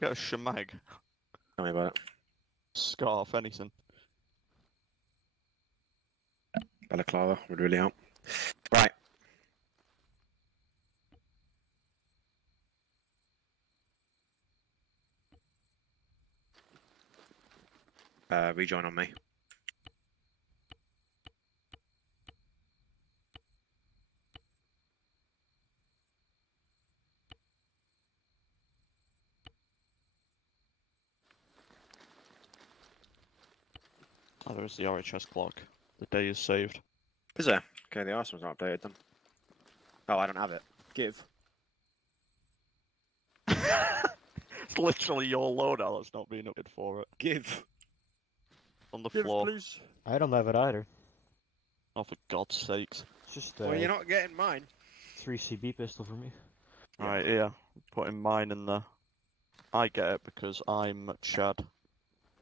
get a shemag? Tell me about it. Scarf, anything. Balaclava would really help. Right. Rejoin on me. Oh, there is the RHS clock. The day is saved. Is there? Okay, the Arsenal's not updated then. Oh, I don't have it. Give. It's literally your loadout that's not being updated for it. Give. On the Give, floor. please. I don't have it either. Oh, for God's sakes. It's just Well, you're not getting mine. 3 CB pistol for me. Yeah. Alright, yeah. Putting mine in there. I get it because I'm Chad.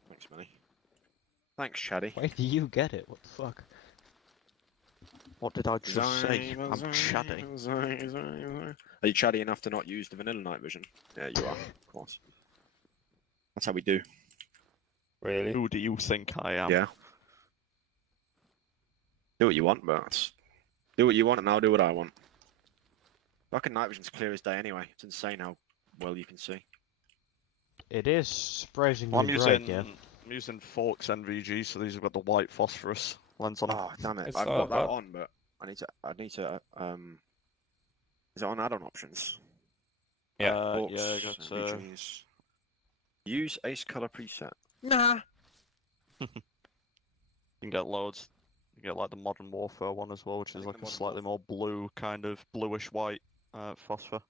Thanks, Manny. Thanks, Shaddy. Why do you get it? What the fuck? What did I just say? I'm Chaddy. Are you chatty enough to not use the vanilla night vision? Yeah, you are, of course. That's how we do. Really? Who do you think I am? Yeah. Do what you want, but do what you want and I'll do what I want. Fucking night vision's clear as day anyway. It's insane how well you can see. It is surprisingly Well, I'm bright, using yeah. I'm using Forks NVG, so these have got the white phosphorus lens on them. Oh, damn it. It's I've not got that bad. on, but I need to is it on add-on options? Yeah. Forks, Yeah, I got NVGs. Use Ace Color preset. Nah. You can get loads. You get like the Modern Warfare one as well, which is think like the a Modern slightly more blue, kind of bluish white phosphor.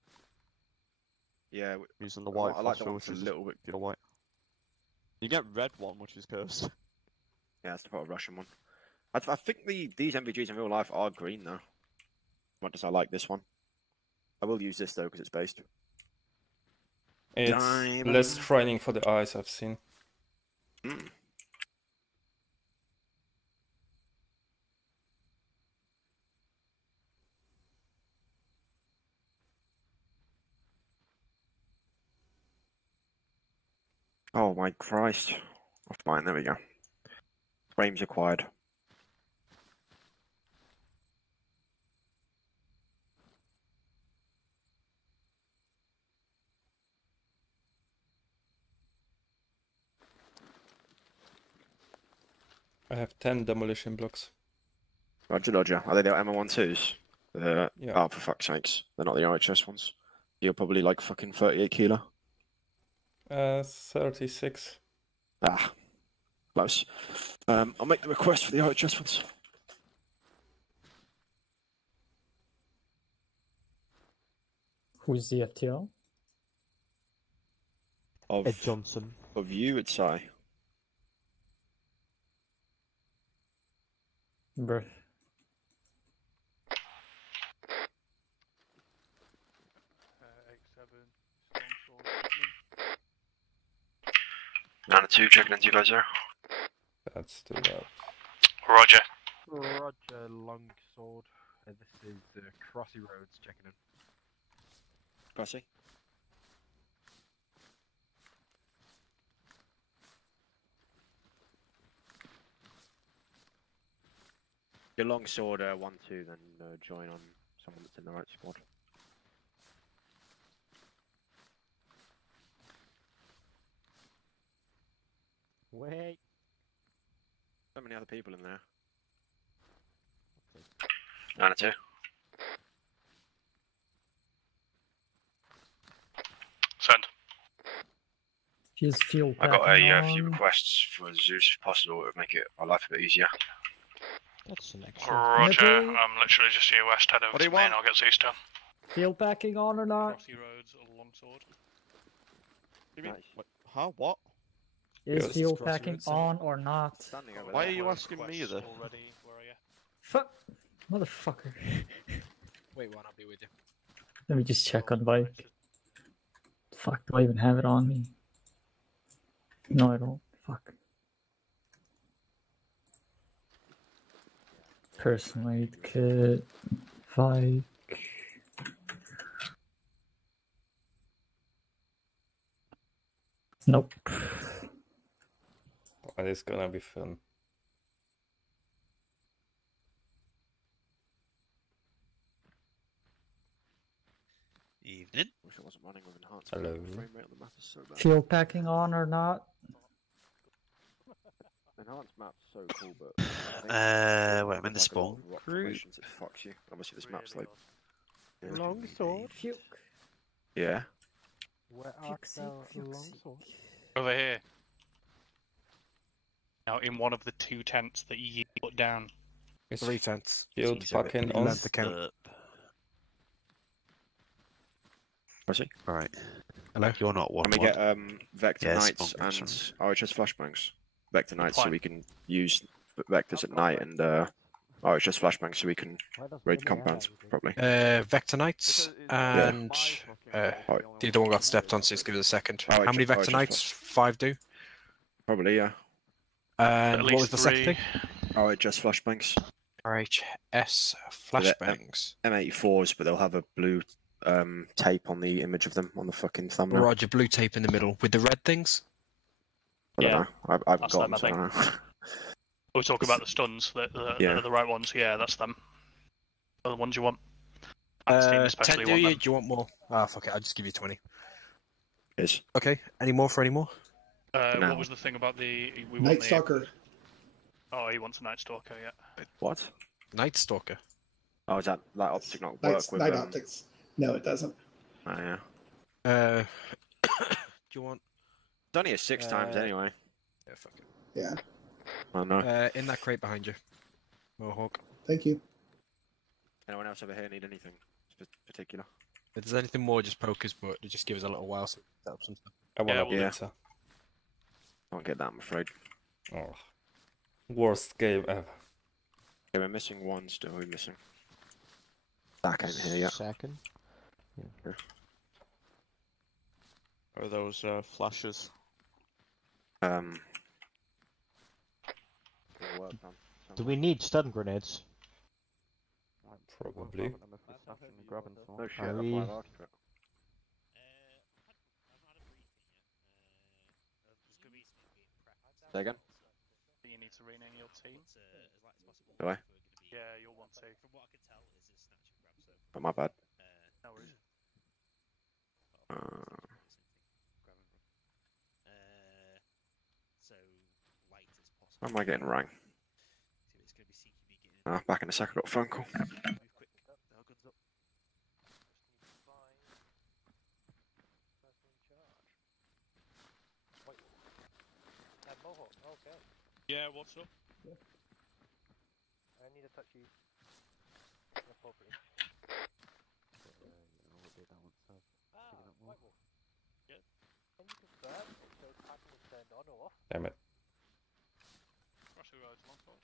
Yeah, Using the white I like the phosphor, one which for a is little bit. pure white. You get red one, which is cursed. Yeah, that's the part of Russian one. I think these MVGs in real life are green though. As much as I like this one. I will use this though because it's based. It's Diamond. less frightening for the eyes, I've seen. Mm. Oh my Christ. Oh, fine, there we go. Frames acquired. I have 10 demolition blocks. Roger, Roger. Are they the MO12s? Yeah. Oh, for fuck's sakes. They're not the RHS ones. You're probably like fucking 38 kilo. 36. Ah, close. I'll make the request for the RHS ones. Who's the FTL? Ed Johnson. Of you, it's I. Bruh. Nine and 2, checking into you guys there. That's too loud. Roger. Roger, longsword. This is Crossy Roads checking in. Crossy? Your longsword 1-2, then join on someone that's in the right squad. Wait. So many other people in there. 9 and 2. Send. He's fuel I got packing a few on. requests for Zeus if possible. It would make our life a bit easier. That's an extra. Roger. Okay. I'm literally just due west, head over What do to you me and want? I'll get Zeus done. Fuel packing on or not? Crossy Roads, longsword. You mean, Nice. what, huh? What? Is Yes, fuel Crossy packing Roads, on or not? Standing over Why there. are you Well, asking me request this? already. Where are you? Fuck. Motherfucker. Wait, one, I'll be with you. Let me just check on bike. Fuck, do I even have it on me? No, I don't. Fuck. Personal aid kit. Bike. Nope. And it's gonna be fun. Evening. Wish I wasn't running with enhanced. Hello. The frame rate on the map is so bad. Fuel packing on or not? Enhanced map's so cool, but Wait, I'm in the spawn group. It fucks you. Obviously, this map's like Long sword. Fuke. yeah. Where art thou, long sword? Over here. Now, in one of the 2 tents that you put down. Is 3 tents. field Seems a bit fucking on? length account. Where's he? Right. Hello? You're not one. Can we get Vector Yeah, Knights spawn groups, and sorry. RHS flashbangs? Vector Knights so Fine. we can use vectors at night and RHS flashbangs so we can raid compounds properly. Vector Knights and the other one got stepped on, so just give it a second. Oh, How many just- oh, Vector just Knights? 5 do. Probably, yeah. And At what least was the second 3. thing? RHS flashbangs. RHS flashbangs. M84s, but they'll have a blue tape on the image of them on the fucking thumbnail. Roger, blue tape in the middle with the red things. I don't Yeah. know. I haven't That's got them, them, so I don't know. We'll talk about the stuns, that Yeah. are the right ones. Yeah, that's them. Are the ones you want. Ants team 10 especially do want you? them. Do you want more? Ah, fuck it, I'll just give you 20. Is Okay, any more for any more? No. What was the thing about the... We want Night the- Stalker. Oh, he wants a Night Stalker, yeah. what? Night Stalker. Oh, is that optic not work with Night optics. No, it doesn't. Oh, yeah. Do you want... It's only a 6 times anyway. Yeah, fuck it. Yeah. I know. In that crate behind you. Mohawk. Thank you. Anyone else over here need anything particular? If there's anything more, just poke us, but just give us a little while so set up some stuff. I want Yeah, a we'll do. pizza. Can't get that, I'm afraid. Oh. Worst game ever. Okay, we're missing one still. We're missing. Back ain't here yet. Second. Are those flashes? Do we need stun grenades? Probably. No shit, Are that's we- why I've asked for it. Say again? You need to rename your team. Do I? Yeah, you'll want to. Oh, my bad. No worries. How am I getting rang? Back in a sec, I got a phone call. Yeah, what's up? I need to touch you. Appropriately. Can you confirm if those patterns are turned on or off? Damn it. Crossy Roads, Longsword.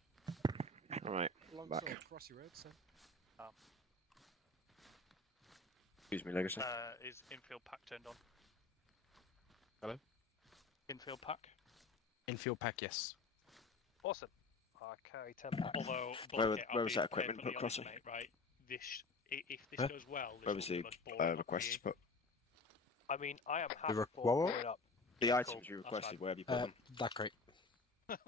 Alright, back. Crossy Road, so. Excuse me, Legacy. Is infield pack turned on? Hello? Infield pack? Infield pack, yes. Awesome. I carry 10 packs. Although, Where was- Blackett, where I'll was be that equipment perfectly put, honest, Crossy? mate, right? If this Huh? goes well, this Where will was be the the most boring up requests here. put? I mean, I am The half request? going up. The Yeah, items cool, you that's requested, fine. where have you put them? That crate. That's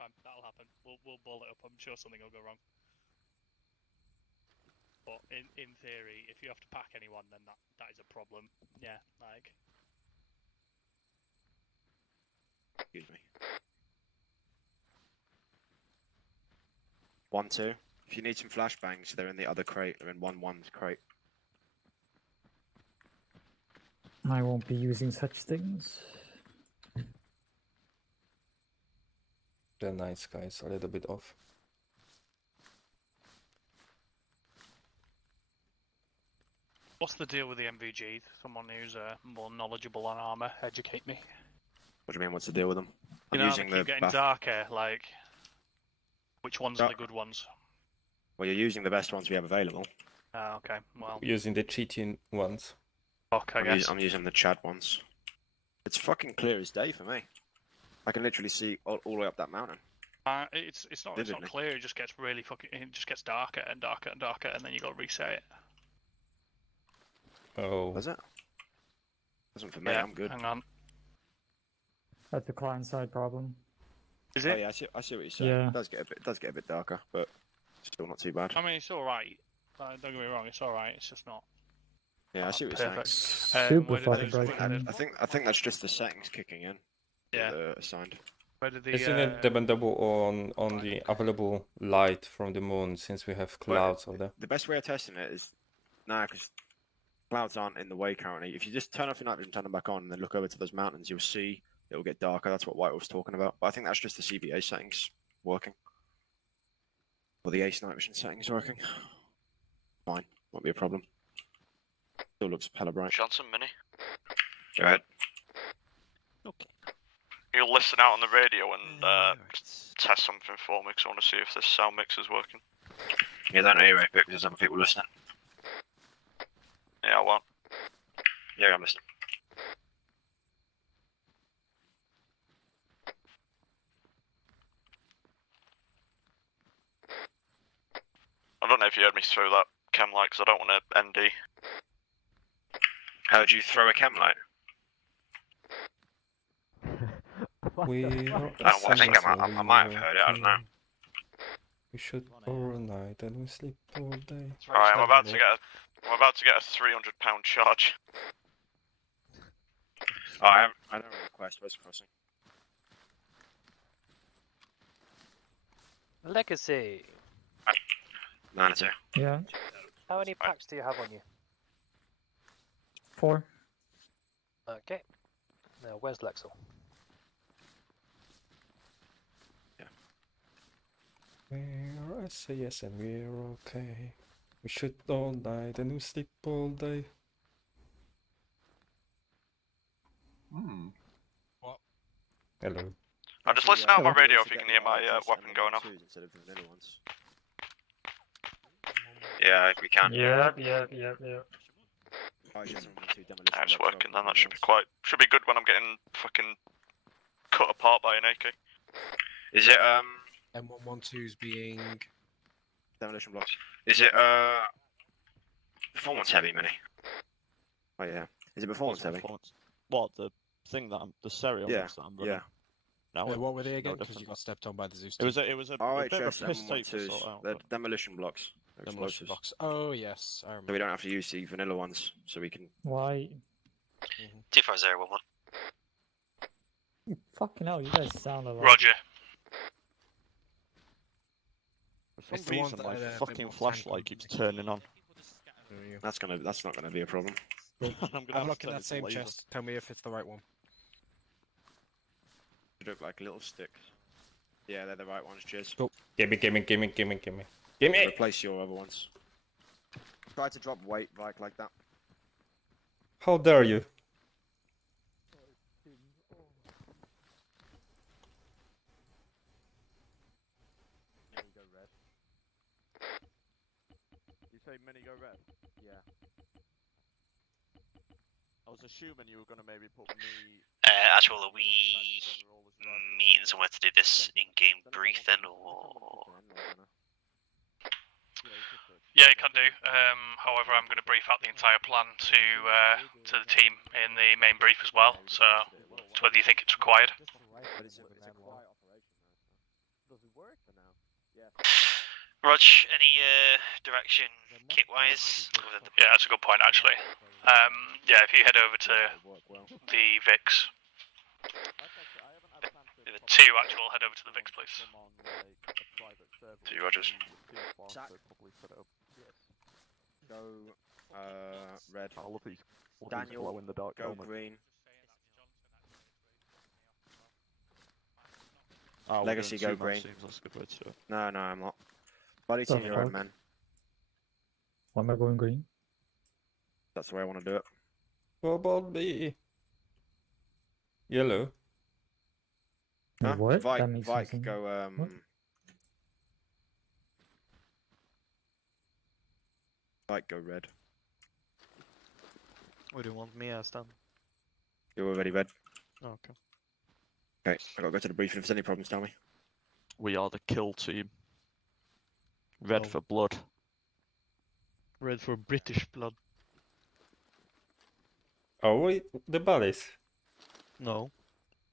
fine. That'll happen. We'll ball it up. I'm sure something will go wrong. But in theory, if you have to pack anyone, then that is a problem. Yeah, like. Excuse me. 1, 2. If you need some flashbangs, they're in the other crate. They're in 1-1's crate. I won't be using such things. The night sky is a little bit off. What's the deal with the MVG? Someone who's more knowledgeable on armor, educate me. What do you mean? What's the deal with them? You I'm know, using they keep the getting darker. Like, which ones are the good ones? Well, you're using the best ones we have available. Ah, okay. Well, Using the cheating ones. fuck, I guess. I'm using the Chad ones. It's fucking clear as day for me. I can literally see all the way up that mountain. It's not Vividly. clear. It just gets really fucking. It just gets darker and darker and darker, and then you got to reset it. Oh. Was it? Wasn't for me. Yeah, I'm good. hang on. That's the client side problem. Is Oh it? yeah, I see what you're saying. Yeah. It does get a bit darker, but still not too bad. I mean, it's alright. Don't get me wrong, it's alright. It's just not. Yeah, I see what you're perfect. saying. Super Where did fucking those bright. fucking- I think that's just the settings kicking in. Yeah. Assigned. Where did the Isn't it dependable on the available light from the moon since we have clouds over there? The best way of testing it is because clouds aren't in the way currently. If you just turn off your night vision, turn them back on, and then look over to those mountains, you'll see it will get darker. That's what White was talking about. But I think that's just the CBA settings working. Or the Ace night vision settings working. Fine, won't be a problem. Still looks hella bright. Johnson Mini. Go ahead. Okay. You'll listen out on the radio and test something for me because I want to see if this sound mix is working. Yeah, don't hear it because there's other people listening. Yeah, I won't. Yeah, I'm listening. I don't know if you heard me throw that chem light because I don't want to ND. How'd you throw a chem light? I think I might have heard it, I don't know. We shoot all night and we sleep all day. Alright, I'm about to get a £300 charge. Oh, I don't have a request. Where's crossing? Legacy. 92. Yeah. How many packs do you have on you? 4. Okay. Now, where's Lexel? We're SAS and we're okay. We shoot all night and we sleep all day. What? Hello. I'm just listening out on my radio if you can hear my weapon going off. Instead of the vanilla ones. Yeah, we can. Yep. It's working then, that should be good when I'm getting fucking cut apart by an AK. Is it, M112's being... Demolition blocks. is it, performance heavy, Mini? Oh yeah. Is it performance heavy? What, the thing that the serial Yeah, mix that I'm running? yeah. No, Wait, what were they no again? Because different. you got stepped on by the Zeus. It was a Oh, bit of a HS piss take to M112s. sort out. They're but- demolition blocks. They're Demolition explosives. blocks. Oh, yes, I So we remember. don't have to use the vanilla ones, so we can. Why? 25011. Fucking hell, you guys sound a lot. Roger. For It's some the one reason, that my had a bit fucking more flashlight tank keeps turning on. That's not gonna be a problem. I'm gonna Have a have look to in turn that it to same laser. chest. Tell me if it's the right one. They look like little sticks. Yeah, they're the right ones. Cheers. Gimme. Gimme! Replace your other ones. Try to drop weight like that. How dare you? Mini go red. You say mini go red? Yeah. I was assuming you were gonna maybe put me. Actually, are we meeting somewhere to do this in-game briefing, or...? Yeah, you can do. However, I'm going to brief out the entire plan to the team in the main brief as well. So, it's whether you think it's required. Rog, any direction kit-wise? Yeah, that's a good point actually. Yeah, if you head over to the VIX. The two actual head over to the VIX, please. Two Rogers. Go red. I love these Daniel, glow in the dark go helmets. green. Oh, we're Legacy, doing go two-man green. teams, that's a good way to do it. No, I'm not. Body The team your own fuck? man. Why am I going green? That's the way I want to do it. What about me? Yellow. Huh? What? Vike, That makes no Vike, sense. go What? Vike, go red. What do you want me as then? You're already red. Oh, okay. Okay, I gotta go to the briefing. If there's any problems, tell me. We are the kill team. Red Oh. for blood. Red for British blood. Oh, wait, the bodies. No.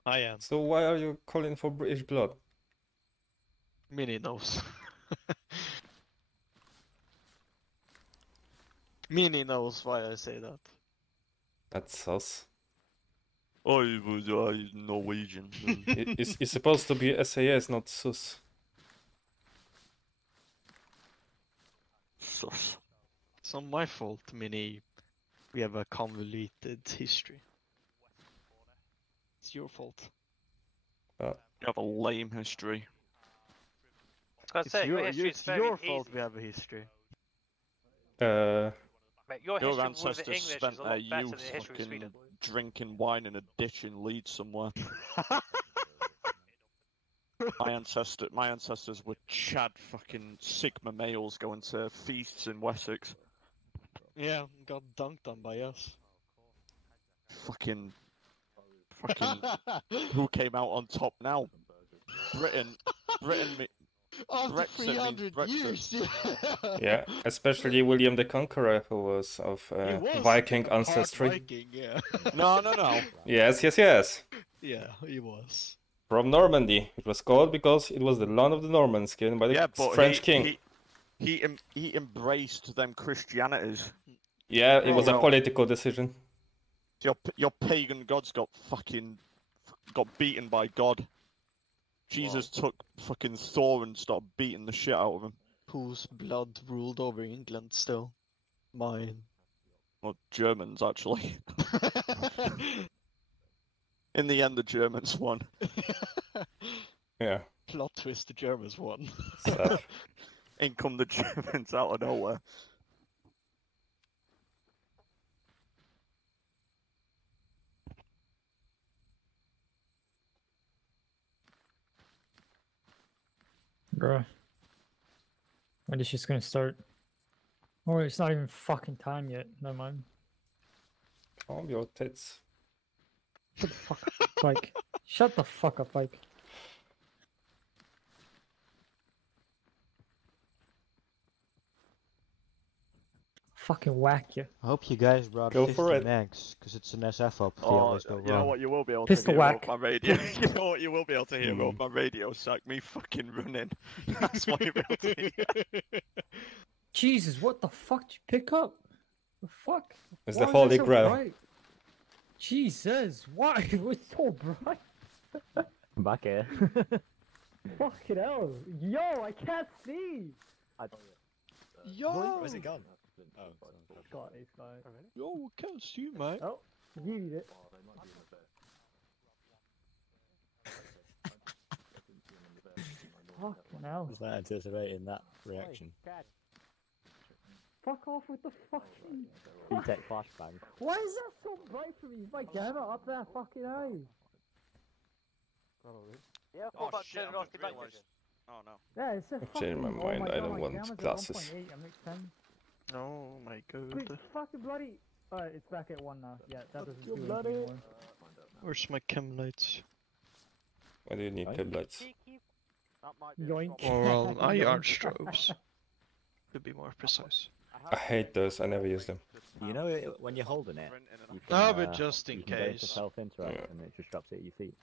I am. So why are you calling for British blood? Mini knows. Mini knows why I say that. That's sus. I was Norwegian. It's supposed to be SAS, not sus. Sus. It's not my fault, Mini. We have a convoluted history. It's your fault. You have a lame history. I was gonna say, your history is very your fault easy. we have a history. Mate, your Your history with the ancestors English spent is a their lot better than youth the history with fucking Sweden. drinking wine in a ditch in Leeds somewhere. my ancestors were Chad fucking Sigma males going to feasts in Wessex. Yeah, got dunked on by us. Fucking who came out on top now? Britain. After Brexit 300 means years, yeah. Yeah, especially William the Conqueror, who was of He was Viking a part ancestry. Viking, yeah. No. Yes. Yeah, he was. From Normandy. It was called because it was the land of the Normans given by the Yeah, but French king. He embraced them Christianities. Yeah, it was a Well, political decision. Your pagan gods got beaten by God. Jesus took fucking Thor and started beating the shit out of him. Whose blood ruled over England still? Mine. Well, Germans, actually. In the end, the Germans won. Yeah. Plot twist, the Germans won. Sad. In come the Germans out of nowhere. Bruh. When is she gonna start? Oh, it's not even fucking time yet. Never mind. Calm your tits. Shut the fuck up, Pike. Shut the fuck up, Pike. Fucking whack you. I hope you guys brought Go 50 for it. mags, because it's an SF up if you Oh, always go you know wrong. what? You will be able Pistol to hear whack. over my radio. You know what? You will be able to hear over my radio. Like me fucking running. That's what you'll be able to hear. Jesus, what the fuck did you pick up? The fuck? It's Why the is it Holy so Grail. bright? Jesus, why? It was so bright. I'm back here. Fucking hell. Yo, I can't see. Yo! Where's it gone? Oh, It's got it. Yo, can't see, mate. Oh, you need it. Fucking hell. I was not anticipating that reaction. Fuck off with the fucking... D-Tech flashbang. Why is that so bright for me? Is my gamma up there fucking high? Yeah, what about turning off the night vision? Oh no. Yeah, it's a I've fucking... changed my oh mind, my I God, don't my want gamma's at glasses. 1.8, I'm at 10. Oh my Wait, god. fucking bloody... Alright, it's back at 1 now. Yeah, that doesn't do anything anymore. Where's my chem lights? Why do you need headlights? Yoink. Or well, IR strobes. To be more precise. I hate those, I never use them. You know when you're holding it, you can, No, but just in you can go to case. self-interact Yeah. and it just drops it at your feet.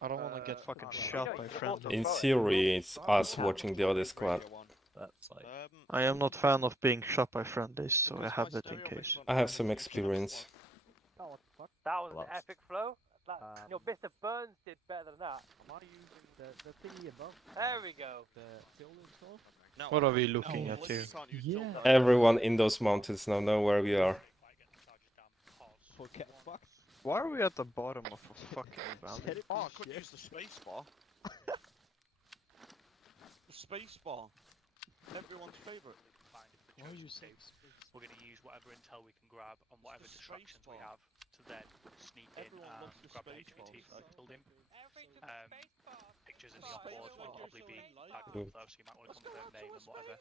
I don't want to get fucking shot by friends. In theory, it's us watching the other squad. That's like... I am not fan of being shot by friendlies, so I have it in case. I have some experience. That was an epic flow. Your Mr. Burns did better than that. Am I using the thingy above? There we go. The building stuff? No, What are we looking at here? Yeah. Everyone in those mountains now know where we are. Why are we at the bottom of a fucking valley? Oh, I could use the space bar. The space bar. Everyone's favourite. Why are you saying we're going to use whatever intel we can grab and whatever distractions we have to then sneak in and grab an HVT for the building. Pictures in the board will probably be tagged up though, so you might want to confirm name and whatever.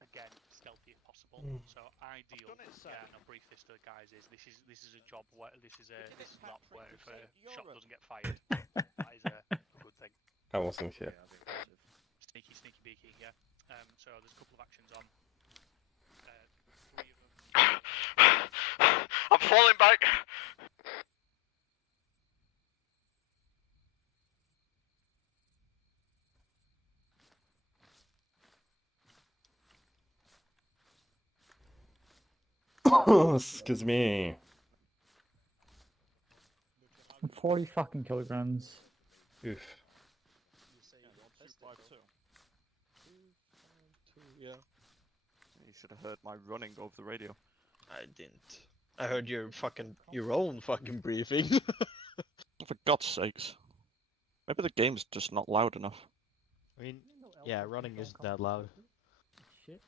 Again, stealthy if possible. So ideal, and I'll brief this to the guys, is this is a job where this is not where if a shot doesn't get fired, that is a good thing. I wasn't here. Sneaky beaky, yeah. So there's a couple of actions on. 3 of them. I'm falling back. Excuse me. I'm 40 fucking kilograms. Oof. Yeah. You should have heard my running over the radio. I didn't. I heard your own fucking briefing. For God's sakes. Maybe the game's just not loud enough. I mean, yeah, running isn't that loud. Shit.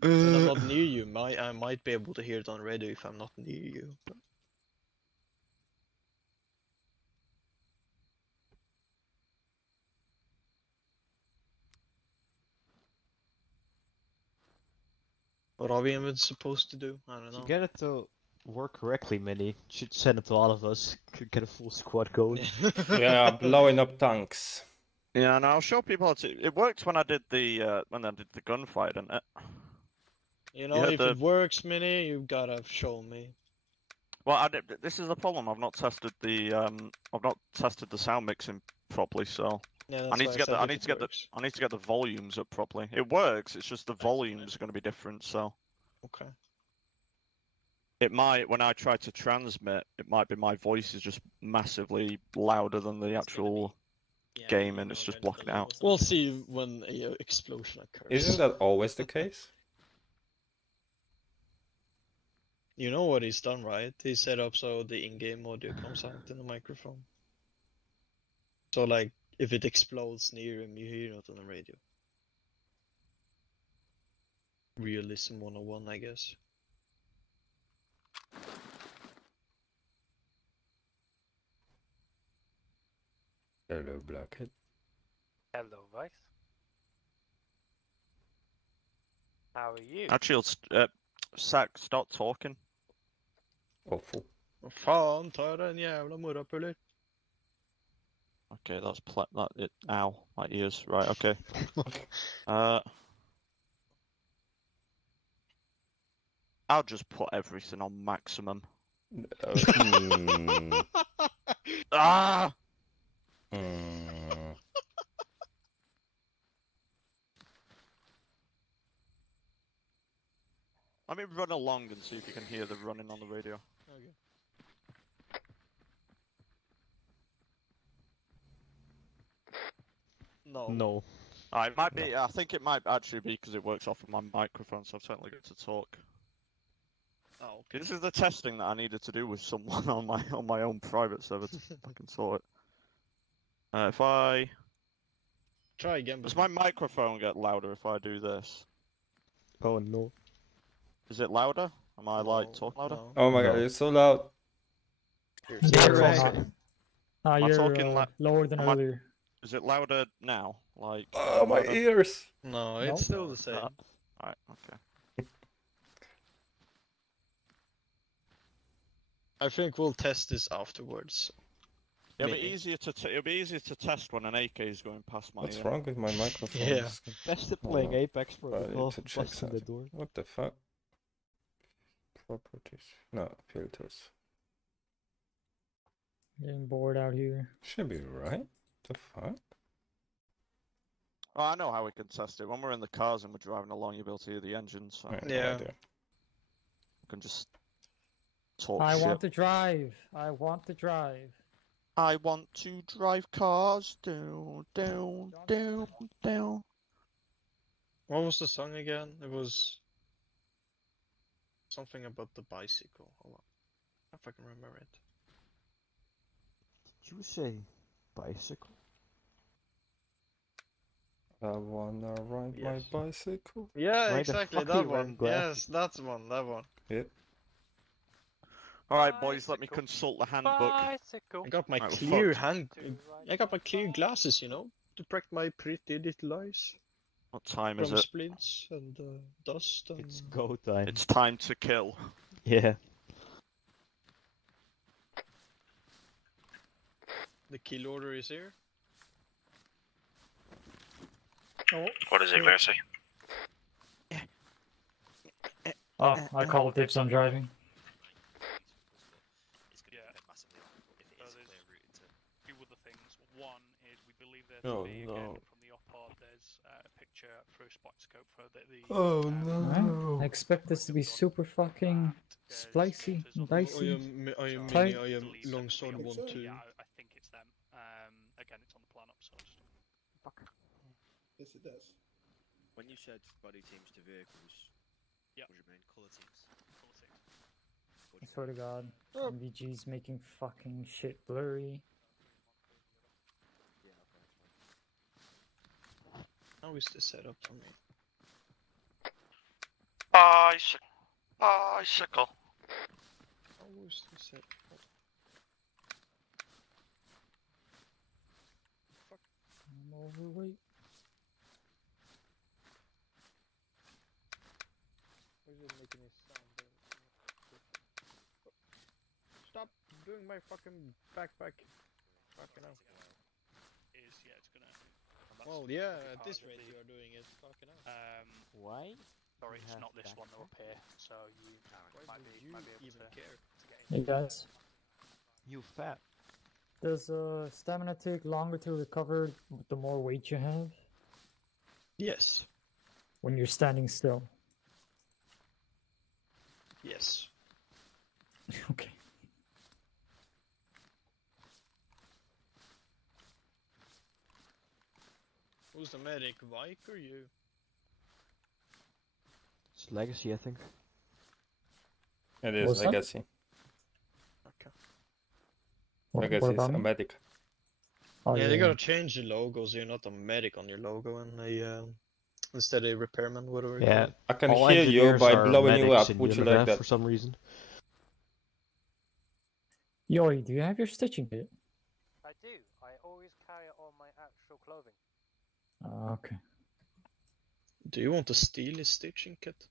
When I'm not near you, I might be able to hear it on radio if I'm not near you. But... What are we even supposed to do? I don't know. To get it to work correctly, Minnie, should send it to all of us. Could get a full squad going. Yeah, blowing up tanks. Yeah, and I'll show people how to. It worked when I did the gunfight, didn't it? You know, if it works, Minnie, you gotta show me. Well, this is the problem. I've not tested the sound mixing properly, so Yeah, I need to get the volumes up properly. It works. It's just the volumes are going to be different. So okay. It might, when I try to transmit, it might be my voice is just massively louder than the actual game, and it's just blocking it out. We'll see when a explosion occurs. Isn't that always the case? You know what he's done, right? He set up so the in-game audio comes out in the microphone. So, like, if it explodes near him, you hear it on the radio. Realism 101, I guess. Hello, Blackhead. Hello, Vice. How are you? Actually, Sack, stop talking. Awful. Vad fan, ta den jävla morapuller. Okay, that's ow, my ears. Right, okay. I'll just put everything on maximum. Ah! Let me run along and see if you can hear the running on the radio. Okay. No. No. It might be. I think it might actually be because it works off of my microphone, so I've certainly got to talk. Oh, okay. This is the testing that I needed to do with someone on my own private server. If I can sort it. If I try again. Does my microphone get louder if I do this? Oh no. Is it louder? Am I like talking louder? No. Oh my god, it's so loud. You're talking lower than earlier. Is it louder now? Like Oh, my ears! No, it's still the same. Alright, okay. I think we'll test this afterwards. It'll be easier to test when an AK is going past my What's ear. wrong with my microphone? Yeah. Best at playing Apex for I need to check busting the that. door. What the fuck? Properties. No, filters. Getting bored out here. Should be right. The fuck? Oh, I know how we can test it. When we're in the cars and we're driving along, you'll be able to hear the engines. So Yeah. we can just talk I shit. want to drive. I want to drive. I want to drive cars. Down, down, down, down. What was the song again? It was something about the bicycle. Hold on. If I can remember it. Did you say bicycle? I wanna ride my bicycle. Yeah, Why the exactly, fuck are that you wearing one. glasses? Yes, that's one, that one. Yep. Alright, boys, let me consult the handbook. Bicycle. I got my Right, we're clear fucked. I got my clear glasses, you know, to protect my pretty little eyes What time from is it? splints and dust and... It's go time. It's time to kill. Yeah. The kill order is here. Oh, What is it, Versi? Oh, I call dibs on driving. Two other things. One is we believe there Oh, to be no. again from the op pod. There's a picture picture through spot scope for the. Oh Alright, I expect this to be super fucking spicy and dicey. I am Tight. mini, I am longsword 1-2. Yeah, I think it's them. Again, it's on the plan up, so just. Fuck. Yes, it does. When you said body teams to vehicles, yeah. What do you mean? Colour teams? Colour teams. I swear to God, MVG's making fucking shit blurry. Yeah, okay, that's fine. How is this set up for me? Bicycle. How is this set up? Fuck. I'm overweight. Why is it making a sound? Stop doing my fucking backpack. Fucking hell. Yeah, it's gonna. Well, yeah, at this rate you are doing it. Fucking hell. Why? Sorry, it's not this one. They're up here, so you might be able even to care? get in. Hey guys, You fat. does stamina take longer to recover the more weight you have Yes. when you're standing still? Yes. Okay. Who's the medic, Vike or you? It's legacy, I think. It is What's that? legacy. Okay. Legacy is about a me? medic. Oh, Yeah, they gotta change the logo so you're not a medic on your logo and instead a repairman, whatever. you Yeah. call it. I can All heal you engineers by are blowing you medics up. in Would you like UNITAF that? for some reason? Yoi, do you have your stitching kit? I do. I always carry it on my actual clothing. Okay. Do you want to steal his stitching kit?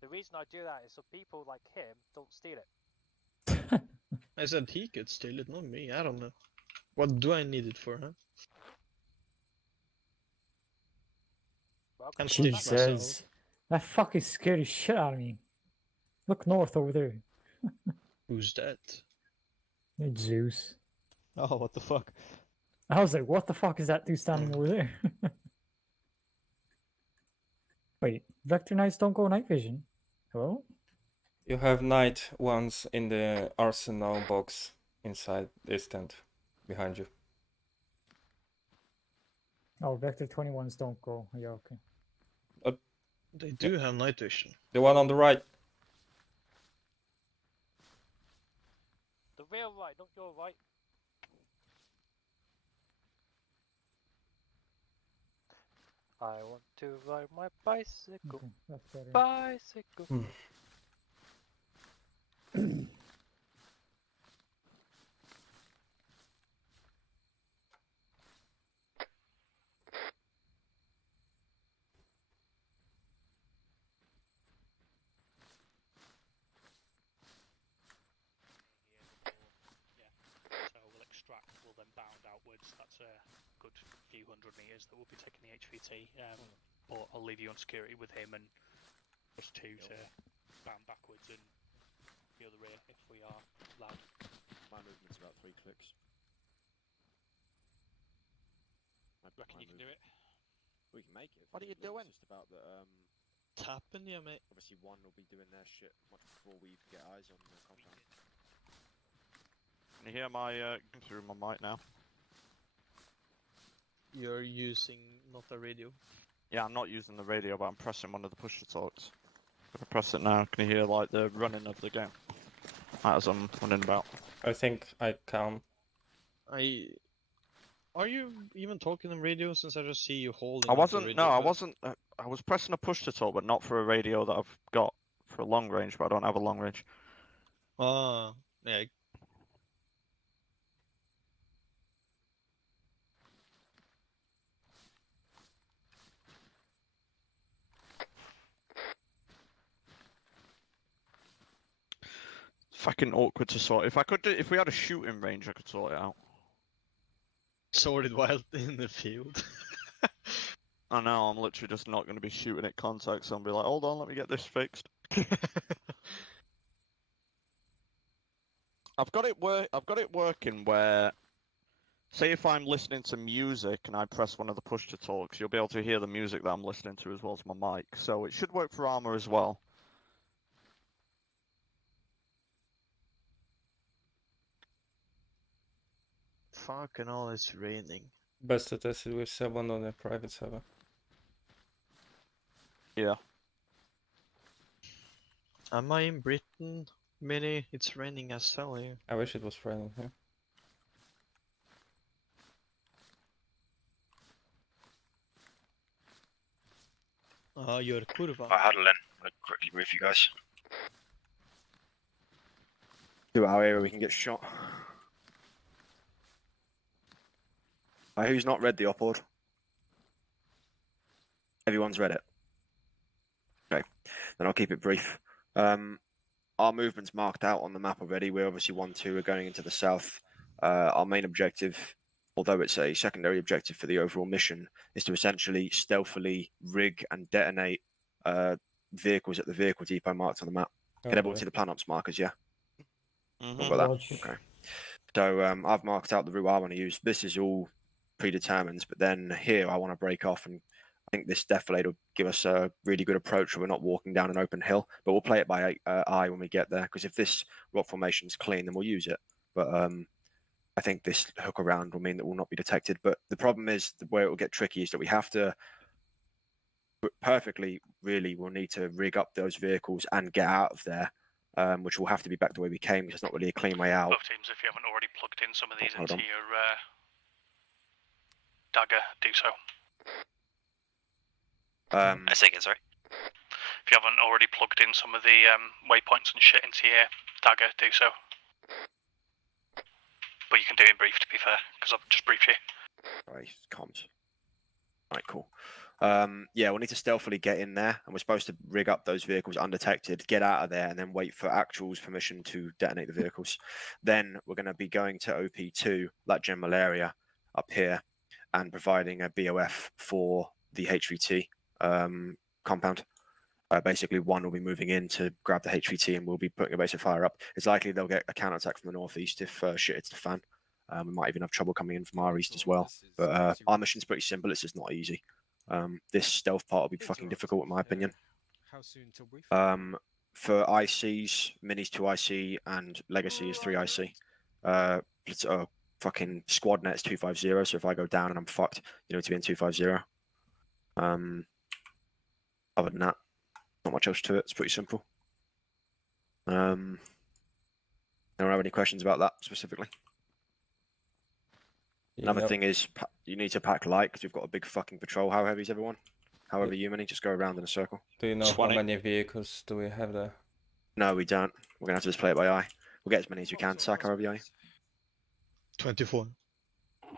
The reason I do that is so people like him don't steal it. I said he could steal it, not me. I don't know. What do I need it for, huh? Welcome And to my stitch background. myself. That fucking scared the shit out of me. Look north over there. Who's that? It's Zeus. Oh, what the fuck? I was like, what the fuck is that dude standing over there? Wait, Vector Knights don't go night vision? Hello? You have night ones in the arsenal box inside this tent behind you. Oh, Vector 21s don't go. Yeah, okay. They do have night vision. The one on the right. The real right, not your right. I want to ride my bicycle. Okay, that's better. Bicycle. So we'll extract, we'll then bound outwards. That's a good few hundred meters that we'll be taking the HVT. But I'll leave you on security with him and us two to bound backwards and the other rear if we are allowed. My movement's about 3 clicks. Reckon you can do it? We can make it. What are you It's doing? just about that. Tapping you, mate. Obviously, one will be doing their shit much before we can get eyes on the compound. Can you hear my going through my mic now? You're using not a radio. Yeah, I'm not using the radio, but I'm pressing one of the push to talks. If I press it now, can you hear like the running of the game as I'm running about? I think I can. Are you even talking on radio since I just see you holding? I up the wasn't. radio No, I button? wasn't. I was pressing a push to talk, but not for a radio that I've got for a long range. But I don't have a long range. Ah, yeah. Fucking awkward to sort. If I could, if we had a shooting range, I could sort it out. Sorted while in the field. I know. I'm literally just not going to be shooting at contacts. So I'll be like, hold on, let me get this fixed. I've got it working where Say if I'm listening to music and I press one of the push to talks, you'll be able to hear the music that I'm listening to as well as my mic. So it should work for armor as well. Fucking hell, it's raining. Best to test it with someone on a private server. Yeah. Am I in Britain, Mini? It's raining as hell here. I wish it was raining here. You're kurva. I huddle in. I'll quickly brief you guys. To our area, we can get shot. Who's not read the op-ord? Everyone's read it. Okay, then I'll keep it brief. Our movement's marked out on the map already. We're obviously 1-2. We're going into the south. Our main objective, although it's a secondary objective for the overall mission, is to essentially stealthily rig and detonate vehicles at the vehicle depot marked on the map. Can everyone see the plan ops markers? Yeah. All got that? Okay. So I've marked out the route I want to use. This is all predetermined, but then here I want to break off, and I think this defilade will give us a really good approach where we're not walking down an open hill, but we'll play it by eye when we get there, because if this rock formation is clean, then we'll use it. But I think this hook around will mean that we'll not be detected. But the problem is, where it will get tricky is that we have to perfectly, really, we'll need to rig up those vehicles and get out of there, which will have to be back the way we came, because it's not really a clean way out. Both teams, if you haven't already plugged in some of these into your dagger, do so. I say again, sorry. If you haven't already plugged in some of the waypoints and shit into your dagger, do so. But you can do it in brief, to be fair, because I've just briefed you. Right, comms. Right, cool. Yeah, we'll need to stealthily get in there, and we're supposed to rig up those vehicles undetected, get out of there, and then wait for Actual's permission to detonate the vehicles. Then we're going to be going to OP2, that general area up here, and providing a BOF for the HVT compound. Basically, one will be moving in to grab the HVT, and we'll be putting a base of fire up. It's likely they'll get a counterattack from the northeast if shit hits the fan. We might even have trouble coming in from our east as well. But our mission's pretty simple. It's just not easy. This stealth part will be fucking difficult, in my opinion. How soon till brief? For ICs, minis 2 IC, and legacy is 3 IC. Fucking squad net's 250, so if I go down and I'm fucked, you know, to be in 250. Other than that, not much else to it. It's pretty simple. Don't have any questions about that specifically. Another thing is, you need to pack light, because we've got a big fucking patrol. How heavy is everyone? However you many, just go around in a circle. Do you know 20. How many vehicles do we have there? No, we don't. We're going to have to just play it by eye. We'll get as many as we can. Sack, however you 24.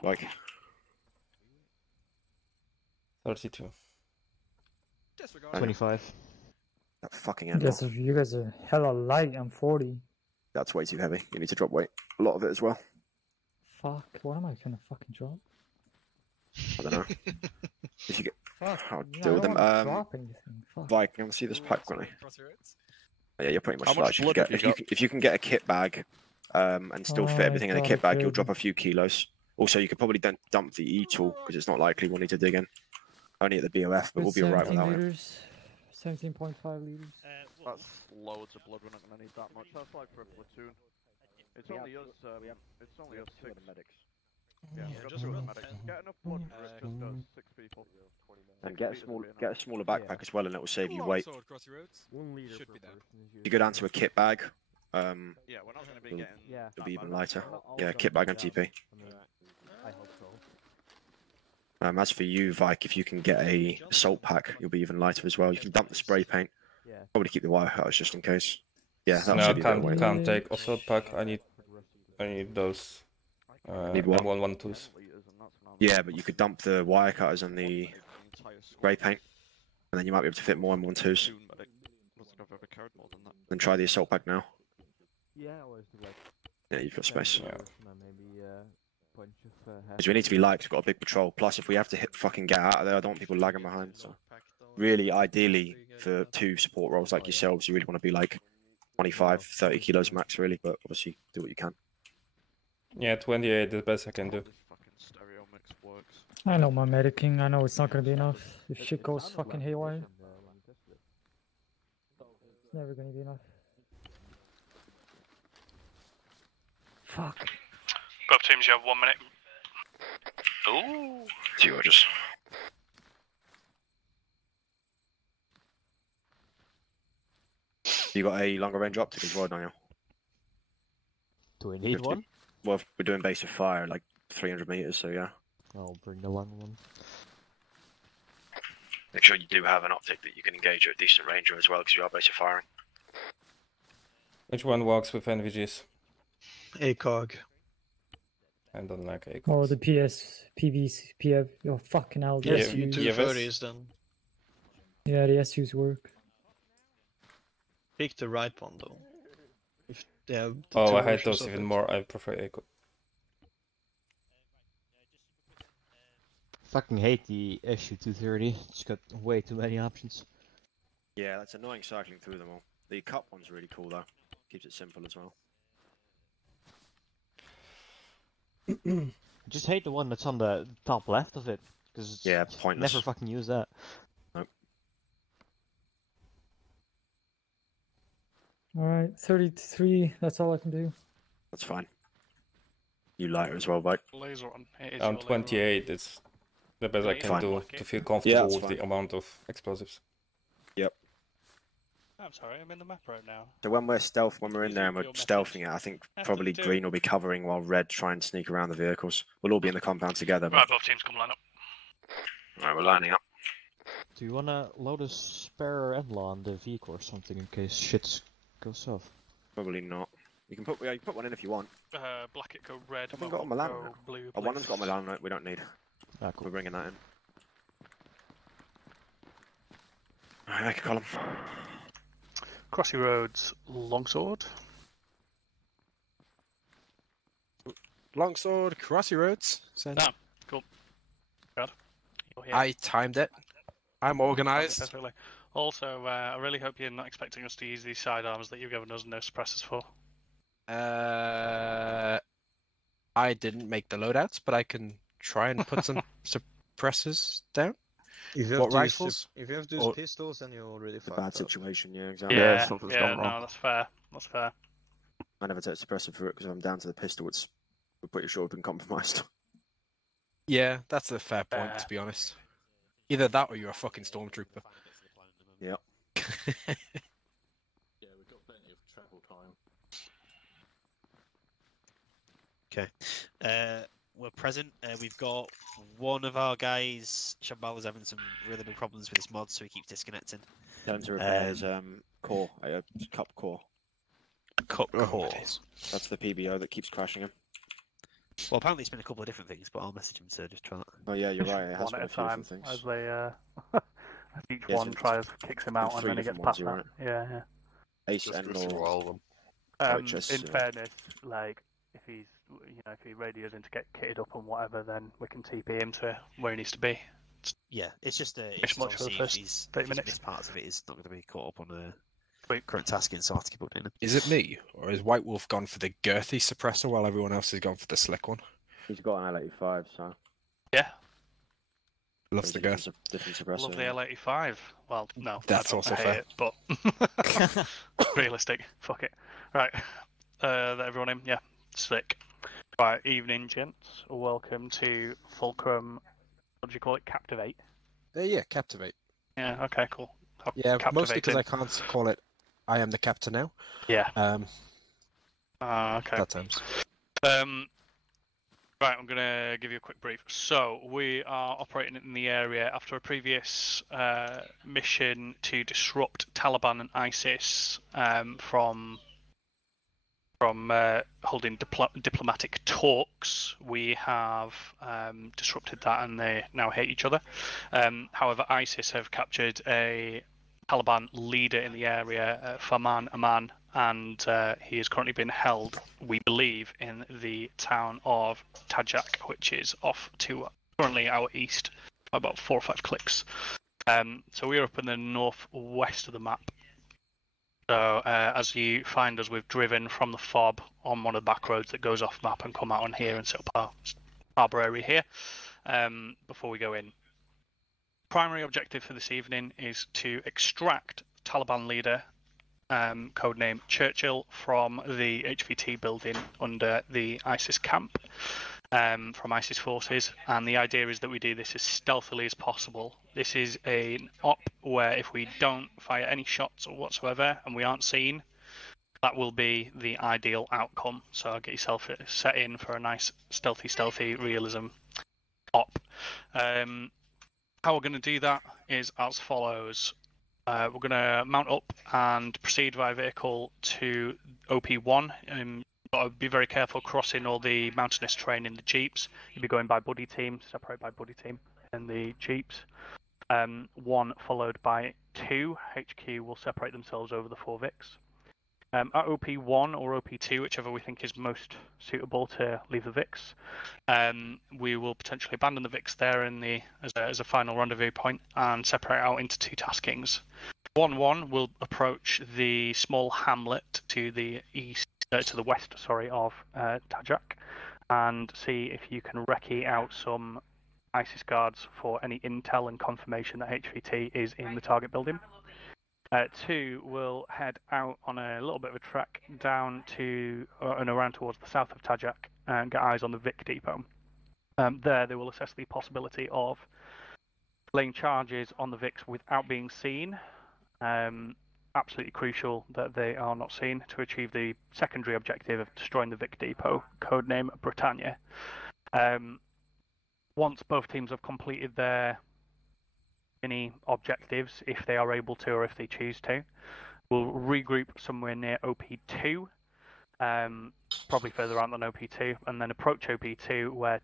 Like 32. 25. That fucking end. Yes, you guys are hella light. I'm 40. That's way too heavy. You need to drop weight. A lot of it as well. Fuck, what am I gonna fucking drop? I don't know. If you get, Fuck, I'll yeah, deal with I them. don't wanna drop anything. Fuck. Vike, you want to see this pack quickly? Yeah, you're pretty much How much blood have you got? If you can get a kit bag, and still fit everything in a kit bag, you'll drop a few kilos. Also, you could probably dump the E-tool, because it's not likely we'll need to dig in. Only at the BOF, but we'll be alright with that one. 17.5 liters. That's loads of blood. We're not going to need that much. That's like for a platoon. It's only us. It's only us 6 medics. Yeah, just the medics. Get enough blood for it. Just us 6 people. And get a smaller backpack as well, and it will save you weight. Should be there. If you go down to a kit bag, yeah, we're not going to be getting. it'll be even lighter. Yeah, kit bag and TP. I hope so. As for you, Vike, if you can get a assault pack, you'll be even lighter as well. You can dump the spray paint. Yeah. Probably keep the wire cutters just in case. Yeah, that'll No, save you a bit of weight. can't take assault pack. I need those. Need what? M112s. Yeah, but you could dump the wire cutters and the spray paint, and then you might be able to fit more M12s. Then try the assault pack now. Yeah, or is it like? Yeah, you've got space. Maybe bunch of. Because we need to be light, 'cause we've got a big patrol. Plus, if we have to fucking get out of there, I don't want people lagging behind. So, really, ideally, for 2 support roles like yourselves, you really want to be like 25, 30 kilos max, really. But obviously, do what you can. Yeah, 28 is the best I can do. works. I know my medicing. I know it's not gonna be enough. If shit goes fucking haywire, it's never gonna be enough. Fuck. Both teams, you have 1 minute. Ooh. Two orders. You got a longer range optic as well, Daniel? Do we need 50. one? Well, we're doing base of fire, like 300 meters, so yeah. I'll bring the long one. Make sure you do have an optic that you can engage at a decent range as well, because you are base of firing. Which one works with NVGs? ACOG. I don't like ACOG. Or the PS, PVs, PF. Oh, fucking hell. Yeah, SUs. 230s then. Yeah, the SUs work. Pick the right one though. If they have the Oh, two I hate versions those of even it. more. I prefer ACOG. Fucking hate the SU-230. It's got way too many options. Yeah, that's annoying cycling through them all. The cup one's really cool though. Keeps it simple as well. I just hate the one that's on the top left of it, because Yeah, pointless. never fucking use that. Nope. Alright, 33. That's all I can do. That's fine. You lighter as well, Bike. Laser on. It is I'm your laser 28. It's the best I Yeah, can fine. do like to it. feel Yeah, comfortable that's with fine. the amount of explosives. Yep. I'm sorry, I'm in the map right now. So when we're in there and we're Your message. stealthing it, I think probably do. green will be covering while red try and sneak around the vehicles. We'll all be in the compound together. Right, But... both teams come line up. Alright, we're lining up. Do you wanna load a spare Endlaw on the vehicle or something in case shit goes south? Probably not. You can put one in if you want. Black it go red. Haven't got a Mohawk Milano. go blue. Oh, one has got a Milano. We don't need. Ah, cool. We're bringing that in. Alright, make a column. Crossy Roads, Longsword. Longsword, Crossy Roads. Send. Ah, cool. God. You're here. I timed it. I'm organised. Perfectly. Also, I really hope you're not expecting us to use these sidearms that you've given us no suppressors for. I didn't make the loadouts, but I can try and put some suppressors down. If you What have to use rifles? if you have to use Or- pistols, then you're already It's a fucked bad up. situation, yeah, exactly. Yeah, something's yeah, gone no, wrong. that's fair. That's fair. I never take suppressor for it because if I'm down to the pistol, we're pretty sure we've been compromised. Yeah, that's a fair point, to be honest. Either that or you're a fucking stormtrooper. Yep. Yeah, we've got plenty of travel time. Okay. We're present. We've got one of our guys, Shambhala's having some really big problems with his mod, so he keeps disconnecting. Tell him to repair his core, cup core. Cup Oh, core. days. That's the PBO that keeps crashing him. Well, apparently it's been a couple of different things, but I'll message him to just try that. Oh yeah, you're right. It has One been at a a few time, different as things. they, as each Yes, one it's tries, kicks him out, and three then he gets different past ones, that. you're Yeah, yeah. Ace Just and go through or all of them. just, In fairness, like if he's, if he radios in to get kitted up and whatever, then we can TP him to where he needs to be. Yeah, it's just It's much for the obviously first if he's 30 minutes. missed parts of it, he's not going to be caught up on Sweet. current tasking, so I have to keep updating him. Is it me, or has White Wolf gone for the girthy suppressor while everyone else has gone for the slick one? he's got an L85, so Yeah, Loves the girth. different suppressor. love the yeah. L85. Well, no, That's I don't. also I hate fair. it, but realistic. Fuck it. Right, everyone in. Yeah, sick. Right, evening, gents. Welcome to Fulcrum. What do you call it? Captivate. Yeah, Captivate. Yeah. Okay. Cool. Yeah, mostly because I Captivating. can't call it I am the captain now. Yeah. Okay. Okay. That times. Right, I'm going to give you a quick brief. So, we are operating in the area after a previous mission to disrupt Taliban and ISIS from holding diplomatic talks. We have disrupted that, and they now hate each other. However, ISIS have captured a Taliban leader in the area, Farman Aman, and he is currently being held, we believe, in the town of Tajak, which is off to currently our east, about 4 or 5 clicks. So we're up in the northwest of the map. So as you find us, we've driven from the fob on one of the back roads that goes off map and come out on here and set up our harbour area here. before we go in. Primary objective for this evening is to extract Taliban leader, codename Churchill, from the HVT building under the ISIS camp from ISIS forces, and the idea is that we do this as stealthily as possible. This is an op where if we don't fire any shots or whatsoever and we aren't seen, that will be the ideal outcome. So get yourself set in for a nice stealthy realism op. How we're going to do that is as follows. We're going to mount up and proceed via vehicle to OP1. Got to be very careful crossing all the mountainous terrain in the jeeps. You'll be going by buddy team, separate by buddy team in the jeeps. 1 followed by 2. HQ will separate themselves over the 4 Vics. At OP1 or OP2, whichever we think is most suitable to leave the Vics, we will potentially abandon the Vics there as a final rendezvous point and separate out into 2 taskings. 1-1 will approach the small hamlet to the west of Tajak, and see if you can recce out some ISIS guards for any intel and confirmation that HVT is in the target building. 2 will head out on a little bit of a trek down to and around towards the south of Tajak and get eyes on the Vic depot. There they will assess the possibility of laying charges on the Vics without being seen. Absolutely crucial that they are not seen to achieve the secondary objective of destroying the Vic depot, codename Britannia. Once both teams have completed their mini objectives, if they are able to or if they choose to, we'll regroup somewhere near OP2, probably further out than OP2, and then approach OP2 where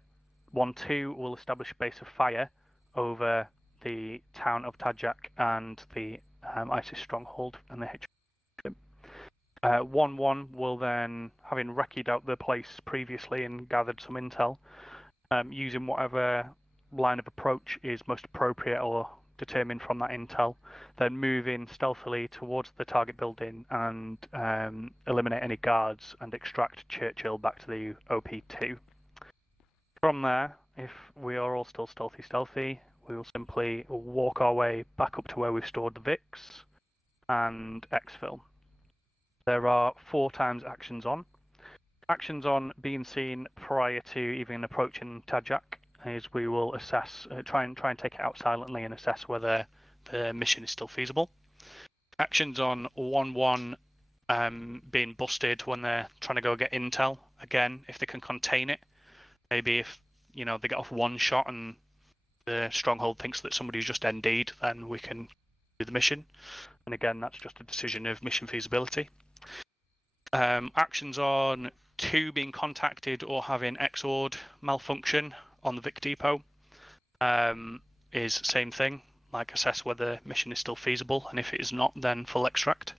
1-2 will establish a base of fire over the town of Tajak and the ISIS stronghold and the HQ. 1-1 will then, having recce'd out the place previously and gathered some intel, using whatever line of approach is most appropriate or determined from that intel, then move in stealthily towards the target building and eliminate any guards and extract Churchill back to the OP2. From there, if we are all still stealthy, we will simply walk our way back up to where we've stored the Vics and exfil. There are 4 times actions on. Actions on being seen prior to even approaching Tajak is we will assess, try and take it out silently and assess whether the mission is still feasible. Actions on 1-1 being busted when they're trying to go get intel. Again, if they can contain it, maybe if they get off 1 shot and the stronghold thinks that somebody's just ND'd, then we can do the mission. And again, that's just a decision of mission feasibility. Actions on 2 being contacted or having XORD malfunction on the Vic depot is same thing, like assess whether mission is still feasible, and if it is not, then full extract.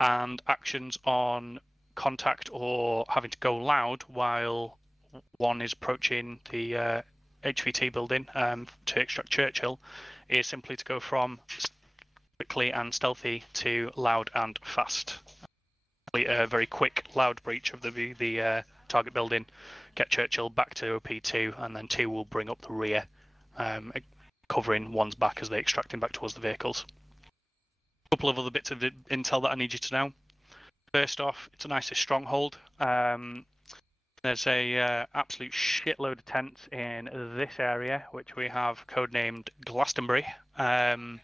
And actions on contact or having to go loud while 1 is approaching the HVT building to extract Churchill is simply to go from quickly and stealthy to loud and fast. A very quick loud breach of the target building, get Churchill back to OP2, and then 2 will bring up the rear, covering 1's back as they extract him back towards the vehicles. A couple of other bits of intel that I need you to know. First off, it's an ISIS stronghold. There's a absolute shitload of tents in this area, which we have codenamed Glastonbury, and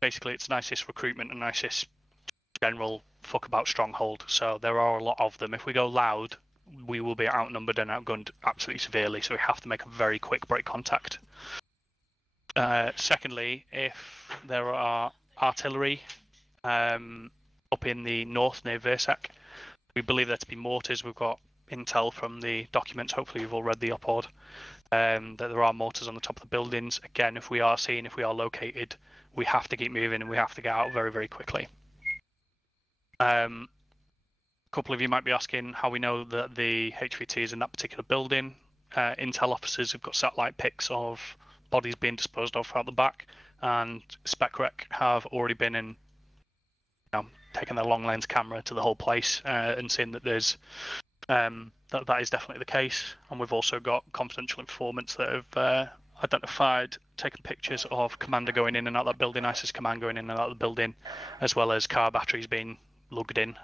basically it's an ISIS recruitment and ISIS general fuck about stronghold, so there are a lot of them. If we go loud, we will be outnumbered and outgunned absolutely severely, so we have to make a very quick break contact. Secondly, if there are artillery up in the north near Versac, we believe there to be mortars. We've got intel from the documents, hopefully you've all read the op-ord, that there are mortars on the top of the buildings. Again, if we are seen, if we are located, we have to keep moving and we have to get out very, very quickly. A couple of you might be asking how we know that the HVT is in that particular building. Intel officers have got satellite pics of bodies being disposed of out the back, and SpecRec have already been in, taken their long lens camera to the whole place and seen that there's that is definitely the case, and we've also got confidential informants that have identified, taken pictures of Commander going in and out of that building, ISIS command going in and out of the building, as well as car batteries being lugged in,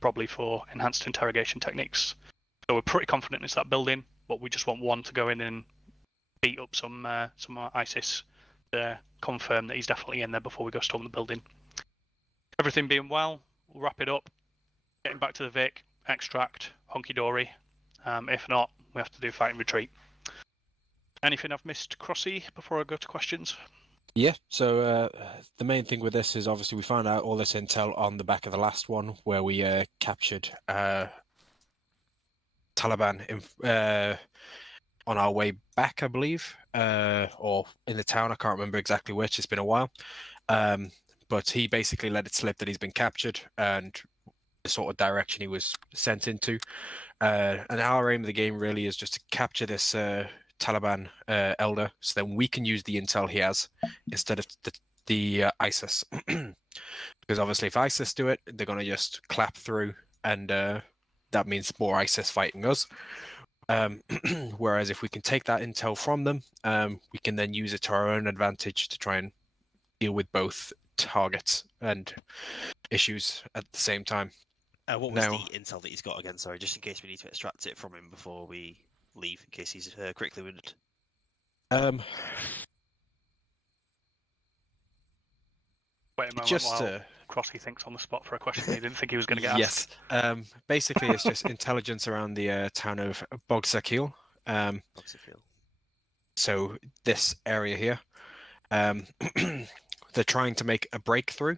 probably for enhanced interrogation techniques. So we're pretty confident it's that building, but we just want one to go in and beat up some ISIS to confirm that he's definitely in there before we go storm the building. Everything being well, we'll wrap it up, getting back to the Vic, extract, honky-dory. If not, we have to do fight and retreat. Anything I've missed, Crossy, before I go to questions? Yeah, so the main thing with this is obviously we found out all this intel on the back of the last one where we captured Taliban on our way back, I believe, or in the town. I can't remember exactly which. It's been a while. But he basically let it slip that he's been captured and the sort of direction he was sent into. And our aim of the game really is just to capture this Taliban elder, so then we can use the intel he has instead of the ISIS. Because obviously if ISIS do it, they're going to just clap through, and that means more ISIS fighting us. Whereas if we can take that intel from them, we can then use it to our own advantage to try and deal with both targets and issues at the same time. What was the intel that he's got again? Sorry, just in case we need to extract it from him before we leave, in case he's critically wounded. Wait a moment just while Crossy thinks on the spot for a question he didn't think he was going to get yes. asked. Basically, it's just intelligence around the town of Bogsakil. So this area here, they're trying to make a breakthrough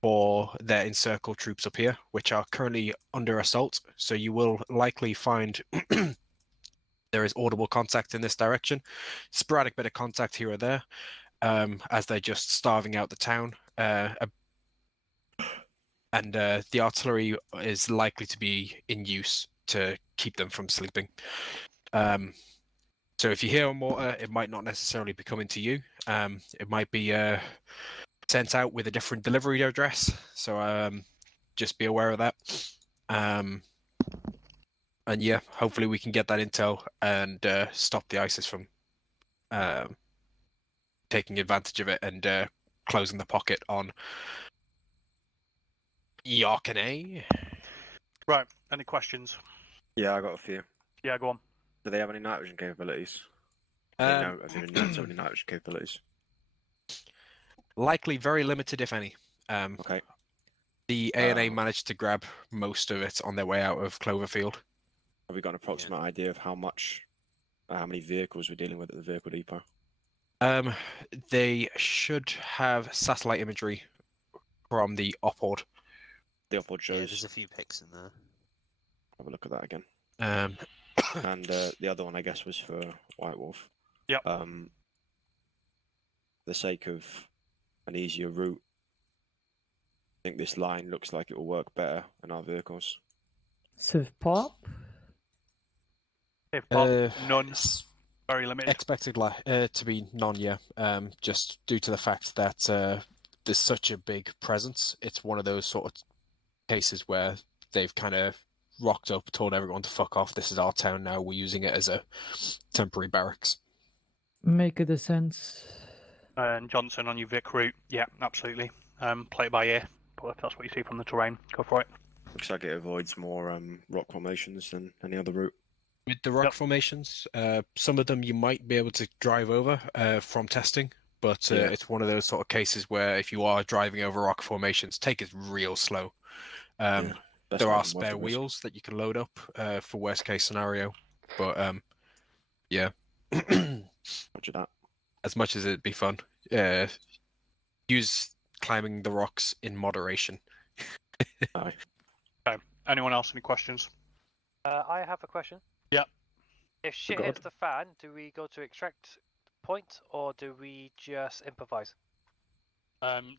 for their encircled troops up here, which are currently under assault. So you will likely find there is audible contact in this direction, sporadic bit of contact here or there, as they're just starving out the town. And the artillery is likely to be in use to keep them from sleeping. So if you hear a mortar, it might not necessarily be coming to you. It might be sent out with a different delivery address. So just be aware of that. And yeah, hopefully we can get that intel and stop the ISIS from taking advantage of it and closing the pocket on Yarkane. Right, any questions? Yeah, I got a few. Yeah, go on. Do they have any nitrogen capabilities? Have they been known to have any nitrogen capabilities? Likely very limited, if any. Okay. The ANA managed to grab most of it on their way out of Cloverfield. Have we got an approximate idea of how many vehicles we're dealing with at the vehicle depot? They should have satellite imagery from the op-ord. The op-ord shows. Yeah, there's a few pics in there. Have a look at that again. And the other one, I guess, was for White Wolf. Yep. For the sake of an easier route, I think this line looks like it will work better in our vehicles. Civ pop? Civ pop, none. Very limited. Expected to be none, yeah. Just due to the fact that there's such a big presence. It's one of those sort of cases where they've kind of rocked up, told everyone to fuck off. This is our town now. We're using it as a temporary barracks. Make a sense. And Johnson on your Vic route, yeah, absolutely. Play it by ear, but if that's what you see from the terrain, go for it. Looks like it avoids more rock formations than any other route. With the rock formations, some of them you might be able to drive over from testing, but it's one of those sort of cases where if you are driving over rock formations, take it real slow. There are spare wheels that you can load up for worst case scenario, but yeah. Roger that. As much as it'd be fun, use climbing the rocks in moderation. Aye. Okay. Anyone else? Any questions? I have a question. Yep. If shit hits the fan, do we go to extract point or do we just improvise?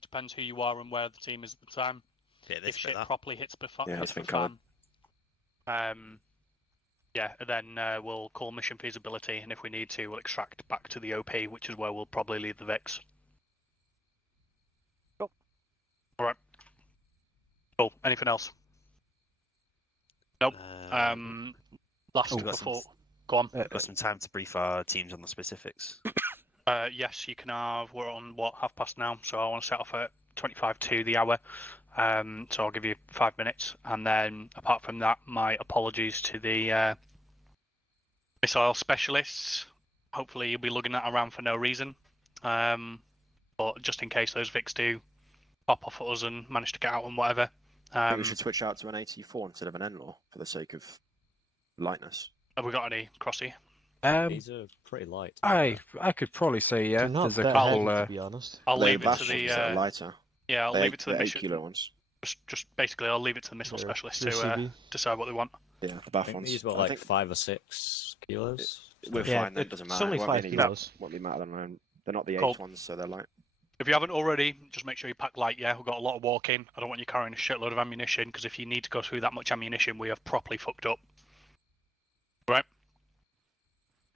Depends who you are and where the team is at the time. Yeah, if shit properly hits the fan, then we'll call mission feasibility, and if we need to, we'll extract back to the OP, which is where we'll probably leave the VIX. Cool. Alright. Cool. Anything else? Nope. Last we've got before. some, Go on. got some time to brief our teams on the specifics. Yes, you can have. We're on what, 9:30 now, so I want to set off at 25 to the hour. So I'll give you 5 minutes, and then apart from that, my apologies to the missile specialists. Hopefully, you'll be lugging that around for no reason. But just in case those Vics do pop off at us and manage to get out and whatever. I think we should switch out to an 84 instead of an N-Law for the sake of lightness. Have we got any Crossy? These are pretty light. I could probably say yeah. They're not There's a that couple. heavy, to be honest. I'll They leave it to bash the. ones that are lighter. Yeah, I'll They- leave it to the they're 8 mission. kilo ones. Just basically, I'll leave it to the missile Yeah, specialists the to CB. decide what they want. Yeah, the I bath think ones. these were I like think 5 or 6 kilos. we're Yeah, fine then, doesn't it's matter. only It won't 5 be any- kilos. Won't be matter than they're not the Cool. 8 ones, so they're light. If you haven't already, just make sure you pack light. Yeah, we've got a lot of walking. I don't want you carrying a shitload of ammunition because if you need to go through that much ammunition, we have properly fucked up. Right?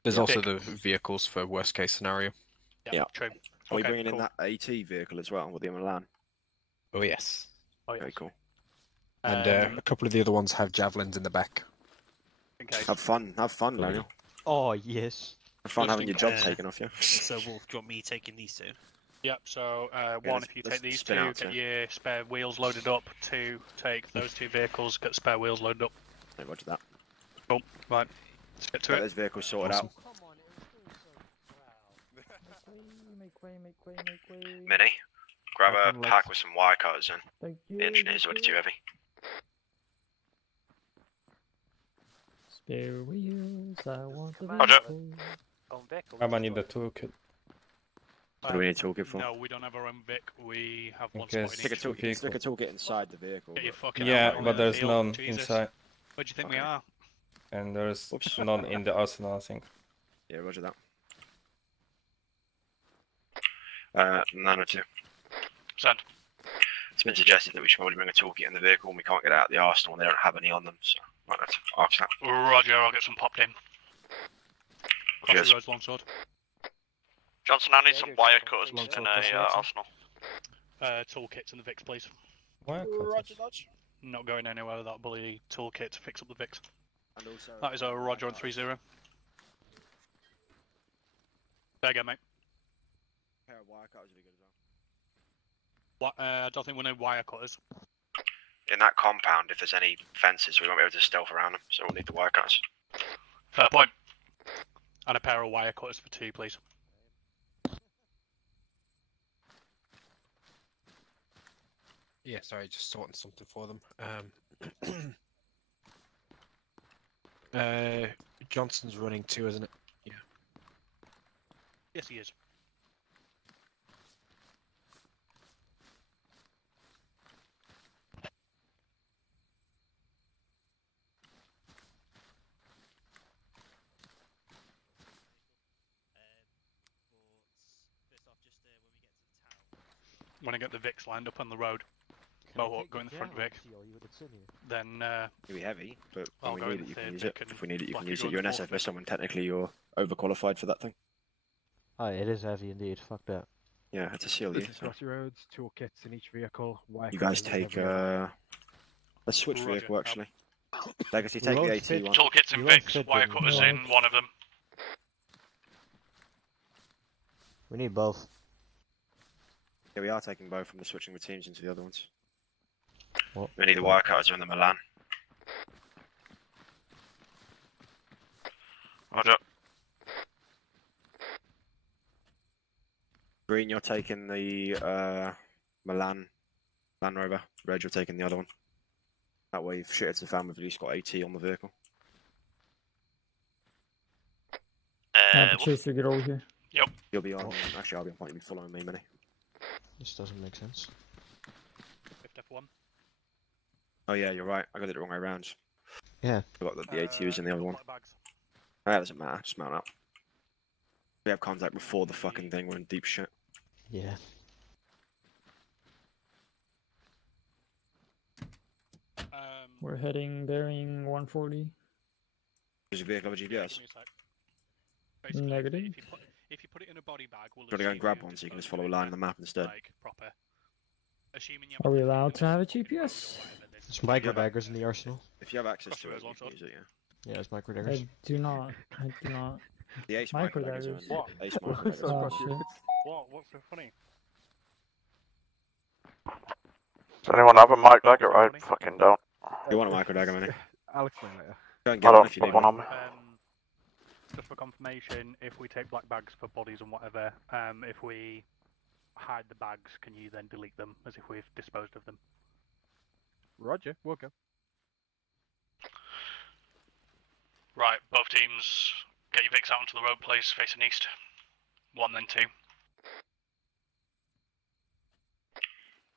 There's Yeah. also Dick. the vehicles for worst case scenario. Yeah. True. Are we Okay, bringing in cool. that AT vehicle as well with the Milan? Oh yes. Oh, yes. Very cool. And a couple of the other ones have javelins in the back. In case. Have fun, Daniel. Oh, yes. Have fun Just having in your job case. taken off you. So, Wolf, do you want me taking these two? Yep, so one, let's- if you let's take these spin two, out get two. your spare wheels loaded up. 2, take those 2 vehicles, get the spare wheels loaded up. Yeah, roger that. Cool, right, let's get to Get it. those vehicles sorted Awesome. out. Make way. Mini, grab a Nothing pack less. with some wire cutters in. Thank you. The engineer's already too heavy. Spare wheels, I want the Roger. vehicle. Own vehicle. I need the toolkit. What do we need to toolkit for? No, we don't have our own Vic. We have one Okay, spot in Stick a each. toolkit, vehicle. stick a toolkit inside the vehicle. Get your but- fucking Yeah, out but in the there's field, none Jesus. inside, Where do you think Okay. we are? and there's Oops. none in the arsenal, I think. Yeah, roger that. 902. Send. It's been suggested that we should probably bring a toolkit in the vehicle and we can't get out of the arsenal and they don't have any on them, so might have to ask that. Roger, I'll get some popped in. Cross Cheers. the roads, longsword. Johnson, I need Yeah, some dude, wire fucking cutters please, in yeah. a Arsenal. Toolkits in the Vics, please. Wire cutters. Not going anywhere without bloody toolkit to fix up the Vics. And also, That is a Roger on 3-0. There you go, mate. a pair of wire cutters would be good as well. I don't think we need wire cutters. In that compound, if there's any fences, we won't be able to stealth around them, so we'll need the wire cutters. Fair point. And a pair of wire cutters for 2, please. Yeah, sorry, just sorting something for them. Johnson's running 2, isn't it? Yeah. Yes, he is. When I get the Vics lined up on the road, Mohawk, go in the front Vic. Then It'll be heavy, but I'll when go we in need it, the you can third use it. Vic and If we need it, you can Blackie use go it. in You're an the fourth SFS, Vic. someone technically you're overqualified for that thing. Oh, it is heavy indeed. Fuck that. Yeah, it's a CLE. This is So. crossy roads, toolkits in each vehicle. Wire You guys cutters in take every let's switch Roger, vehicle yep. actually. Legacy, We take the won't AT fit- one. Toolkits and You won't Vics, fit wire them. cutters No. in one of them. We need both. Yeah, we are taking both from the switching the teams into the other ones. What? We need the wire cutters in the Milan. Roger. Green, you're taking the Milan Land Rover. Red, you're taking the other one. That way, if shit hits the fan, we've at least got AT on the vehicle. Patrice, get over here. You'll be on. Actually, I'll be on point. You'll be following me, Minnie. This doesn't make sense. 5F1. Oh yeah, you're right. I got it the wrong way around. Yeah. Forgot that the AT was in the other one. Bags. That doesn't matter. Just mount up. We have contact before the fucking thing. We're in deep shit. Yeah. We're heading bearing 140. Does your vehicle have a GPS? Give me a sec. Basically, Negative. If you put it in a body bag, we'll Gotta go and assume grab you one so you can just dispose follow a of line it on the map instead. Like proper. Assuming you Are we haven't allowed left to have a it on the road or GPS? whatever, There's micro daggers in the arsenal. If you have access to it, you can use it, yeah. Yeah, there's micro daggers. I do not. The ace micro daggers are in there. Ace micro daggers. Oh, shit. What? What's so funny? Does anyone have a mic dagger? I fucking don't. You want a micro dagger, man? I'll explain later. Go and get one if you need one on me. Just for confirmation, if we take black bags for bodies and whatever, if we hide the bags, can you then delete them as if we've disposed of them? Roger, we'll go. Right, both teams, get your Vicks out onto the road, please, facing east. 1, then 2.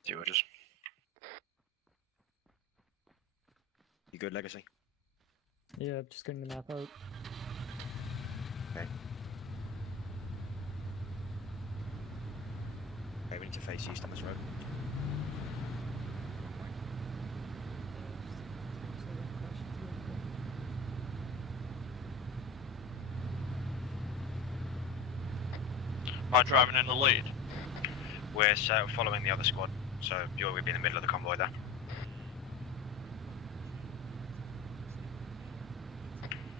2 Rogers. You good, Legacy? Yeah, just getting the map out. Okay. Okay, we need to face east on this road. Am I driving in the lead? We're following the other squad, so you'll be in the middle of the convoy there.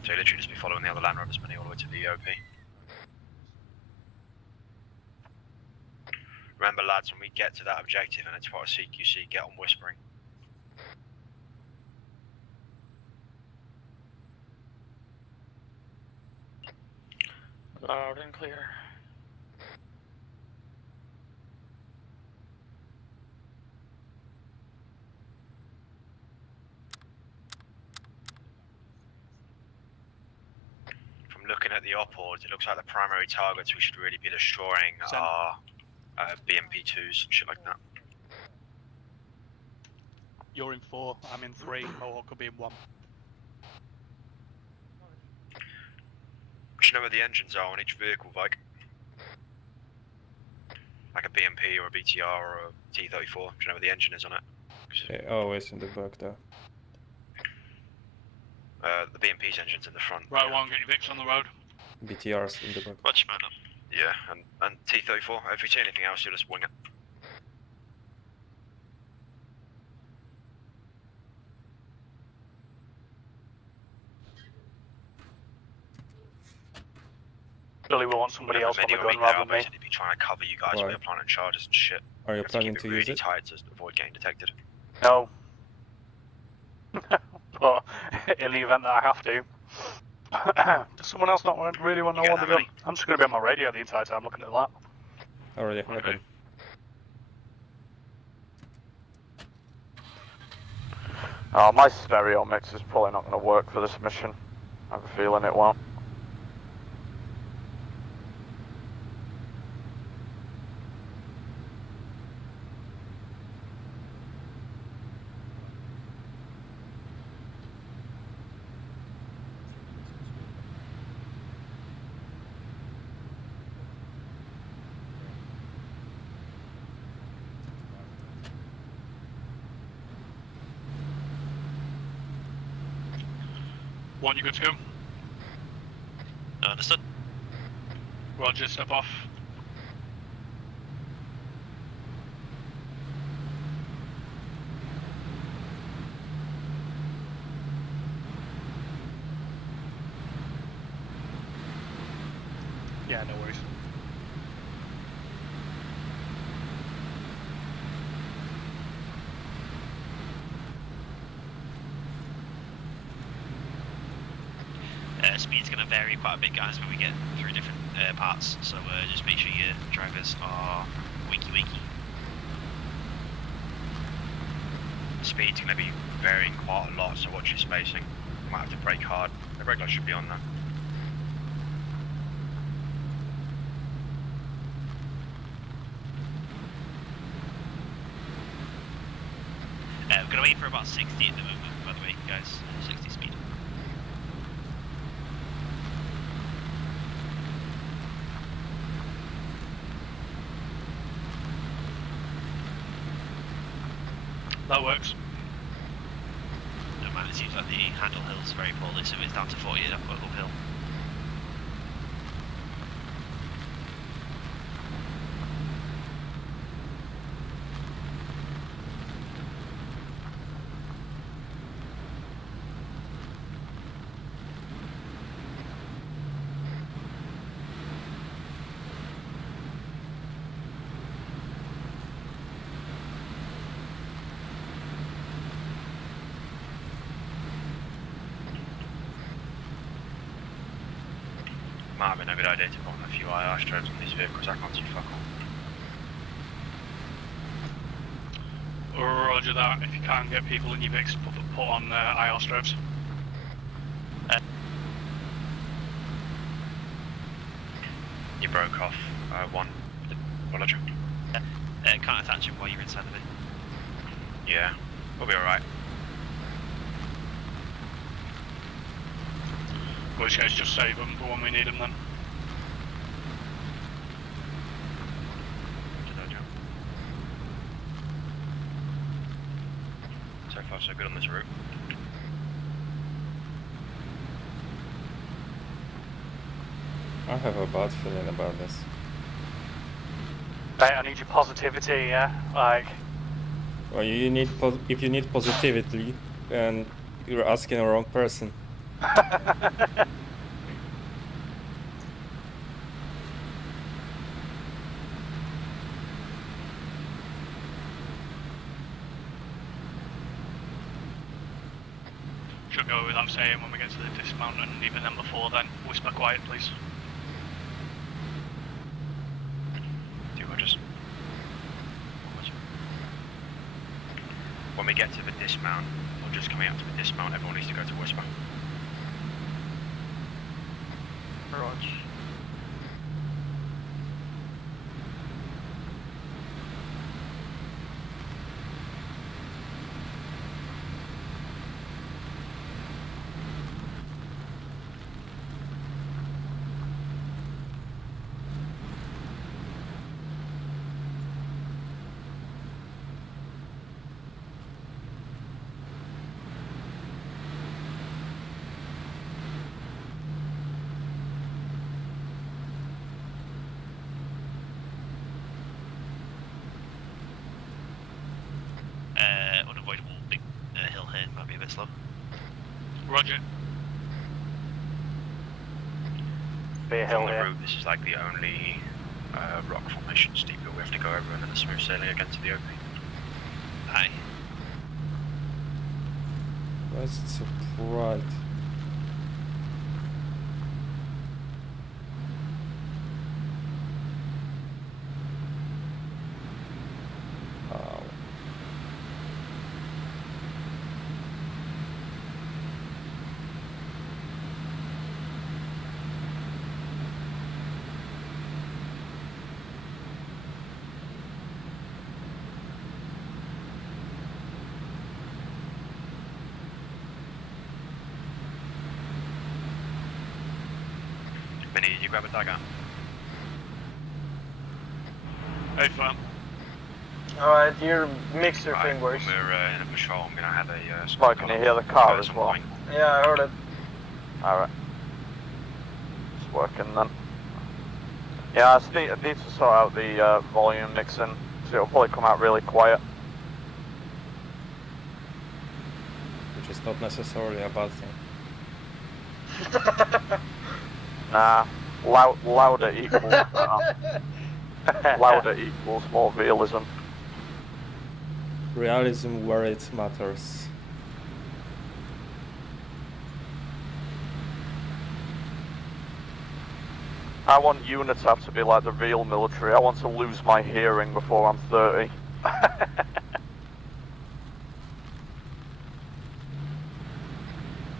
So you'll literally just be following the other Land Rovers Mini all the way to the EOP. Remember lads, when we get to that objective and it's for a CQC, get on whispering. Loud and clear. From looking at the op-ords, it looks like the primary targets we should really be destroying are BMP2s and shit like that. You're in 4, I'm in 3, Mohawk could be in 1. Do you know where the engines are on each vehicle, Vike? Like a BMP or a BTR or a T-34, do you know where the engine is on it? Yeah, always in the back there. The BMP's engine's in the front. Right, one, get your Vicks on the road. BTR's in the back. Watch man up. Yeah, and T-34, if you see anything else, you'll just wing it. Billy will want somebody else on the gun rather than me. Basically be trying to cover you guys while you're planning charges and shit. Are you planning to use really it? tight to avoid getting detected. No. But in the event that I have to. Does someone else not really want to know what the gun? I'm just going to be on my radio the entire time looking at that. Already, okay. Oh, my stereo mix is probably not going to work for this mission. I have a feeling it won't. One, you good to go? Understood. Roger, step off. Yeah, no worries. Speed's going to vary quite a bit, guys, when we get through different parts, so just make sure your drivers are wakey. Speed's going to be varying quite a lot, so watch your spacing. You might have to brake hard. The brake light should be on there. We're going to wait for about 60 at the moment, by the way, guys. 60 speed. That works. No man, it seems like the handle hill's very poorly, so if it's down to 40, I've got to go uphill. Might have been a good idea to put on a few IR strobes on these vehicles, I can't see fuck all. Roger that. If you can't get people in your mix, put on IR strobes. You broke off one. Roger. Can't attach him while you're inside of it. Yeah, we'll be alright. In which case, just save them for when we need them then. So far so good on this route. I have a bad feeling about this. Right, I need your positivity, yeah? Like... Well, you need if you need positivity, and you're asking the wrong person. Should go without saying when we get to the dismount, and even then before then, whisper quiet, please. When we get to the dismount, or just coming up to the dismount, everyone needs to go to whisper. Roger. Unavoidable big hill here, might be a bit slow. Roger. Be a hill On the here. route, this is like the only rock formation steep that we have to go over, and then the smooth sailing again to the opening. Aye. Why is it so bright? Wow. Minnie, did you grab a dagger? Hey, fam. Alright, your mixer thing works. When we're in a patrol, I'm going to have a... Well, can you hear the car as well? Yeah, I heard it. Alright. It's working then. Yeah, I need to sort out the volume mixing, so it'll probably come out really quiet. Which is not necessarily a bad thing. Nah, louder equals louder equals more realism. Realism where it matters. I want UNITAF to be like the real military. I want to lose my hearing before I'm 30.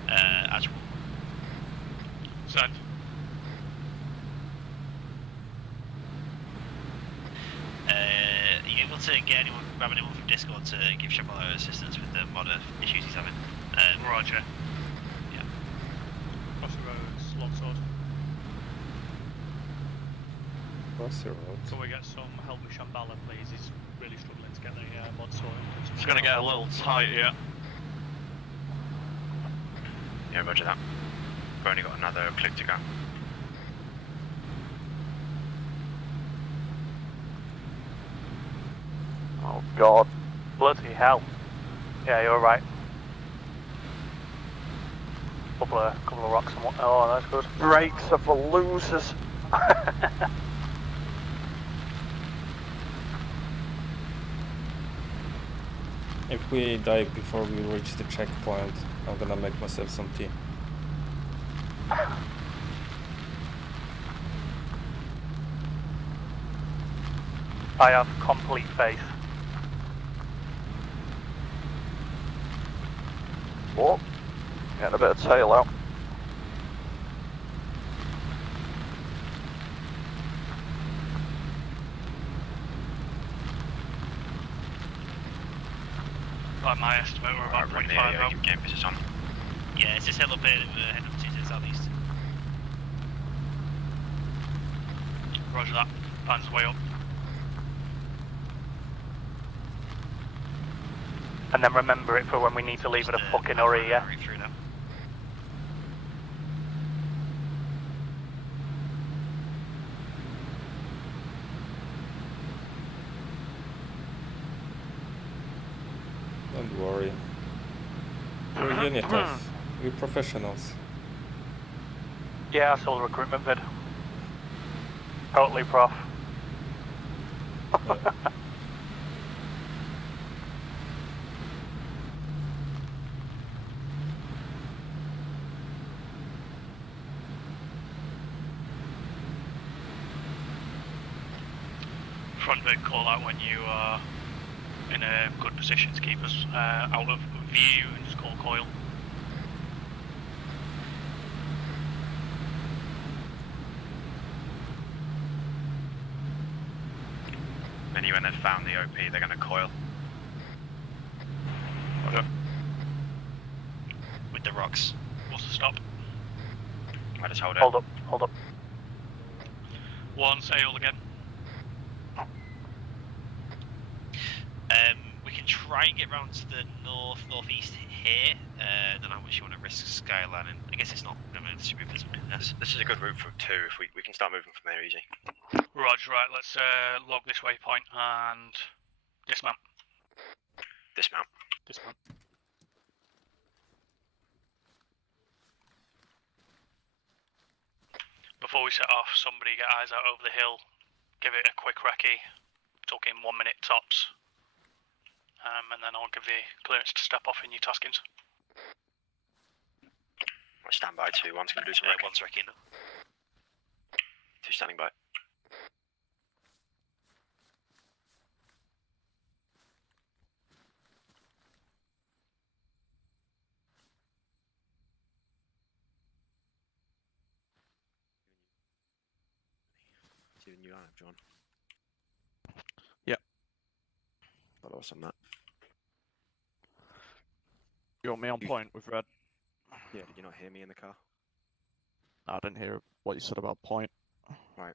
Actual. Send. Are you able to grab anyone from Discord to give Shabalo assistance with the mod issues he's having? Roger. Yeah. Cross the road, long sword. Cross the road. Can we get some help with Shambhala, please? He's really struggling to get the mod sorted. It's going to get a little tight here. Yeah, roger that. We've only got another click to go. Oh god. Bloody hell. Yeah, you're right. Couple of rocks and what. Oh, that's good. Brakes are for losers. If we die before we reach the checkpoint, I'm gonna make myself some tea. I have complete faith. Whoa. Getting a bit of tail out. By my estimate, we're about 45 out. Game is on. Yeah, it's this hill up here that we're heading up to the southeast. Roger that. Plan's way up. And then remember it for when we need to leave at a fucking hurry, yeah? Through now. Don't worry. We're UNITAF. We're professionals. Yeah, I saw the recruitment vid. Totally prof. Front vid call out when you are in a good position to keep us out of view and just call coil. Many when they've found the OP, they're going to coil. Roger. With the rocks. What's the stop? I just hold it. Hold up, hold up. One sail again. We can try and get round to the northeast here. Don't know how much you want to risk skylining. I guess it's not. I mean, it's super visible. This is a good route for 2 if we can start moving from there easy. Roger, right, let's log this waypoint and dismount. Dismount. Dismount. Before we set off, somebody get eyes out over the hill, give it a quick recce, talk in 1 minute tops, and then I'll give the clearance to step off in your taskings. I stand by 2, one's going to do some one's wrecking. 2 standing by. See the new lineup, John? Yep. Follow us on that. You want me on point with red? Yeah, did you not hear me in the car? I didn't hear what you said about point. Right.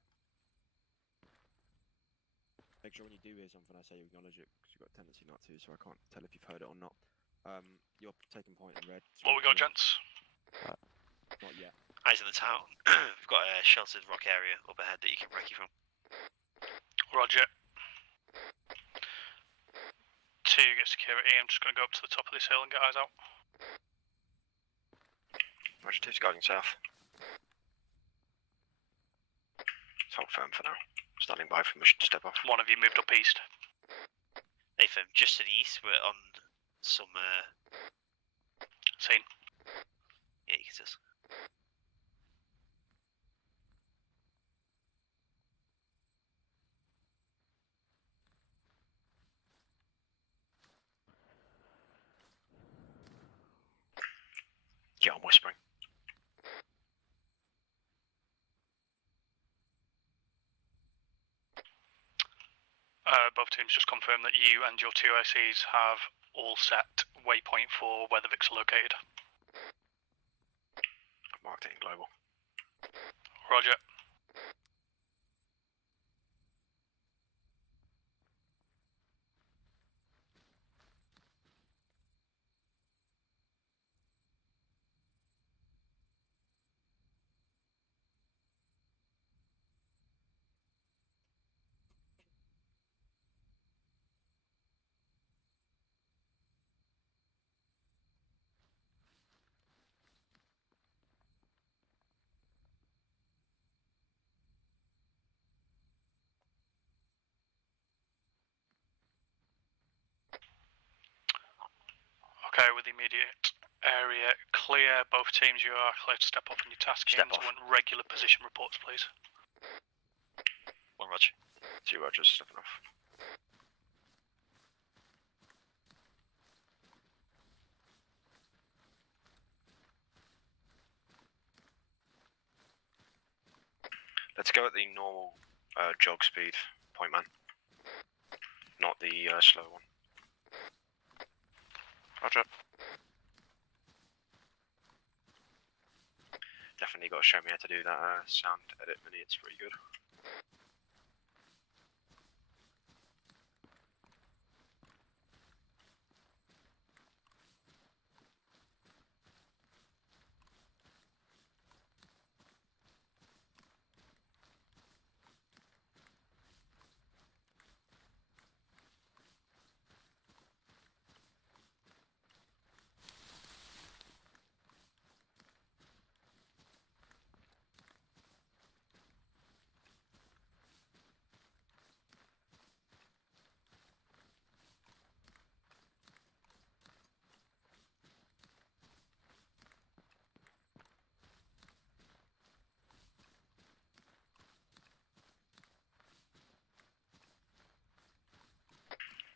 Make sure when you do hear something I say you acknowledge it, because you've got a tendency not to, so I can't tell if you've heard it or not. You're taking point in red. What we got, gents? Not yet. Eyes in the town. We've got a sheltered rock area up ahead that you can recce from. Roger. 2, get security. I'm just going to go up to the top of this hill and get eyes out. Roger, 2's guiding south. Let's hold firm for now. Standing by for mission to step off. One of you moved up east. Nathan, just to the east, we're on some scene. Yeah, you can see us. Yeah, I'm whispering. Both teams just confirm that you and your 2 ICs have all set waypoint for where the Vics are located. I've marked it in global. Roger. Okay, with the immediate area clear, both teams you are clear to step off on your taskings. Step off. Want regular position reports, please. 1 Roger. 2 Rogers, stepping off. Let's go at the normal jog speed, point man. Not the slow one. Roger. Definitely got to show me how to do that sound edit mini, it's pretty good.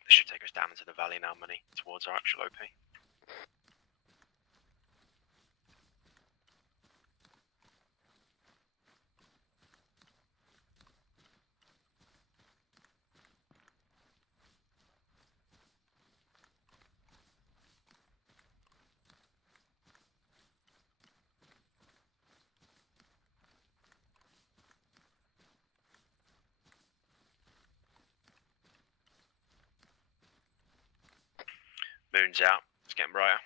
This should take us down into the valley now, Money, towards our actual OP. Moon's out, it's getting brighter.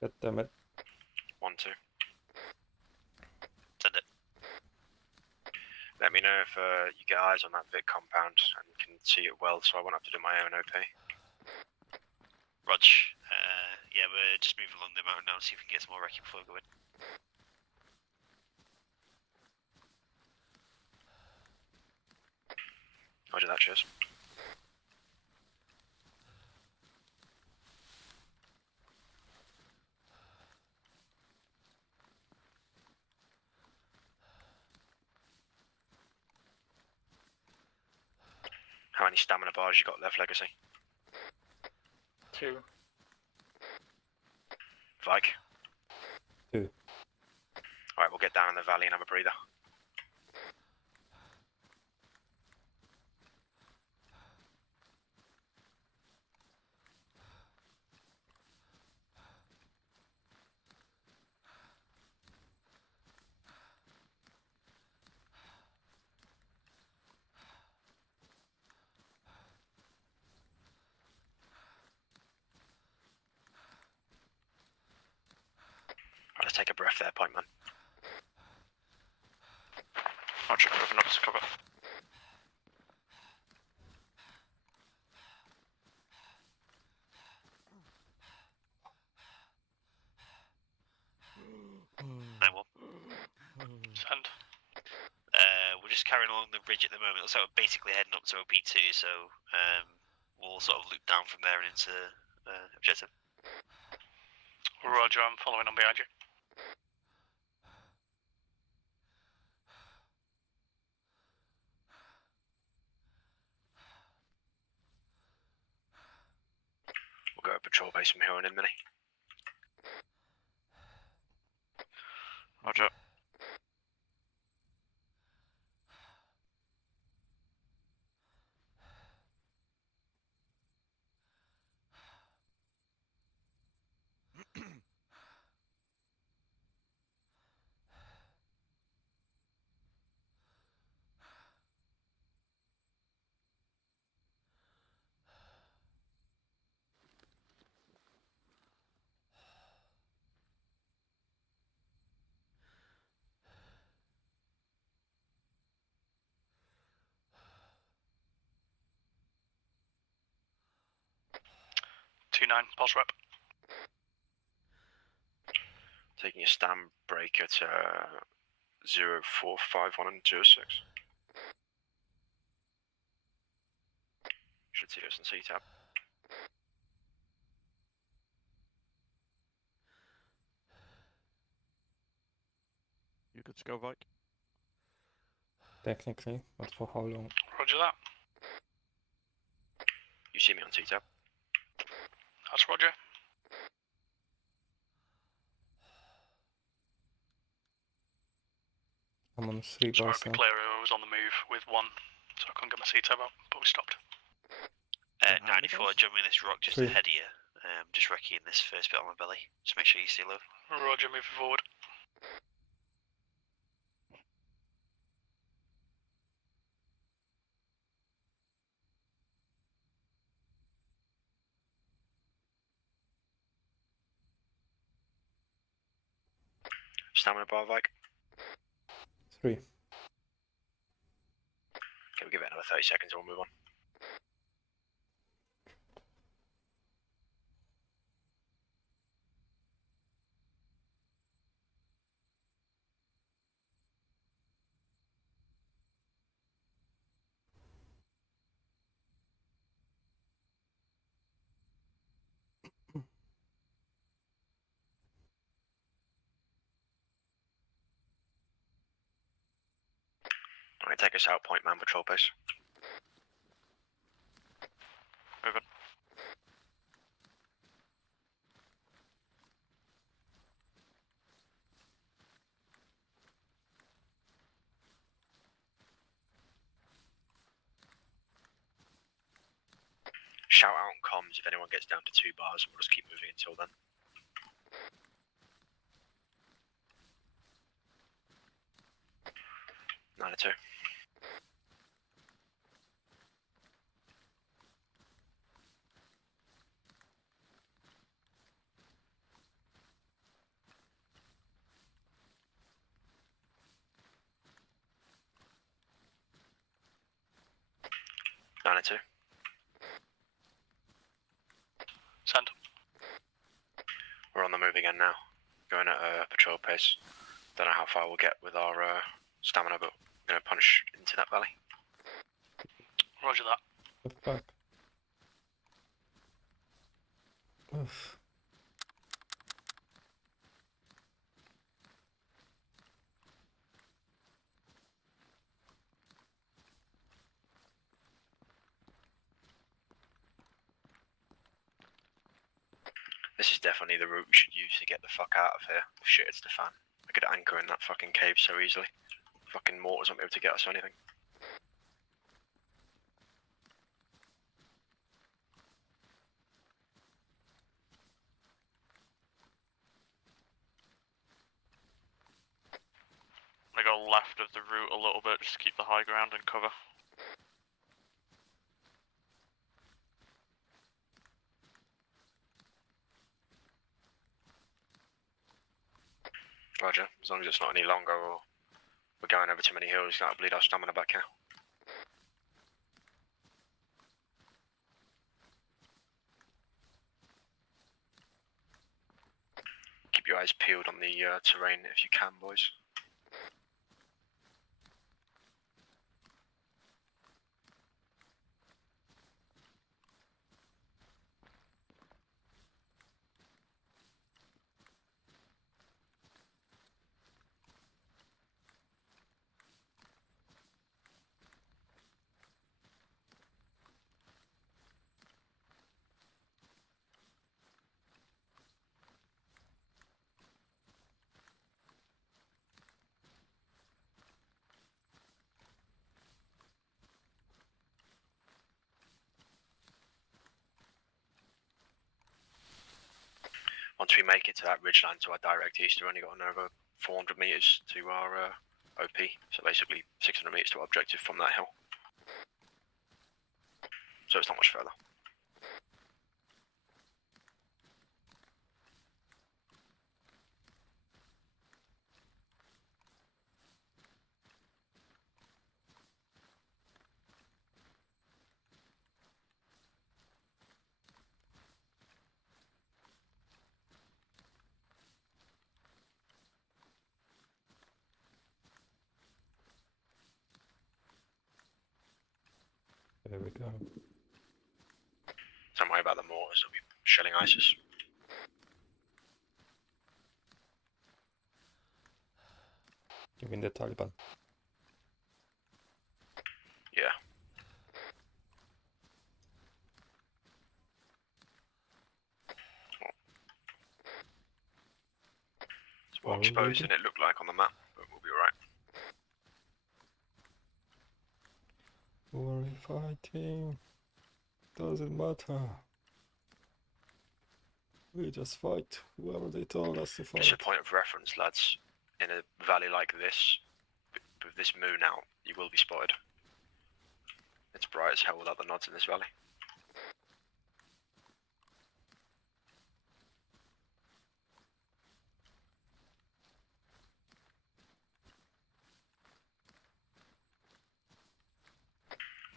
God damn it. 1, 2. Send it. Let me know if you get eyes on that big compound and you can see it well, so I won't have to do my own OP. Rog. Yeah, we're just moving along the mountain now to see if we can get some more wrecking before we go in. Roger that, cheers. How many stamina bars you got left, Legacy? 2. Vike? 2. Alright, we'll get down in the valley and have a breather. Let's take a breath there, point man. Roger, moving up to cover. Send. We're just carrying along the ridge at the moment. Looks like we're basically heading up to OP2, so we'll sort of loop down from there and into objective. Roger, I'm following on behind you. We'll go to patrol base from here on in, Minnie. Roger. Pulse rep. Taking a stand breaker to 0451 and 06. Should see us in C-tab. You good to go, Vike? Technically, but for how long? Roger that. You see me on C-tab? That's Roger. I'm on 3 Sorry, bars I'll be now. clear, I was on the move with 1, so I couldn't get my CTAB out, but we stopped. 94, jump in this rock just 3. ahead of you. Just wrecking this first bit on my belly. Just make sure you stay low. Roger, moving forward. Stamina bar, Vike. 3. Okay, we'll give it another 30 seconds and we'll move on. Alright, take us out, point man, patrol pace. Over. Shout out on comms if anyone gets down to 2 bars, we'll just keep moving until then. Nine two. Nine two. Send. We're on the move again now. Going at patrol pace. Don't know how far we'll get with our stamina, but we're gonna punch into that valley. Roger that. The fuck? Oof. This is definitely the route we should use to get the fuck out of here. Shit, it's the fan. I could anchor in that fucking cave so easily. Fucking mortars won't be able to get us or anything. I'm gonna go left of the route a little bit, just keep the high ground and cover. Roger, as long as it's not any longer or we're going over too many hills, that'll bleed our stamina back here. Keep your eyes peeled on the terrain if you can, boys. Once we make it to that ridgeline to our direct east, we've only got another 400 metres to our OP, so basically 600 metres to our objective from that hill. So it's not much further. There we go. Don't worry about the mortars, they'll be shelling ISIS. You mean the Taliban? Yeah. It's more exposed than it looked like on the map, but we'll be alright. Who are we fighting? Doesn't matter. We just fight whoever they told us to fight. Just a point of reference, lads. In a valley like this, with this moon out, you will be spotted. It's bright as hell without the nods in this valley.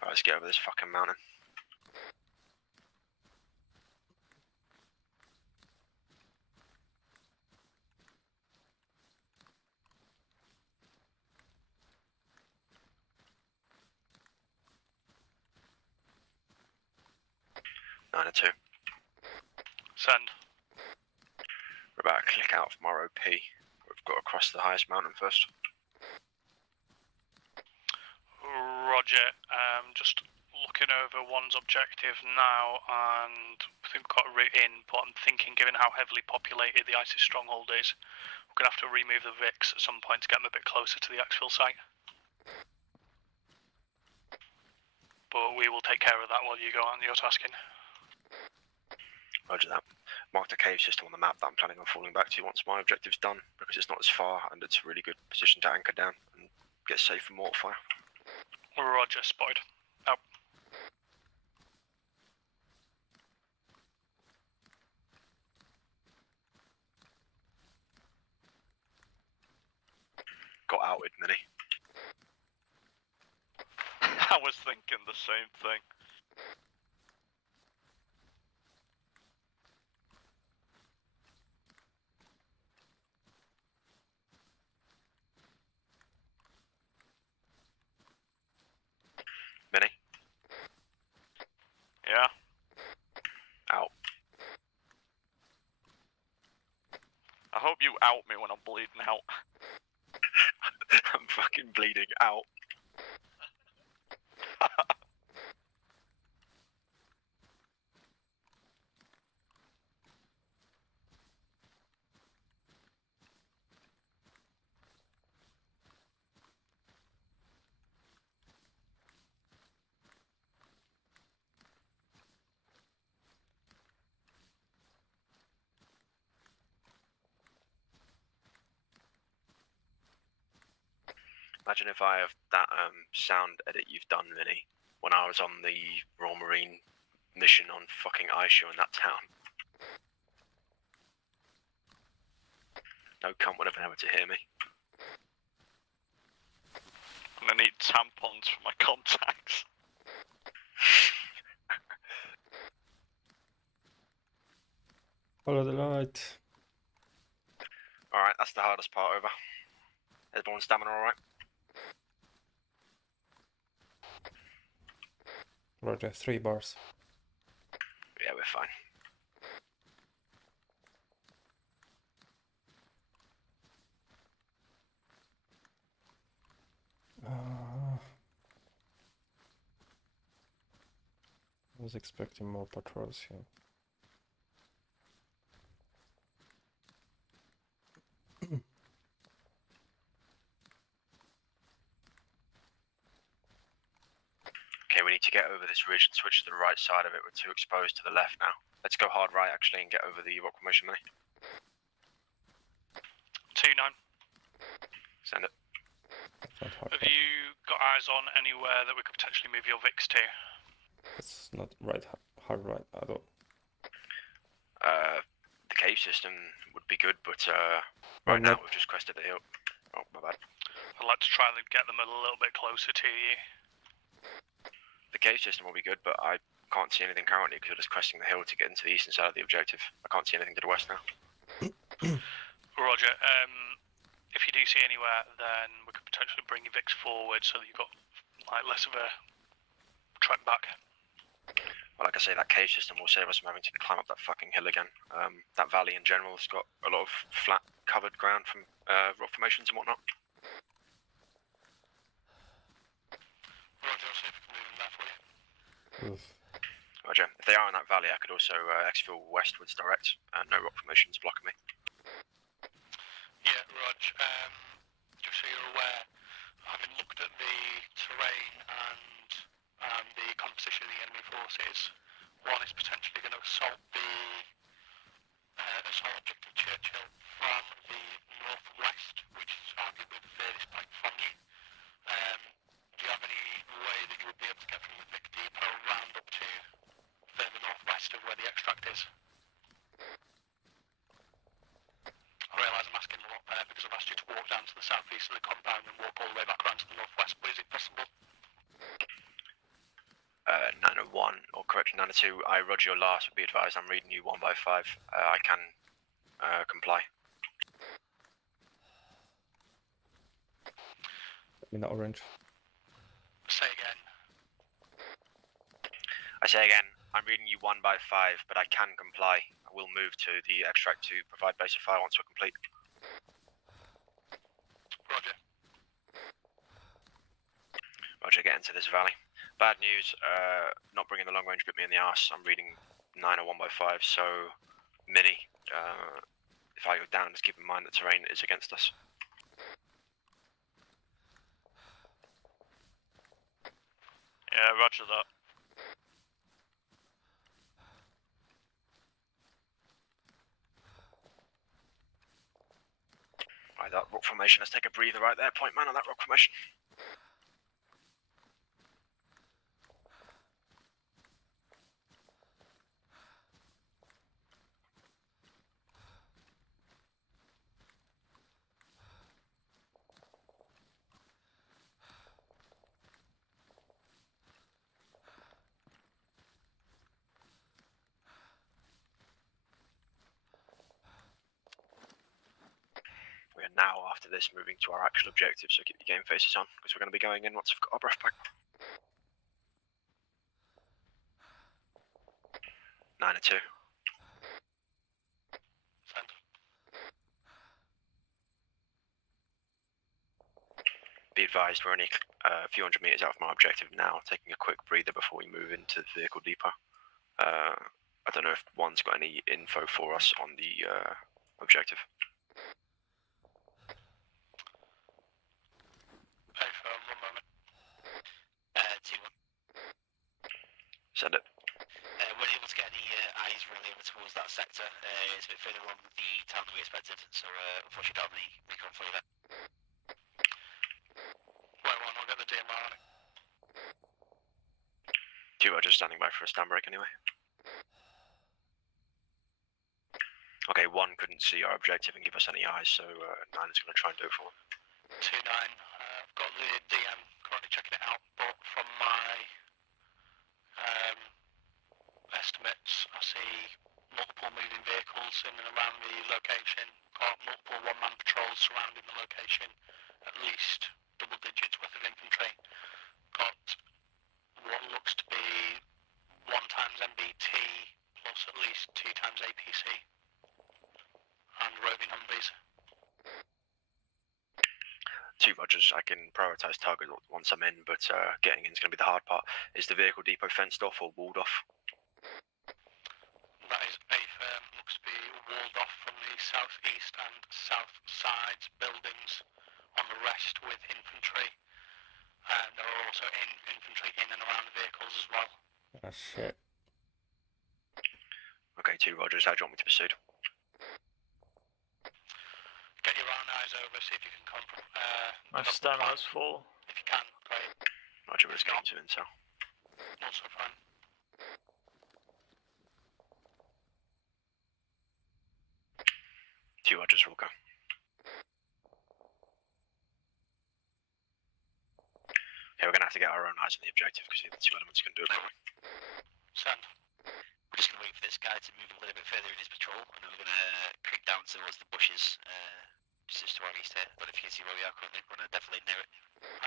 Alright, let's get over this fucking mountain. Nine and 2. Send. We're about to click out from our OP. We've got to cross the highest mountain first. Roger. Just looking over one's objective now, and I think we've got a route in, but I'm thinking given how heavily populated the ISIS stronghold is, we're going to have to remove the VIX at some point to get them a bit closer to the exfil site. But we will take care of that while you go on your tasking. Roger that. Mark the cave system on the map that I'm planning on falling back to once my objective's done, because it's not as far and it's a really good position to anchor down and get safe from mortar fire. Roger, spotted. Out. Got outed, Minnie. I was thinking the same thing. Minnie? Yeah? Out. I hope you out me when I'm bleeding out. I'm fucking bleeding out. Imagine if I have that sound edit you've done, Vinny, when I was on the Royal Marine mission on fucking Aisha in that town. No cunt would have been able to hear me. I'm gonna need tampons for my contacts. Follow the light. Alright, that's the hardest part over. Everyone's stamina alright? Roger, 3 bars. Yeah, we're fine. I was expecting more patrols here. Okay, we need to get over this ridge and switch to the right side of it. We're too exposed to the left now. Let's go hard right actually and get over the rock formation money. 2-9. Send it. Have you got eyes on anywhere that we could potentially move your VIX to? It's not right, hard right at all. The cave system would be good, but right now we've just crested the hill. Oh, my bad. I'd like to try and get them a little bit closer to you. The cave system will be good, but I can't see anything currently because we're just cresting the hill to get into the eastern side of the objective. I can't see anything to the west now. Roger. If you do see anywhere, then we could potentially bring your VIX forward so that you've got like less of a trek back. Well, like I say, that cave system will save us from having to climb up that fucking hill again. That valley in general has got a lot of flat, covered ground from rock formations and whatnot. Roger, I'll see if we can move them there for you. Oof. Roger. If they are in that valley, I could also exfil westwards direct. No rock formations blocking me. Yeah, Rog. Just so you're aware, having looked at the terrain and and the composition of the enemy forces. One is potentially going to assault the assault objective Churchill from the northwest, which is arguably the furthest point from you. Do you have any way that you would be able to get from the Vic Depot round up to further northwest of where the extract is? I realise I'm asking a lot there because I've asked you to walk down to the southeast of the compound and walk all the way back around to the northwest, but is it possible? 901, or correction 902, I roger your last, be advised I'm reading you 1 by 5. I can comply. In the orange. Say again. I say again, I'm reading you 1 by 5, but I can comply. I will move to the extract to provide basic fire once we're complete. Roger. Roger, get into this valley. Bad news, not bringing the long range bit me in the arse. I'm reading 901 by 5, so mini. If I go down, just keep in mind the terrain is against us. Yeah, roger that. Right, that rock formation, let's take a breather right there, point man on that rock formation. We are now, after this, moving to our actual objective, so keep your game faces on, because we're going to be going in once we've got our breath back. 902. Be advised, we're only a few hundred meters out from our objective now, taking a quick breather before we move into the vehicle depot. I don't know if one's got any info for us on the objective. Hey, for 1 moment. 2-1. Send it. We're able to get any eyes really over towards that sector. It's a bit further along the town than we expected, so unfortunately don't have any recon for you there. Wait one, I'll get the DMR on it. 2 are just standing by for a stand break anyway. Okay, 1 couldn't see our objective and give us any eyes, so 9 is going to try and do it for 2-9, him. I've got the DM currently checking it out, but from my estimates, I see multiple moving vehicles in and around the location, got multiple one-man patrols surrounding the location, at least double digits worth of infantry, got what looks to be 1 times MBT plus at least 2 times APC, and roving Humvees. 2 Rogers, I can prioritise target once I'm in, but getting in is going to be the hard part. Is the vehicle depot fenced off or walled off? That is a firm, looks to be walled off from the southeast and south sides buildings on the rest with infantry. And there are also infantry in and around the vehicles as well. Ah, shit. Okay, 2 Rogers, how do you want me to proceed? Get your own eyes over, see if you can come from... My stamina's full. If you can, great. Roger, we're just getting to intel. Also fine. Two Rogers, we'll go. Okay, we're going to have to get our own eyes on the objective because the other 2 elements can do it. Send. We're just going to wait for this guy to move a little bit further in his patrol, and then we're going to creep down towards the bushes, just to our east here. But if you can see where we are currently, we're definitely near it.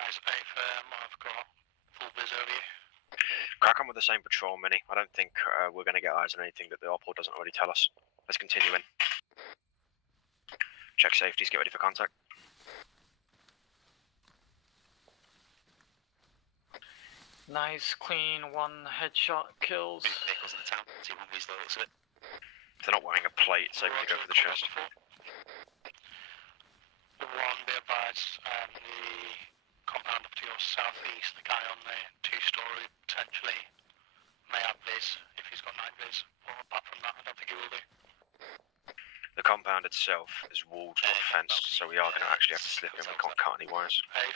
Eyes A firm, I've got full vis over you. Crack on with the same patrol, Mini. I don't think we're going to get eyes on anything that the OPPO doesn't already tell us. Let's continue in. Check safeties, get ready for contact. Nice, clean, 1 headshot kills. Vehicles in the town, 2 Humvees the looks of it. If they're not wearing a plate, it's safe to go for the chest. The 1, be advised, the compound up to your southeast. The guy on the 2-story potentially may have viz if he's got night viz. But apart from that, I don't think he will do. The compound itself is walled, not fenced, so we are going to actually have to slip in. We can't cut any wires. Hey,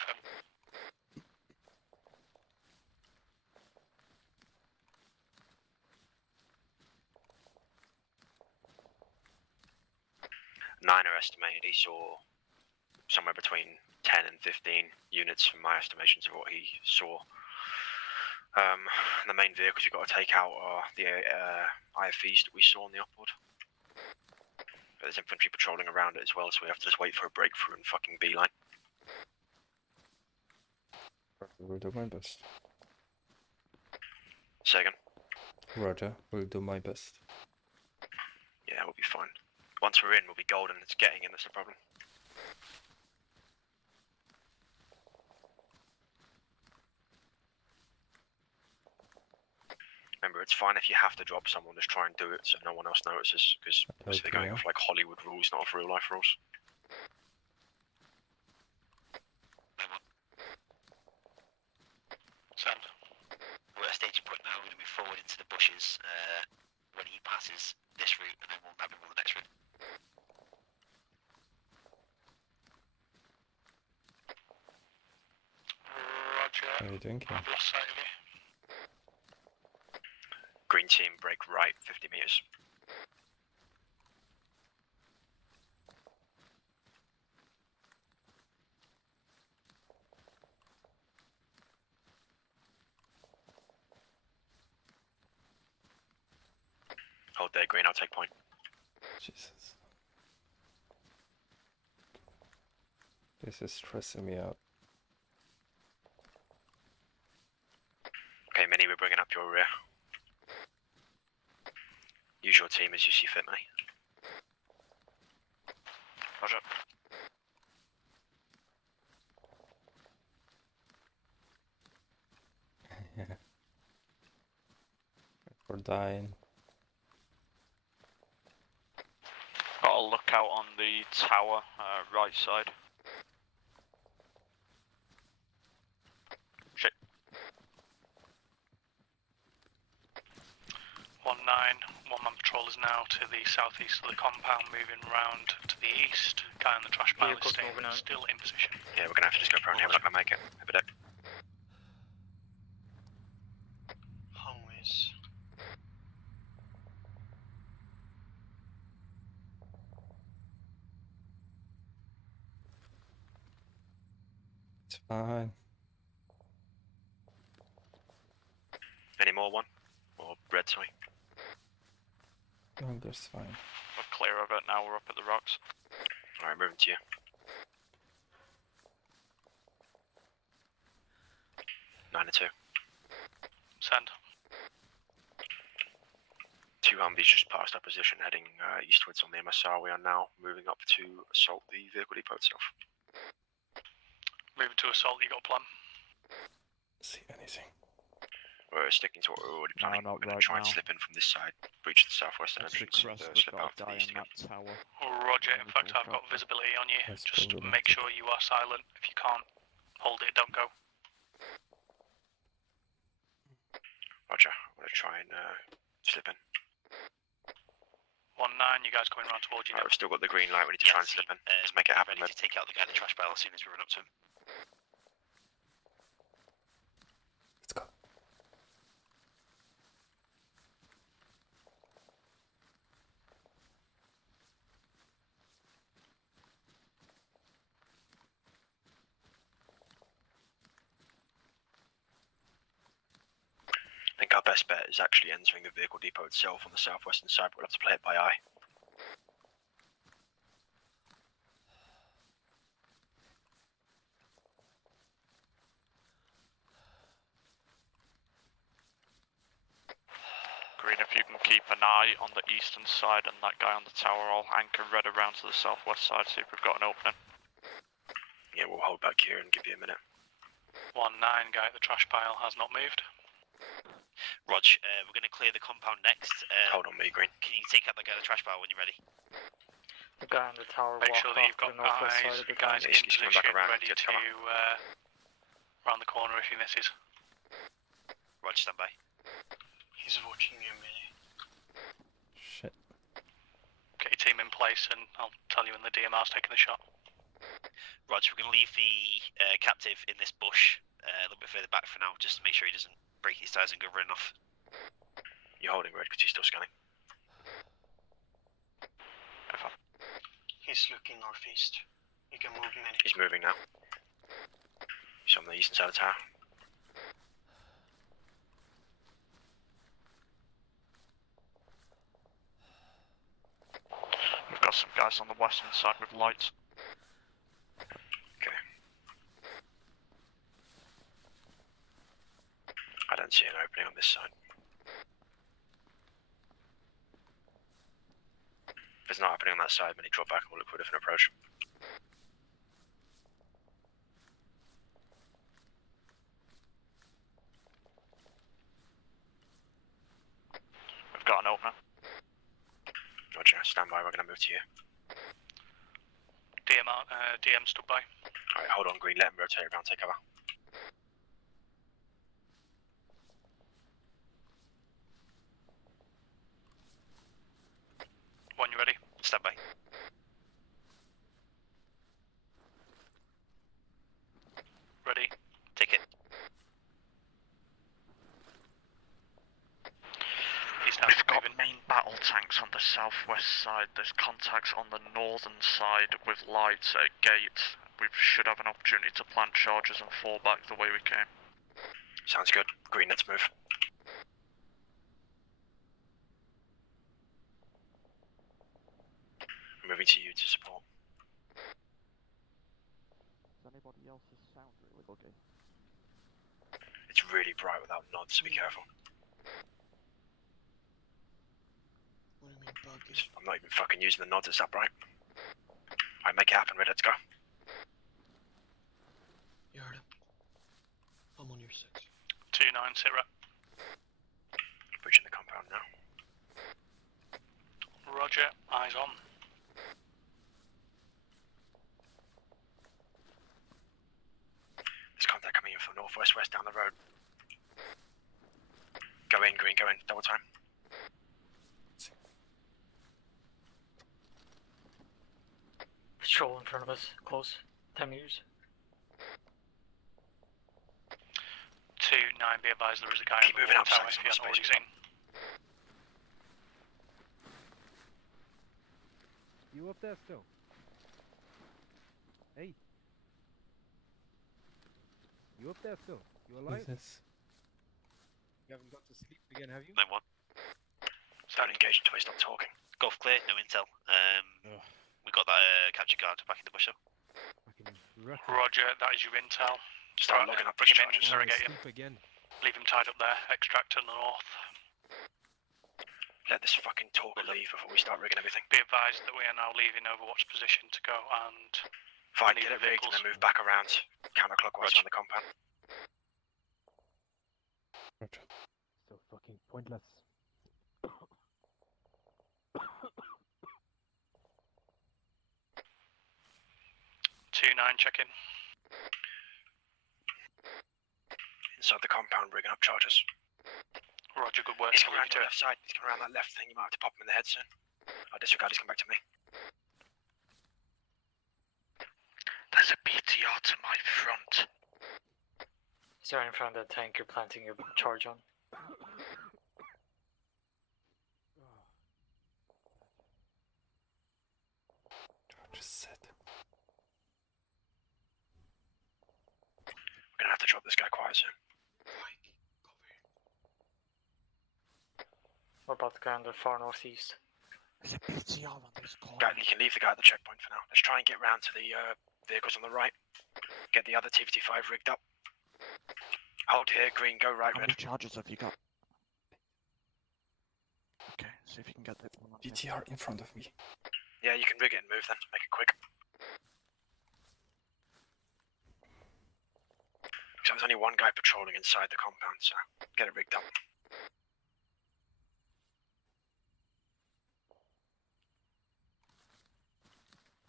9 are estimated. He saw somewhere between 10 and 15 units from my estimations of what he saw. The main vehicles we've got to take out are the IFVs that we saw on the upward. But there's infantry patrolling around it as well, so we have to just wait for a breakthrough and fucking beeline. We'll do my best. Second. Roger, we'll do my best. Yeah, we'll be fine. Once we're in, we'll be golden. It's getting in, that's the problem. Remember, it's fine if you have to drop someone, just try and do it so no one else notices, because they're going off like Hollywood rules, not off real life rules. Sand. We're at a staging point now, we're going to move forward into the bushes when he passes this route, and then we'll nab him on the next route. Roger. How are you doing, King? I've lost sight of you. Green team, break right, 50 meters. Hold there, green, I'll take point. Jesus. This is stressing me out. Okay, Minnie, we're bringing up your rear. Use your team as you see fit, mate. Roger. Yeah. We're dying. Got a lookout on the tower, right side. Shit. 1-9, one-man patrol is now to the southeast of the compound, moving round to the east. Guy on the trash pile is staying still in position. Yeah, we're gonna have to just go around here, we're not gonna make it. Have a deck. Homies. It's fine. Any more one? Or red, sorry. Oh, that's fine. We're clear of it now, we're up at the rocks. Alright, moving to you. Nine and 2. Send. 2 Humvees just passed our position, heading eastwards on the MSR. We are now moving up to assault the vehicle depot itself. Moving to assault, you got a plan? See anything? We're sticking to what we're already planning. No, not we're going right to try and now. slip in from this side, breach the southwestern That's the entrance, and crest, slip we've got out to a the guy east on again. that tower. Roger, in fact I've got visibility on you. Just make sure you are silent. If you can't hold it, don't go. Roger, I'm going to try and slip in. 1-9, you guys coming around towards you now. Right, we've still got the green light, we need to try and slip in. Let's make it happen. Ready to take out the guy in the trash pile as soon as we run up to him. Let's go. I think our best bet is actually entering the vehicle depot itself on the southwestern side, but we'll have to play it by eye. Green, if you can keep an eye on the eastern side and that guy on the tower, I'll anchor red around to the southwest side, see if we've got an opening. Yeah, we'll hold back here and give you a minute. 1-9, guy at the trash pile has not moved. Rog, we're going to clear the compound next. Hold on, me, Green. Can you take out the guy in the trash pile when you're ready? The guy on the tower Make walked sure that off you've got to the northwest eyes, side of the guys in He's coming position, back around, ready get to cover. round the corner if he misses. Roger, stand by. He's watching you, Millie. Shit. Get your team in place and I'll tell you when the DMR's taking the shot. Roger, we're going to leave the captive in this bush a little bit further back for now, just to make sure he doesn't break his ties and go running off. You're holding red because he's still scanning. He's looking northeast. You can move him in. He's moving now. He's on the eastern side of the tower. We've got some guys on the western side with lights. Okay. I don't see an opening on this side. If there's not opening on that side, then he drop back and we'll look for a different approach. We've got an opener. Roger, stand by, we're going to move to you. DM stood by. Alright, hold on, Green, let him rotate around, take cover. When you're ready. Stand by. Ready. Take it. We've got main battle tanks on the southwest side. There's contacts on the northern side with lights at gates. We should have an opportunity to plant charges and fall back the way we came. Sounds good. Green, let's move. Moving to you to support. Is anybody else's sound really buggy? It's really bright without nods, so be careful. What do you mean buggy? I'm not even fucking using the nods, it's that bright. Alright, make it happen, Red, let's go. You heard him. I'm on your 6. 2-9, sit rep. Breaching the compound now. Roger, eyes on. There's contact coming in from northwest down the road. Go in, Green, go in. Double time. Patrol in front of us, close. 10 meters. 2-9, be advised there is a guy Keep in the moving water up, tower if Saxon, you haven't already space. seen. You up there still? Hey. You up there still? You alive? Jesus. You haven't got to sleep again, have you? No one. Don't engage until we stop talking. Golf clear, no intel. We got that capture guard back in the bush though. Roger, that is your intel. Start logging up Bring these him in, charges. interrogate him. Sleep again. Leave him tied up there, extract to the north. Let this fucking talk leave before we start rigging everything. Be advised that we are now leaving Overwatch position to go and... Fine, get it rigged and then move back around. Counterclockwise around the compound. So fucking pointless. 2-9, check in. Inside the compound, rigging up charges. Roger, good work. He's coming around to the left side. He's coming around that left thing. You might have to pop him in the head soon. I'll disregard. He's come back to me. There's a BTR to my front. Is there in front of the tank you're planting your charge on? Just set. We're gonna have to drop this guy quiet soon. What about the guy on the far northeast? There's a BTR on this corner. Guy, you can leave the guy at the checkpoint for now. Let's try and get round to the vehicles on the right. Get the other T-55 rigged up. Hold here, green, go right, How red. many charges have you got? Okay, see if you can get that one. BTR in front of me. Yeah, you can rig it and move then. Make it quick. So there's only one guy patrolling inside the compound, so get it rigged up.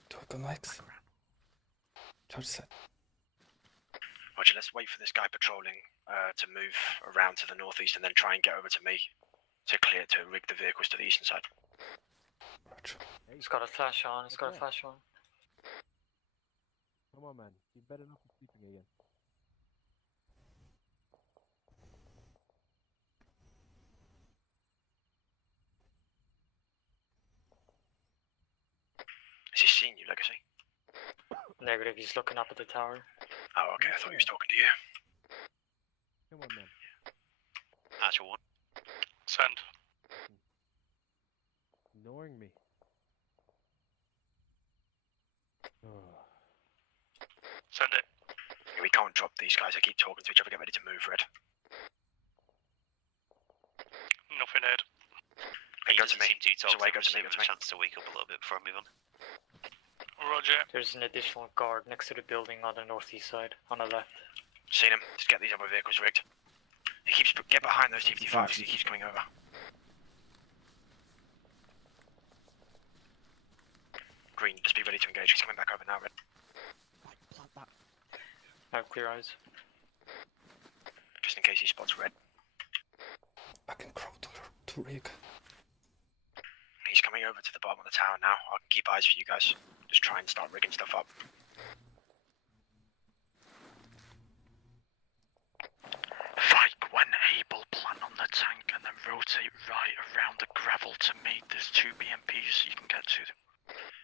Total lights. Charge set. Roger, let's wait for this guy patrolling to move around to the northeast and then try and get over to me to rig the vehicles to the eastern side. It's got a flash on, it's got a flash on. Come on, man. You better not be sleeping again. Has he seen you, Legacy? Negative, he's looking up at the tower. Oh, okay, I thought he was talking to you. Come on, man. Actual one. Send. Ignoring me. Oh. Send it. We can't drop these guys. They keep talking to each other. Get ready to move, Red. Nothing heard. He Go to doesn't me. seem too So wait, talkative. go to me, Give go him to a me. chance to wake up a little bit before I move on. Roger. There's an additional guard next to the building on the northeast side, on the left. Seen him. Just get these other vehicles rigged. Get behind those T-55s. He keeps coming over. Green, just be ready to engage. He's coming back over now, Red. I have clear eyes. Just in case he spots Red. I can crawl to rig. He's coming over to the bottom of the tower now. I can keep eyes for you guys. Just try and start rigging stuff up. Vike, when able, plant on the tank and then rotate right around the gravel to me. There's 2 BMPs you can get to them.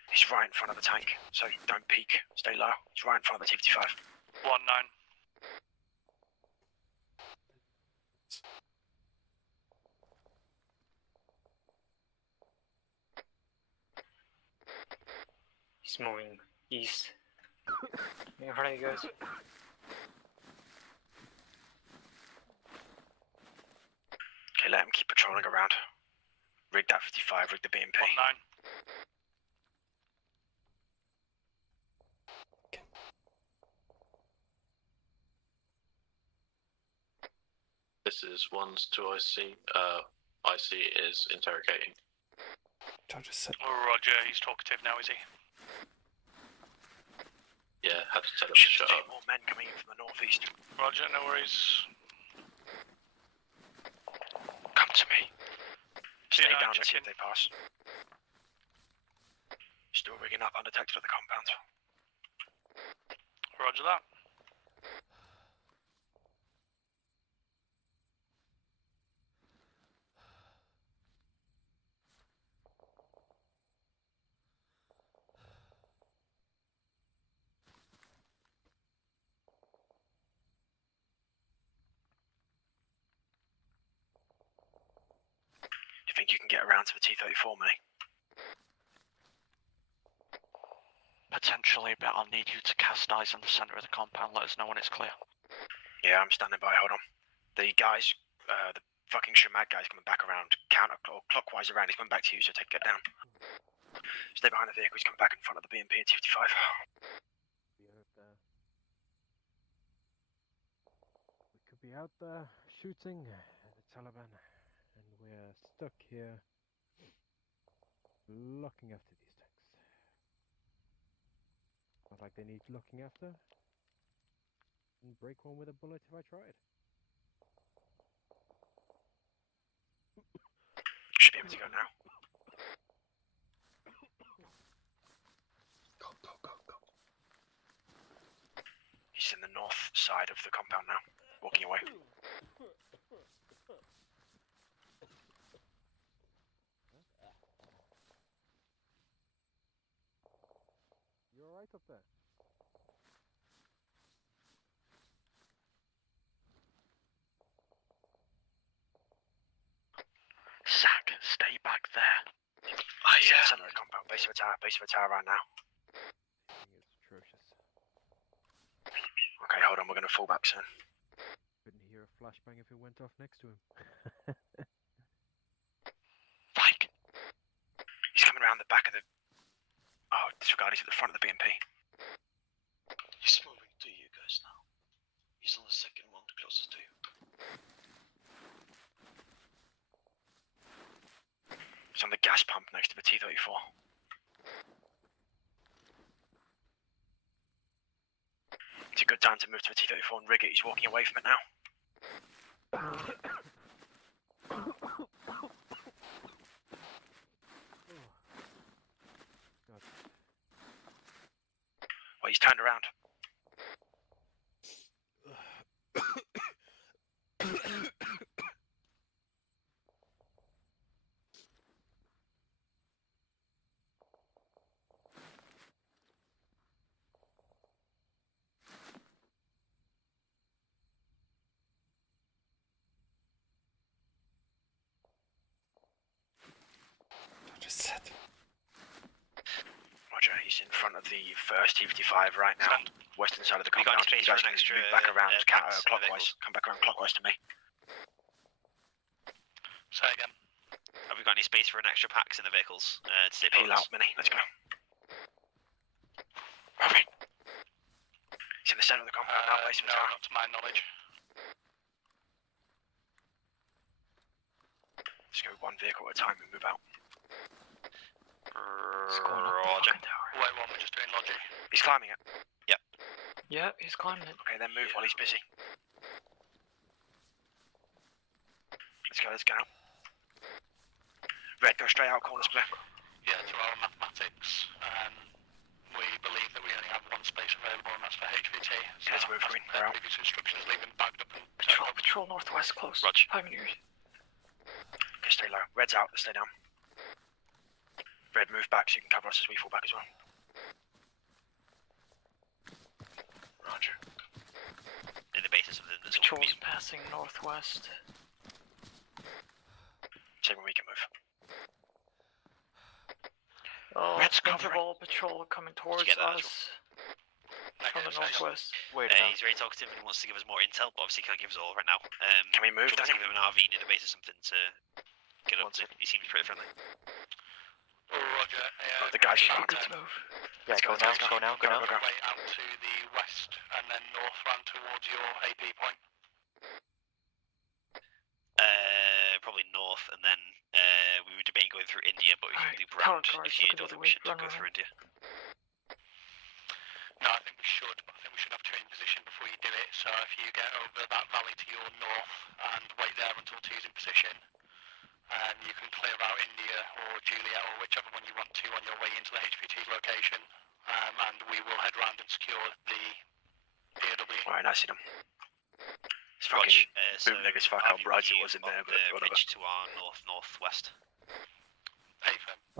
He's right in front of the tank, so don't peek. Stay low. He's right in front of the T-55. 1-9. He's moving east. In front of you guys. Okay, let him keep patrolling around. Rig that 55, rig the BMP. 1-9. This is 1's to IC. IC is interrogating. Charger set. Roger, he's talkative now, is he? Yeah, had to tell him to shut up. More men coming in from the northeast. Roger, no worries. Come to me. Stay T9 down and see check if they pass. Still rigging up undetected at the compound. Roger that. Do you think you can get around to the T-34, mate? Potentially, but I'll need you to cast eyes in the centre of the compound. Let us know when it's clear. Yeah, I'm standing by. Hold on. The guys, the fucking Shamad guy's coming back around, clockwise around. He's coming back to you, so get down. Stay behind the vehicle. He's coming back in front of the BMP and T-55. We could be out there shooting the Taliban, and we're stuck here looking after these tanks. Not like they need looking after. And break one with a bullet if I tried. Should be able to go now. Go. He's in the north side of the compound now, walking away. You alright up there? Zach, stay back there. Center of the compound, base of a tower right now. It's atrocious. Okay, hold on, we're gonna fall back soon. Couldn't hear a flashbang if it went off next to him. Vike! He's coming around the back of the... Oh, disregard, he's at the front of the BMP. He's moving to you guys now. He's on the second one, the closest to you. He's on the gas pump next to the T-34. It's a good time to move to a T-34 and rig it. He's walking away from it now. Well, he's turned around. Roger, he's in front of the first T-55 right now, western side of the compound. You guys can move back around clockwise. Come back around clockwise to me. Say again. Have we got any space for an extra packs in the vehicles? To stay Peel out, Mini. Let's go. Robin. He's in the centre of the compound now, based No, not to my knowledge. Just go one vehicle at a time and move out. Roger. Wait, what? We're just doing logic. He's climbing it. Yep. Yeah, he's climbing it. Okay, then move while he's busy. Let's go. Red, go straight out, corner split. Yeah, to our mathematics, we believe that we only have one space available, and that's for HVT. So let's move green. We're out. previous instructions, leave him bagged up and Patrol northwest close. Roger. 5 meters. Okay, stay low. Red's out, let's stay down. Red, move back so you can cover us as we fall back as well. Roger. In the basis of the Patrol's passing northwest. See when we can move. Red's interval patrol coming towards us from the northwest. He's very talkative and wants to give us more intel, but obviously can't give us all right now. Can we move? Do you want to give him an RV near the base or something to get up to? He seems pretty friendly. Roger. The guy's good to move. Yeah, go now. Way out to the west and then north round towards your AP point. Probably north, and then we were debating going through India, but we can loop around if you don't think we should go through India. No, I think we should, but I think we should have two in position before you do it. So if you get over that valley to your north and wait there until two's in position, you can clear out India or Juliet or whichever one you want to on your way into the HPT location, and we will head round and secure the POW. Alright, I see them. It's fucking bootleg as fuck how bright it was in there, but whatever. Ridge to our northwest.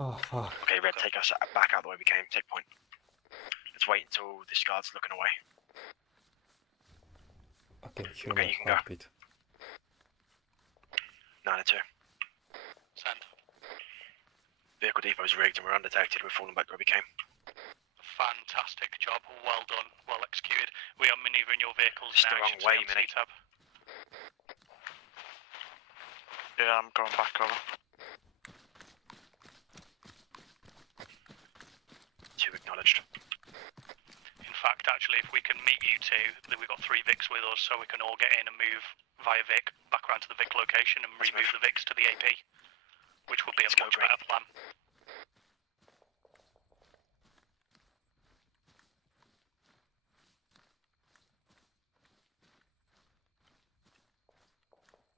Oh, fuck. Okay, Red, take us back out the way we came. Take point. Let's wait until this guard's looking away. I can hear Okay, my you can go. heartbeat. 9 and 2. Send. Vehicle depot's rigged and we're undetected. We're falling back where we came. Fantastic job. Well done. Well executed. We are manoeuvring your vehicles It's now. the wrong way, Minnie. Tab. Yeah, I'm going back over. 2 acknowledged. In fact, actually, if we can meet you two, then we've got 3 Vics with us, so we can all get in and move via Vic back around to the Vic location and remove the Vics to the AP, which would be a much better plan.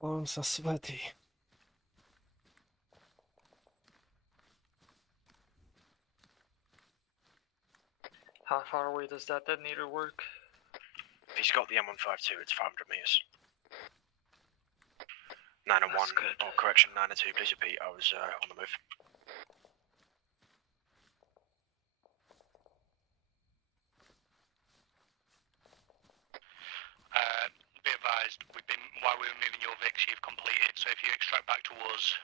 Arms are sweaty. How far away does that detonator work? If he's got the M152, it's 500 meters. 9 and 1, or correction, 9 and 2, please repeat, I was on the move. Be advised, while we were moving your Vics, you've completed, so if you extract back to us,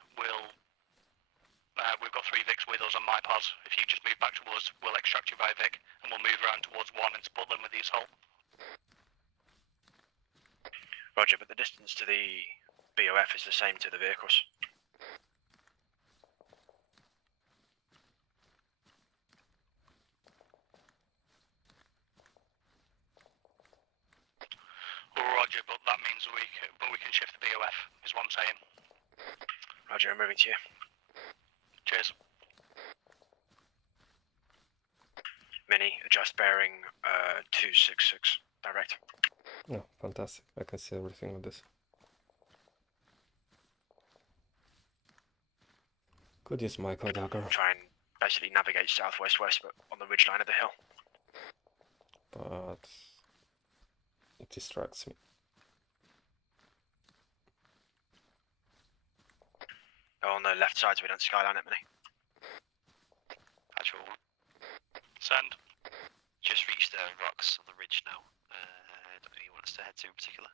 we've got 3 Vics with us on my pass. If you just move back to us, we'll extract you via Vic, and we'll move around towards 1 and split them with the assault. Roger, but the distance to the BOF is the same to the vehicles. Roger, but that means we can shift the BOF, is what I'm saying. Roger, I'm moving to you. Cheers. Mini, adjust bearing 266. Direct. No, fantastic. I can see everything with this. Could use Micro Dagger. Try and basically navigate southwest-west, but on the ridgeline of the hill. But it distracts me. Oh, on the left side so we don't skyline it, many. Actual. Send. Just reached the rocks on the ridge now. I don't know who you want us to head to in particular.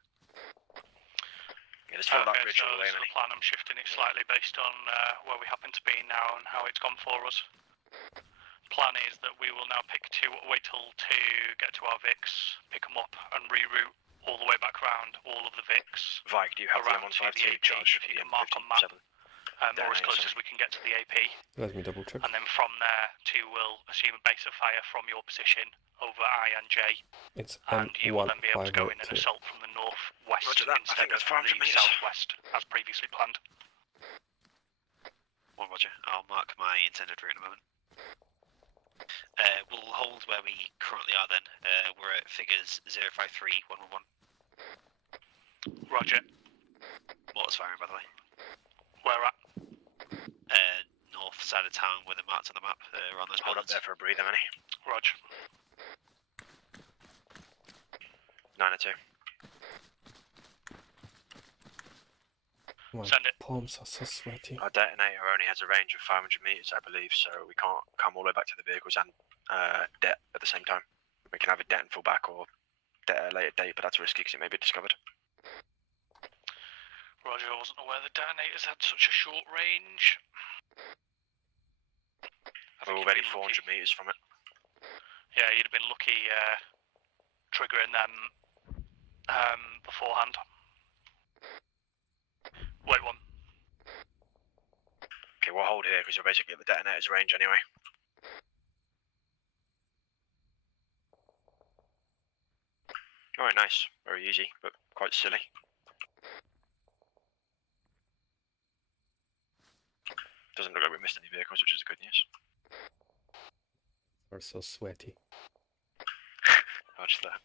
Yeah, just follow that Okay, ridge so all the way, this is many. the plan. I'm shifting it slightly based on where we happen to be now and how it's gone for us. Plan is that we will now wait till to get to our VIX, pick them up and reroute all the way back round all of the VIX. Vike, do you have the around to M152 AP, charge? if you can mark on map, or as close as we can get to the AP. Let me double check. And then from there, will assume a base of fire from your position over I and J. It's And you will then be able to go in and 152. assault from the northwest Roger that. I instead think of that's 500 the meters. southwest, as previously planned. Well, Roger. I'll mark my intended route in a moment. We'll hold where we currently are then. We're at figures 053111. Roger. Mortar's firing, by the way. Where at? North side of town where they're marked on the map. Around those Hold up buildings. there for a breather, many. Roger. 902. My Send it. palms are so sweaty. Our detonator only has a range of 500 meters, I believe, so we can't come all the way back to the vehicles and det at the same time. We can have a det and fall back or det at a later date, but that's risky because it may be discovered. Roger, I wasn't aware the detonators had such a short range. We're already 400 meters from it. Yeah, you'd have been lucky triggering them beforehand. Wait one. Okay, we'll hold here because we're basically at the detonator's range anyway. Alright, nice. Very easy, but quite silly. Doesn't look like we missed any vehicles, which is good news. Are so sweaty. Roger that.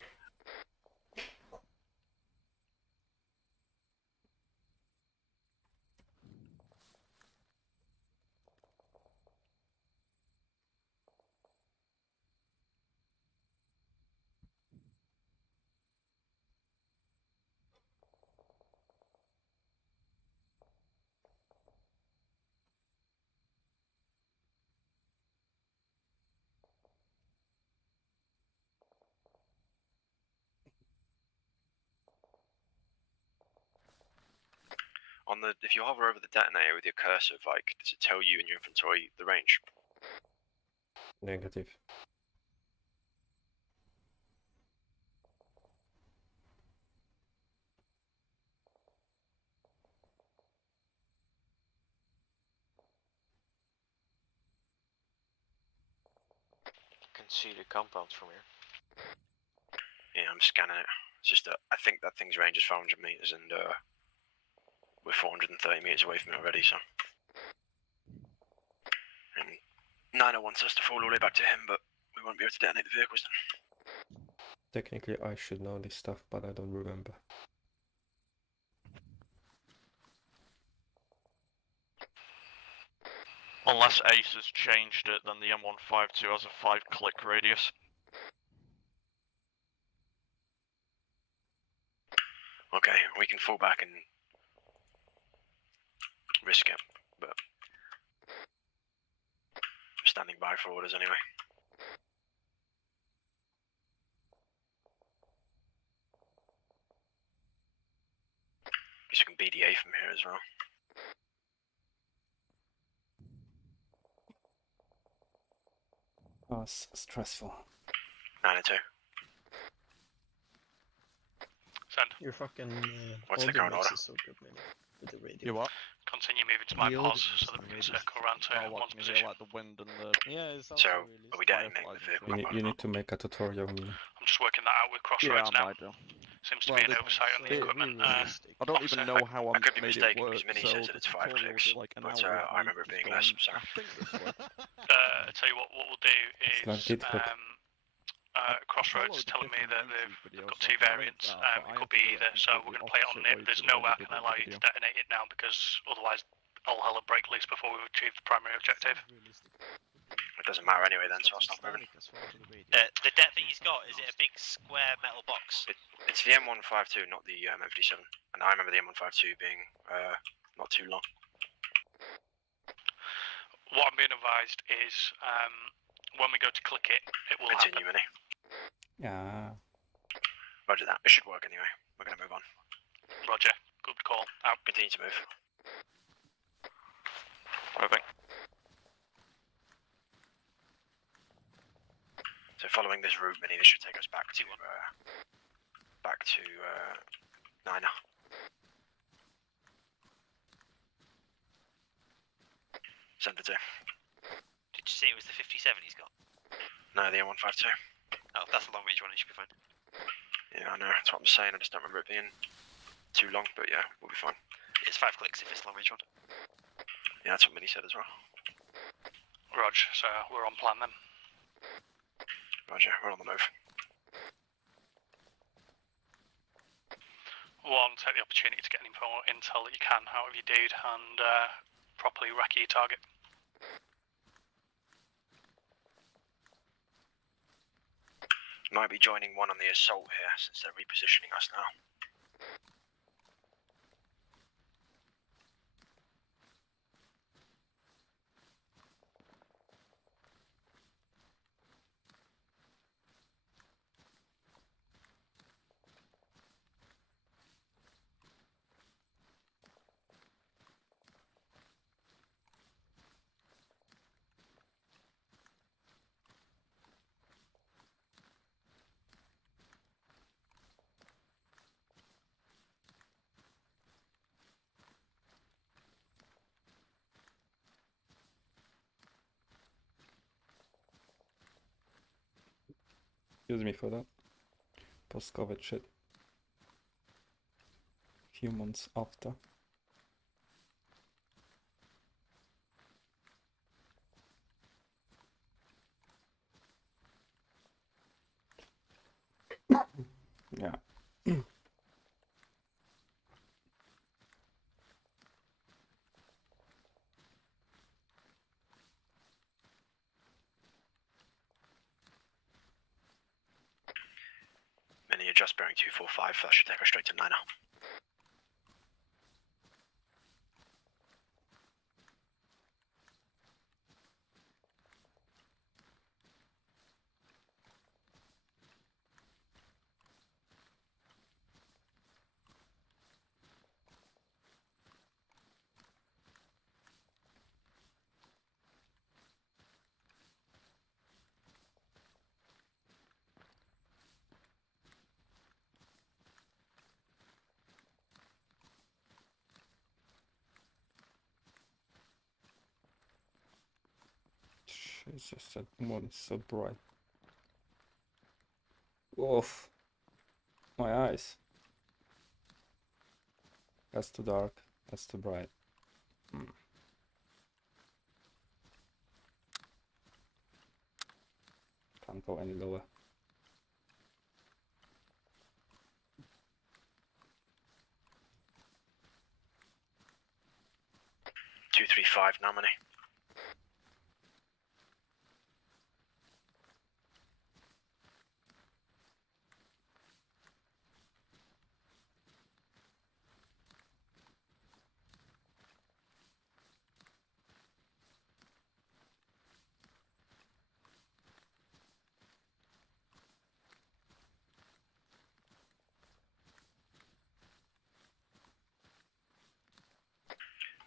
On the, if you hover over the detonator with your cursor, like, does it tell you in your inventory the range? Negative. You can see the compounds from here. Yeah, I'm scanning it. It's just that I think that thing's range is 500 meters and we're 430 meters away from it already, so. And Niner wants us to fall all the way back to him, but we won't be able to detonate the vehicles then. Technically, I should know this stuff, but I don't remember. Unless Ace has changed it, then the M152 has a 5-click radius. Okay, we can fall back and risk it, but I'm standing by for orders anyway. Guess we can BDA from here as well. Oh, it's stressful. 902. Send. Your fucking What's the audio current mix order? is so good, man. With the radio. You what? Continue moving to my The pause audio so that we can circle around to Oh, what, one's can you hear, position. like the wind and the... Yeah, it sounds So, really are we detonating the vehicle? You need to make a tutorial, Mina. I'm just working that out with Yeah, Crossroads I now. might do. Seems to be an oversight on the equipment. I don't even know how I could be made it mistaken work, because Minnie so says that the it's 5 tutorial clicks, will be like an but hour of I me remember it just being going, less, so. I think this way. I tell you what we'll do It's like is GitHub. Crossroads telling me that they've got two variants. It could be either, so we're going to play it on it. There's no way I can allow you to detonate it now because otherwise all hell will break loose before we achieve the primary objective. It doesn't matter anyway then, so I'll stop moving. The deck that he's got, is it a big square metal box? It's the M152, not the M57. And I remember the M152 being not too long. What I'm being advised is when we go to click it, it will Continue, happen. Minnie. Yeah. Roger that. It should work anyway. We're going to move on. Roger. Good call. Out. Continue to move. Moving. So following this route, Minnie, this should take us back to Niner. Center 2. Did you say it was the 57 he's got? No, the M152. Oh, that's a long range one, it should be fine. Yeah, I know, that's what I'm saying, I just don't remember it being too long, but yeah, we'll be fine. It's 5 clicks if it's a long range one. Yeah, that's what Minnie said as well. Roger, so we're on plan then. Roger, we're on the move. One, take the opportunity to get any more intel that you can out of your dude and properly rack your target. Might be joining one on the assault here, since they're repositioning us now. Excuse me for that. Post-COVID shit. Few months after. Yeah. Minnie, adjust bearing 245, that should take us straight to Niner. Jesus, that one is so bright. Oof. My eyes. That's too dark. That's too bright. Can't go any lower. Two, 3, 5 now, Minnie.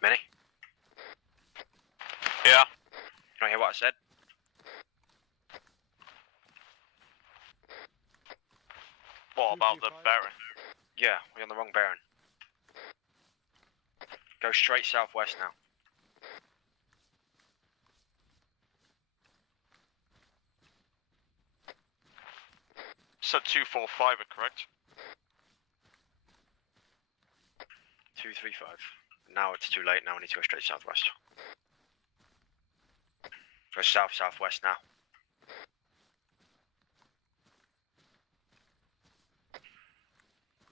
Minnie? Yeah. You want to hear what I said? What about the bearing? Yeah, we're on the wrong bearing. Go straight southwest now. Said 245, correct? 235. Now it's too late, now we need to go straight southwest. Go south-southwest now.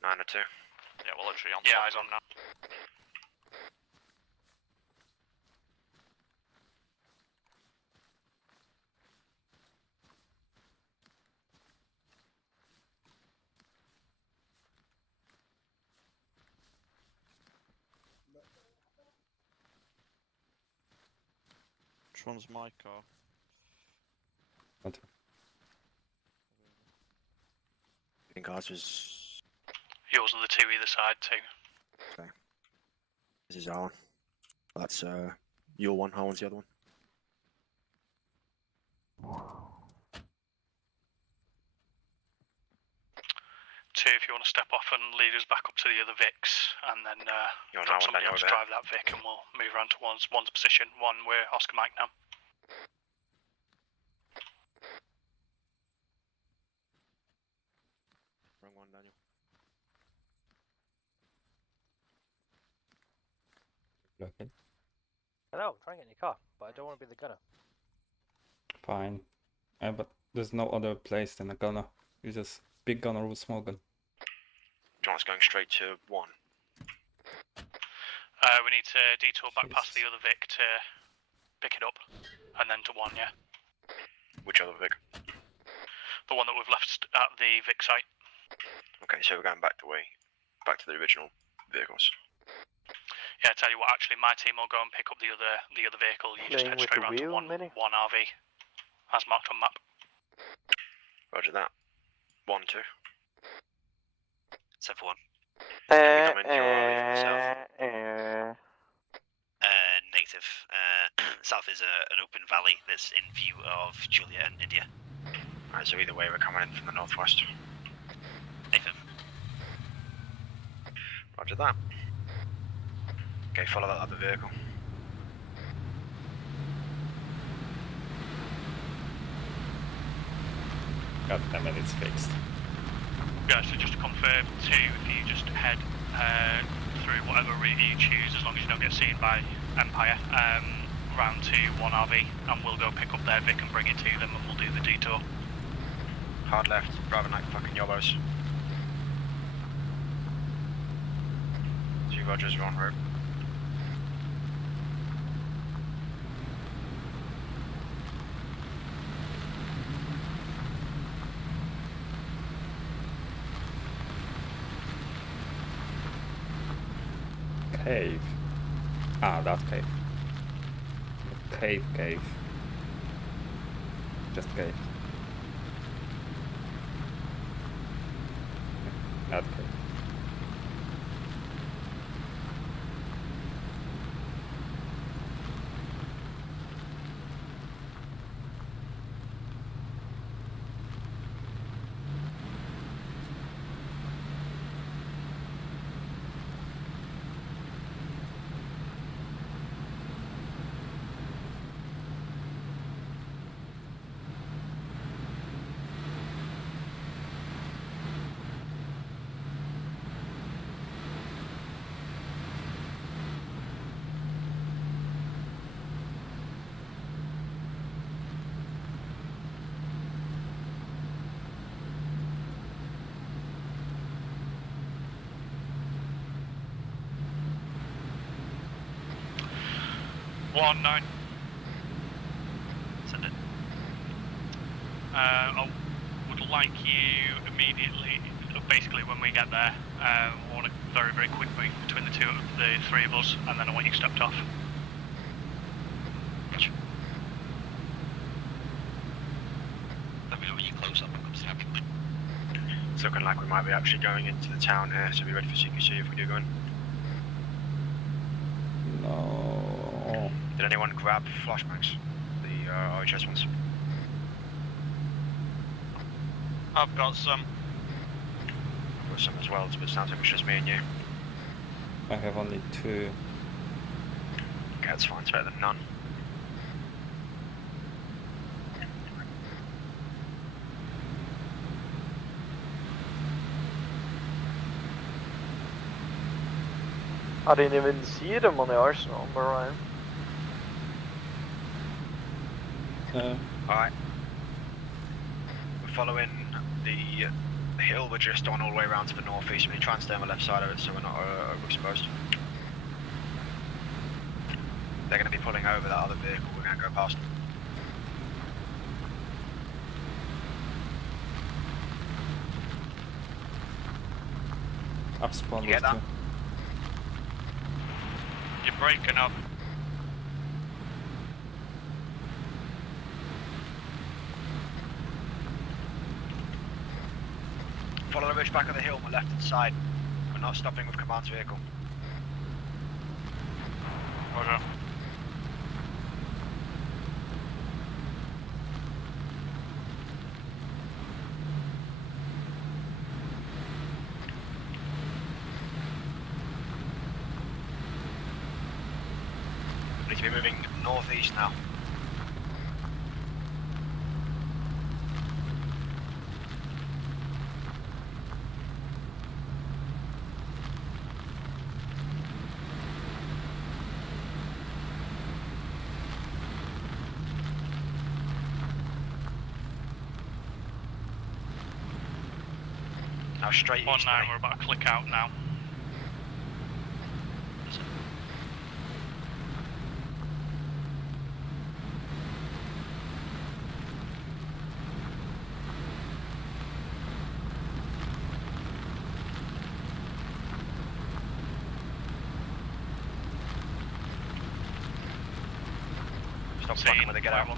902. Yeah, we're literally on. Yeah, eyes on now. Which one's my car? What? I think ours was. Yours are the two either side too. Okay. This is our one. That's your one. Our one's the other one. Two, if you want to step off and lead us back up to the other Vics, and then You're drop now somebody on else to Daniel drive that Vic, and we'll move around to one's position. One, we're Oscar Mike now. Wrong one, Daniel. Okay. Hello, I'm trying to get in your car, but I don't want to be the gunner. Fine. But there's no other place than a gunner. You just big gunner with small gun. John's going straight to 1. We need to detour back past the other Vic to pick it up, and then to 1, yeah. Which other Vic? The one that we've left at the Vic site. Okay, so we're going back the the original vehicles. Yeah, I tell you what, actually, my team will go and pick up the other vehicle. You just head straight round to one RV, as marked on map. Roger that. 1, 2. 7 for 1. Can we come into your RV from the south? Negative. South is an open valley that's in view of Julia and India. Alright, so either way we're coming in from the northwest. Nathan. Roger that. Okay, follow that other vehicle. God damn it, it's fixed. Yeah, so just to confirm, 2, if you just head through whatever route you choose, as long as you don't get seen by Empire, round to 1 RV, and we'll go pick up their Vic and bring it to them, and we'll do the detour. Hard left, driving like fucking yobbos. 2 Rogers, we're on road. Cave. Ah, that cave. Cave. Just cave. That cave. One 9. Send it. I would like you immediately, basically when we get there, I want a very, very quick move between the 3 of us, and then I want you stepped off. Let me know when you close up and come snap. It's looking like we might be actually going into the town here, so be ready for CQC if we do go in. No. Did anyone grab flashbangs? The RHS ones? I've got some. I've got some as well, but it sounds like it's just me and you. I have only 2. Okay, that's fine, it's better than none. I didn't even see them on the arsenal, Brian. Alright. We're following the the hill, we're just on all the way around to the northeast. We try and stay on the left side of it so we're not overexposed. They're going to be pulling over that other vehicle, we're going to go past them. Up spawn. You get that? You're breaking up. Follow the ridge back of the hill on the left hand side. We're not stopping with command's vehicle. Roger. We need to be moving northeast now. Now straight east. 1-9, we're about to click out now. Stop fucking with it, get out.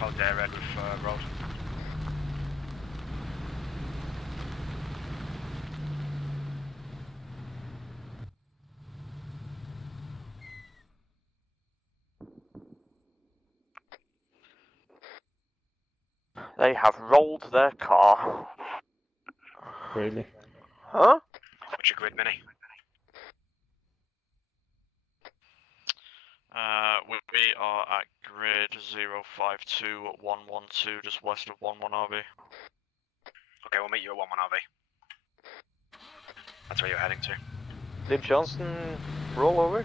Hold there, red with road. They have rolled their car. Really? Huh? What's your grid, Mini? We are at grid 052112, just west of 11 RV. Okay, we'll meet you at 11 RV. That's where you're heading to. Did Johnson roll over?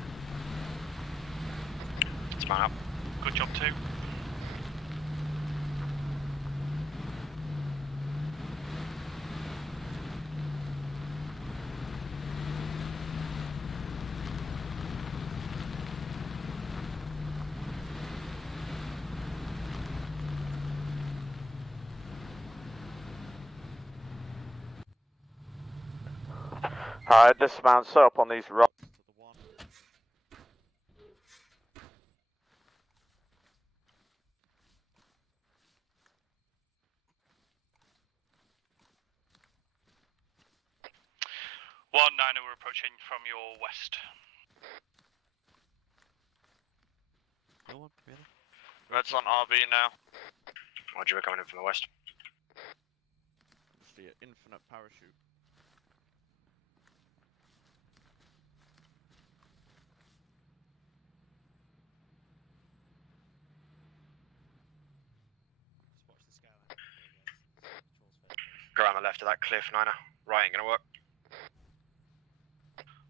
Let's man up. Good job too. Alright, dismount, set up on these rocks. One niner, we're approaching from your west. No one, really? Red's on RV now. Roger, we're coming in from the west. See an infinite parachute. Go around the left of that cliff, Niner. Right ain't gonna work.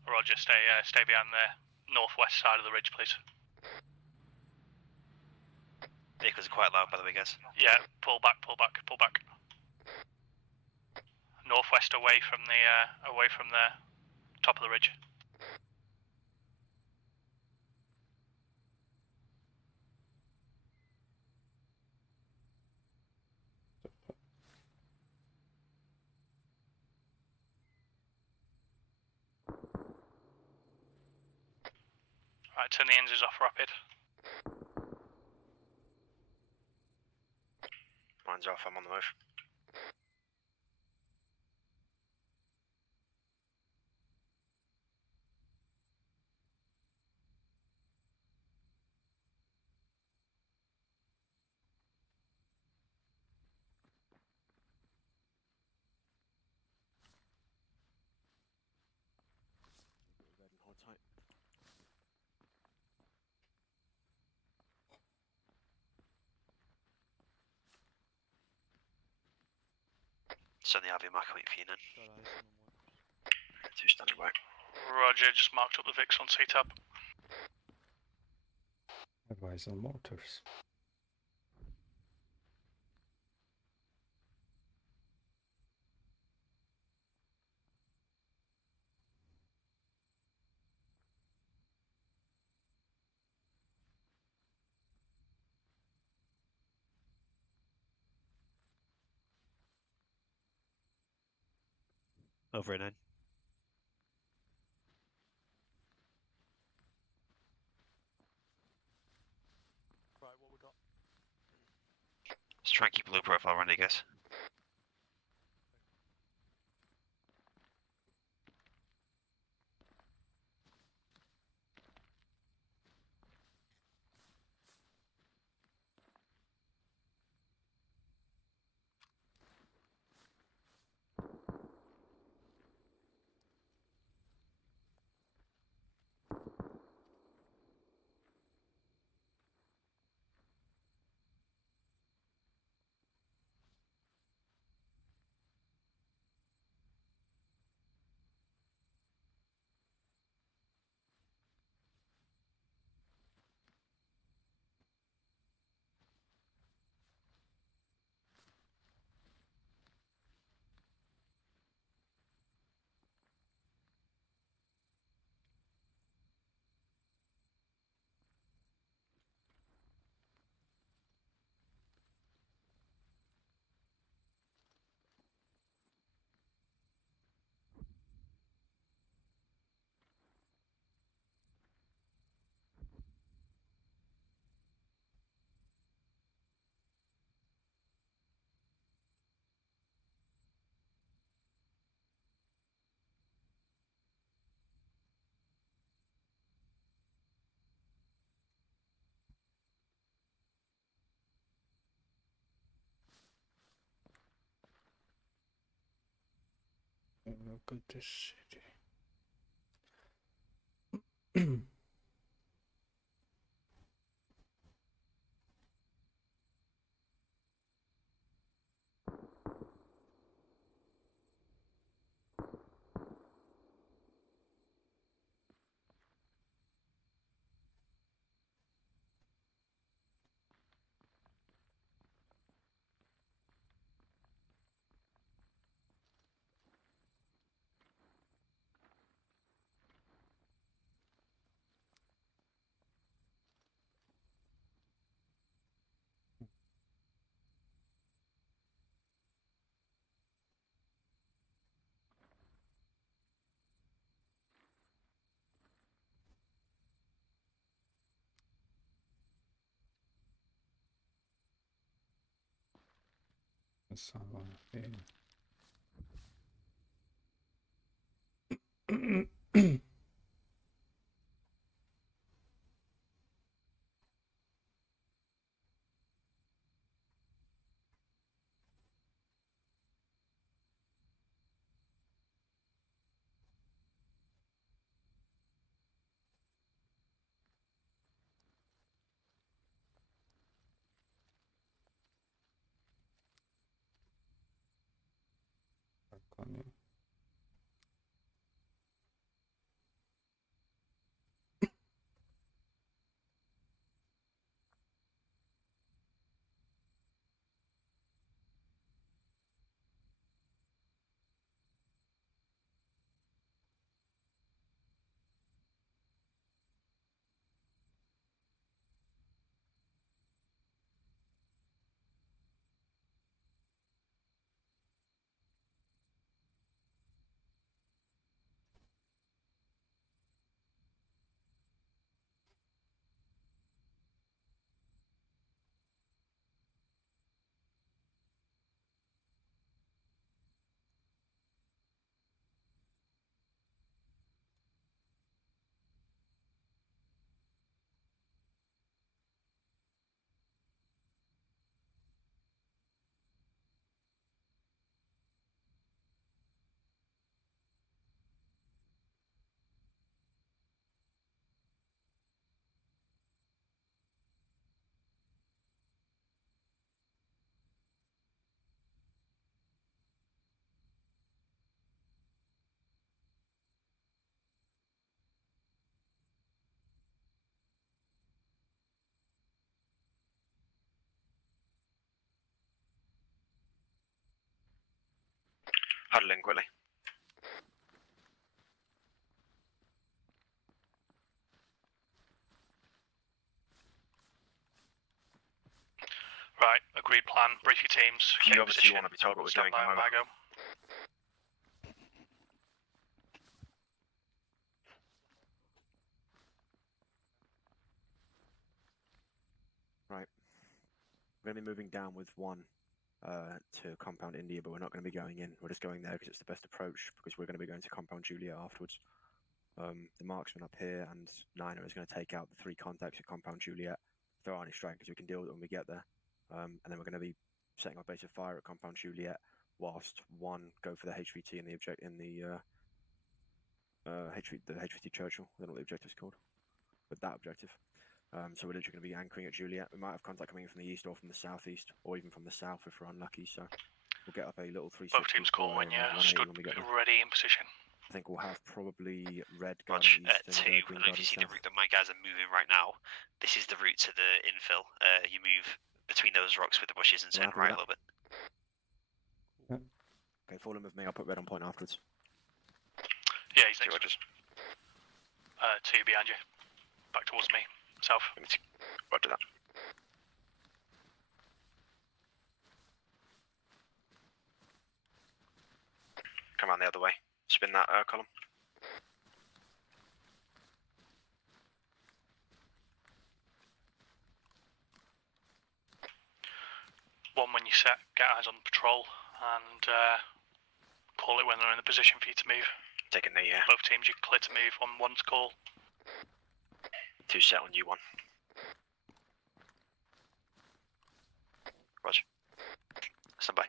Roger, stay behind the northwest side of the ridge, please. Vehicles are quite loud, by the way, guys. Yeah, pull back, pull back, pull back. Northwest away from the top of the ridge. Right, turn the engines off rapid. Mine's off, I'm on the move. Red and hold tight. Send the RV mark away for you then. 2 standing by. Roger, just marked up the VIX on CTAP. Advise on mortars. Over and in. Right, what we got? Let's try and keep a low profile around, I guess. Look at this city. Someone in. Huddle in quickly. Right, agreed plan. Brief your teams. If you obviously want to be told what we're doing, come over. Go. Right. We're going to be moving down with 1 to Compound India, but we're not going to be going in. We're just going there because it's the best approach, because we're going to be going to Compound Juliet afterwards. The marksman up here and Niner is going to take out the 3 contacts at Compound Juliet. If there are any strikers, we can deal with it when we get there. And then we're going to be setting our base of fire at Compound Juliet, whilst 1 go for the HVT in the HVT Churchill. I don't know what the objective's called, but that objective. So we're literally going to be anchoring at Juliet. We might have contact coming from the east or from the southeast, or even from the south if we're unlucky. So we'll get up a little 360. Both teams call when you're stood ready in position. I think we'll have probably red guard Watch east and 2. I green don't know guard if you see south. the route that my guys are moving right now. This is the route to the infill. You move between those rocks with the bushes and turn right a little bit. Okay, fall in with me. I'll put red on point afterwards. Yeah, he's next. Two behind you. Back towards me. South. Roger that. Come on the other way. Spin that column. One when you set, get eyes on patrol, and call it when they're in the position for you to move. Take a knee here. Both teams, you're clear to move on 1's call. 2 set on U1. Roger. Stand by.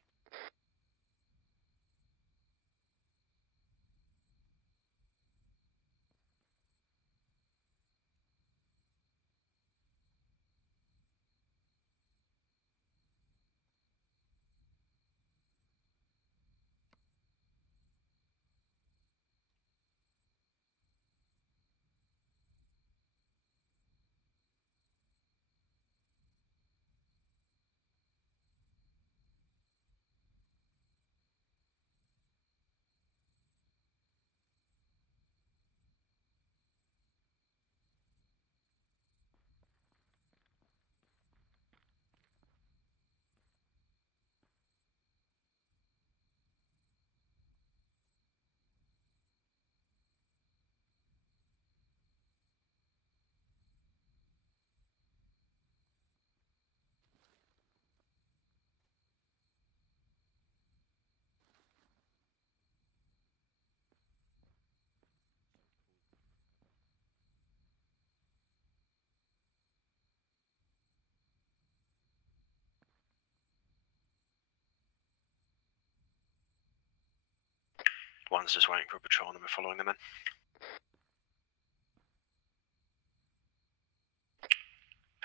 One's just waiting for a patrol and then we're following them in.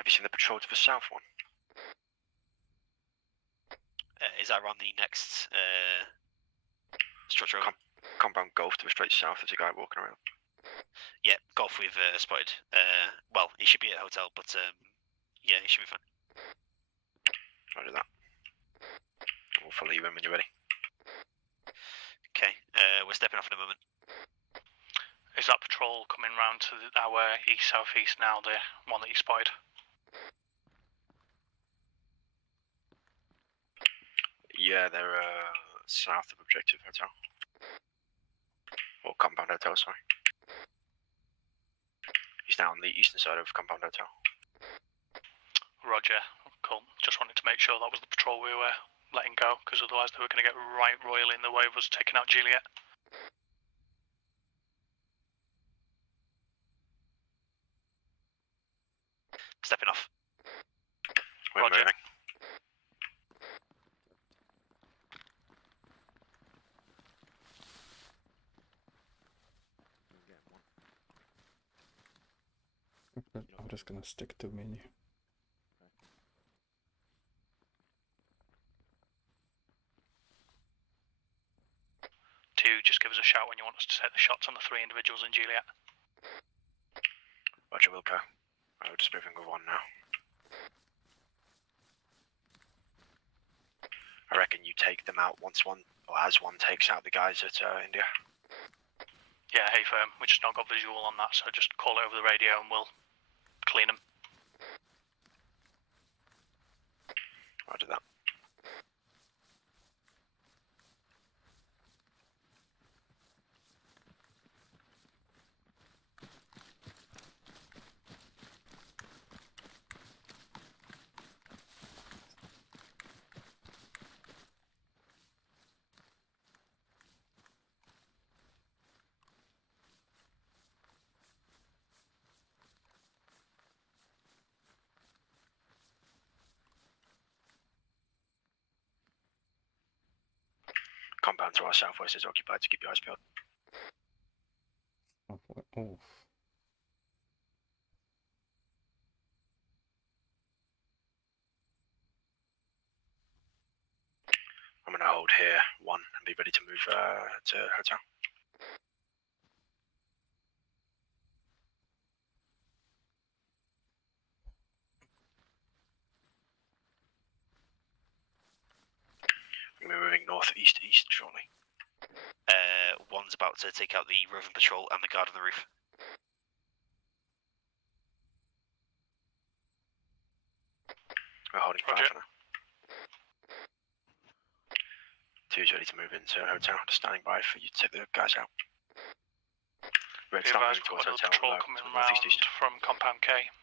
Have you seen the patrol to the south one? Is that around the next structure? Compound Golf to the straight south. There's a guy walking around. Yeah, Golf we've spotted. Well, he should be at a hotel, but yeah, he should be fine. Roger that. We'll follow you in when you're ready. Okay, we're stepping off in a moment. Is that patrol coming round to our east-south-east now, the one that you spotted? Yeah, they're south of Objective Hotel. Or Compound Hotel, sorry. He's down on the eastern side of Compound Hotel. Roger. Cool. Just wanted to make sure that was the patrol we were letting go, because otherwise they were going to get right royally in the way of us taking out Juliet. Stepping off. We're Roger. moving. I'm just gonna stick to menu. Two, just give us a shout when you want us to take the shots on the 3 individuals in Juliet. Roger, Wilco. We're just moving with 1 now. I reckon you take them out once one, or as one takes out the guys at India. Yeah, hey firm, we just not got visual on that, so just call it over the radio and we'll clean them. Roger that. Compound to our southwest is occupied, to keep your eyes peeled. Oh. I'm going to hold here, 1, and be ready to move to hotel. We're moving northeast-east shortly. One's about to take out the roving patrol and the guard on the roof. We're holding fire for now. 2's ready to move into hotel, just standing by for you to take the guys out. Red Be start advised, moving we've towards got hotel, another patrol coming to round northeast-east. from compound K.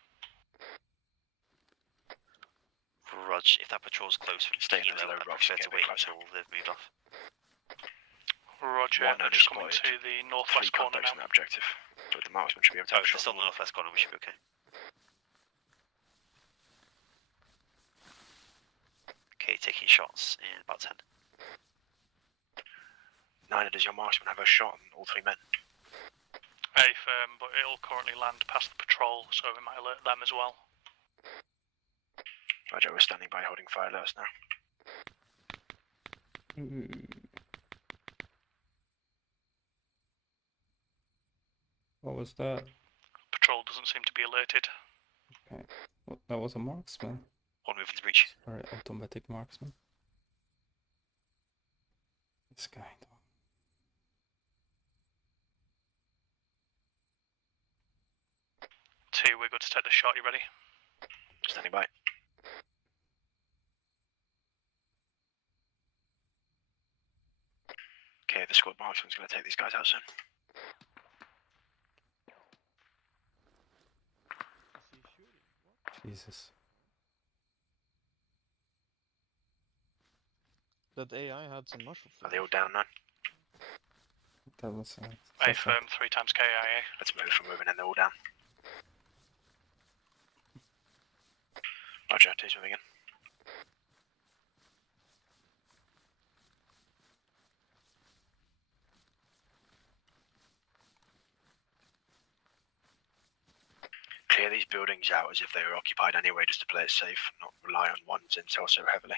Rog, if that patrol's close from Kilo, I'd prefer to wait until they've moved off. Roger, they're just coming to the northwest corner now. Objective. But the marksman should be able to Oh, if they're still on the northwest corner, we should be okay. Okay, taking shots in about 10. 9, does your marksman have a shot on all 3 men? A firm, but it'll currently land past the patrol, so we might alert them as well. Roger, we're standing by holding fire, let us know. What was that? Patrol doesn't seem to be alerted. Okay. Well, that was a marksman. One moving to breach. Sorry, automatic marksman. This guy, though. Two, we're good to take the shot, you ready? Standing by. Okay, the squad marksman's going to take these guys out soon. Jesus. That AI had some muscle. Are they all down now? That was A firm, 3 times KIA. Let's move for moving and they're all down. Roger, 2's moving in. Clear these buildings out as if they were occupied anyway, just to play it safe, not rely on one's intel so heavily.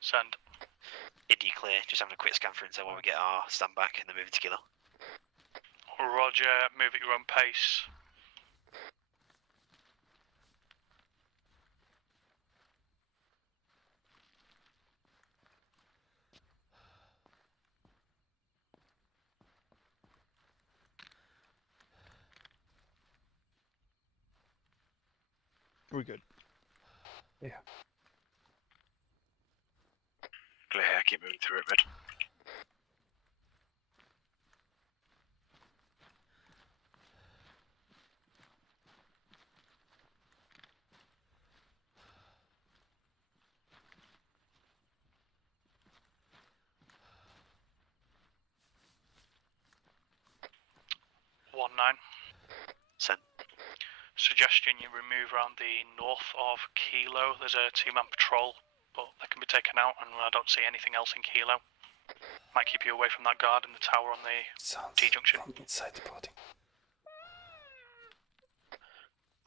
Send. Indy clear, just having a quick scan for intel while we get our stand back and then moving to Kilo. Roger, move at your own pace. We're good. Yeah. Clear here, keep moving through it, Red. Send. Suggestion you remove around the north of Kilo. There's a 2-man patrol, but they can be taken out, and I don't see anything else in Kilo. Might keep you away from that guard in the tower on the T-junction. From inside the building.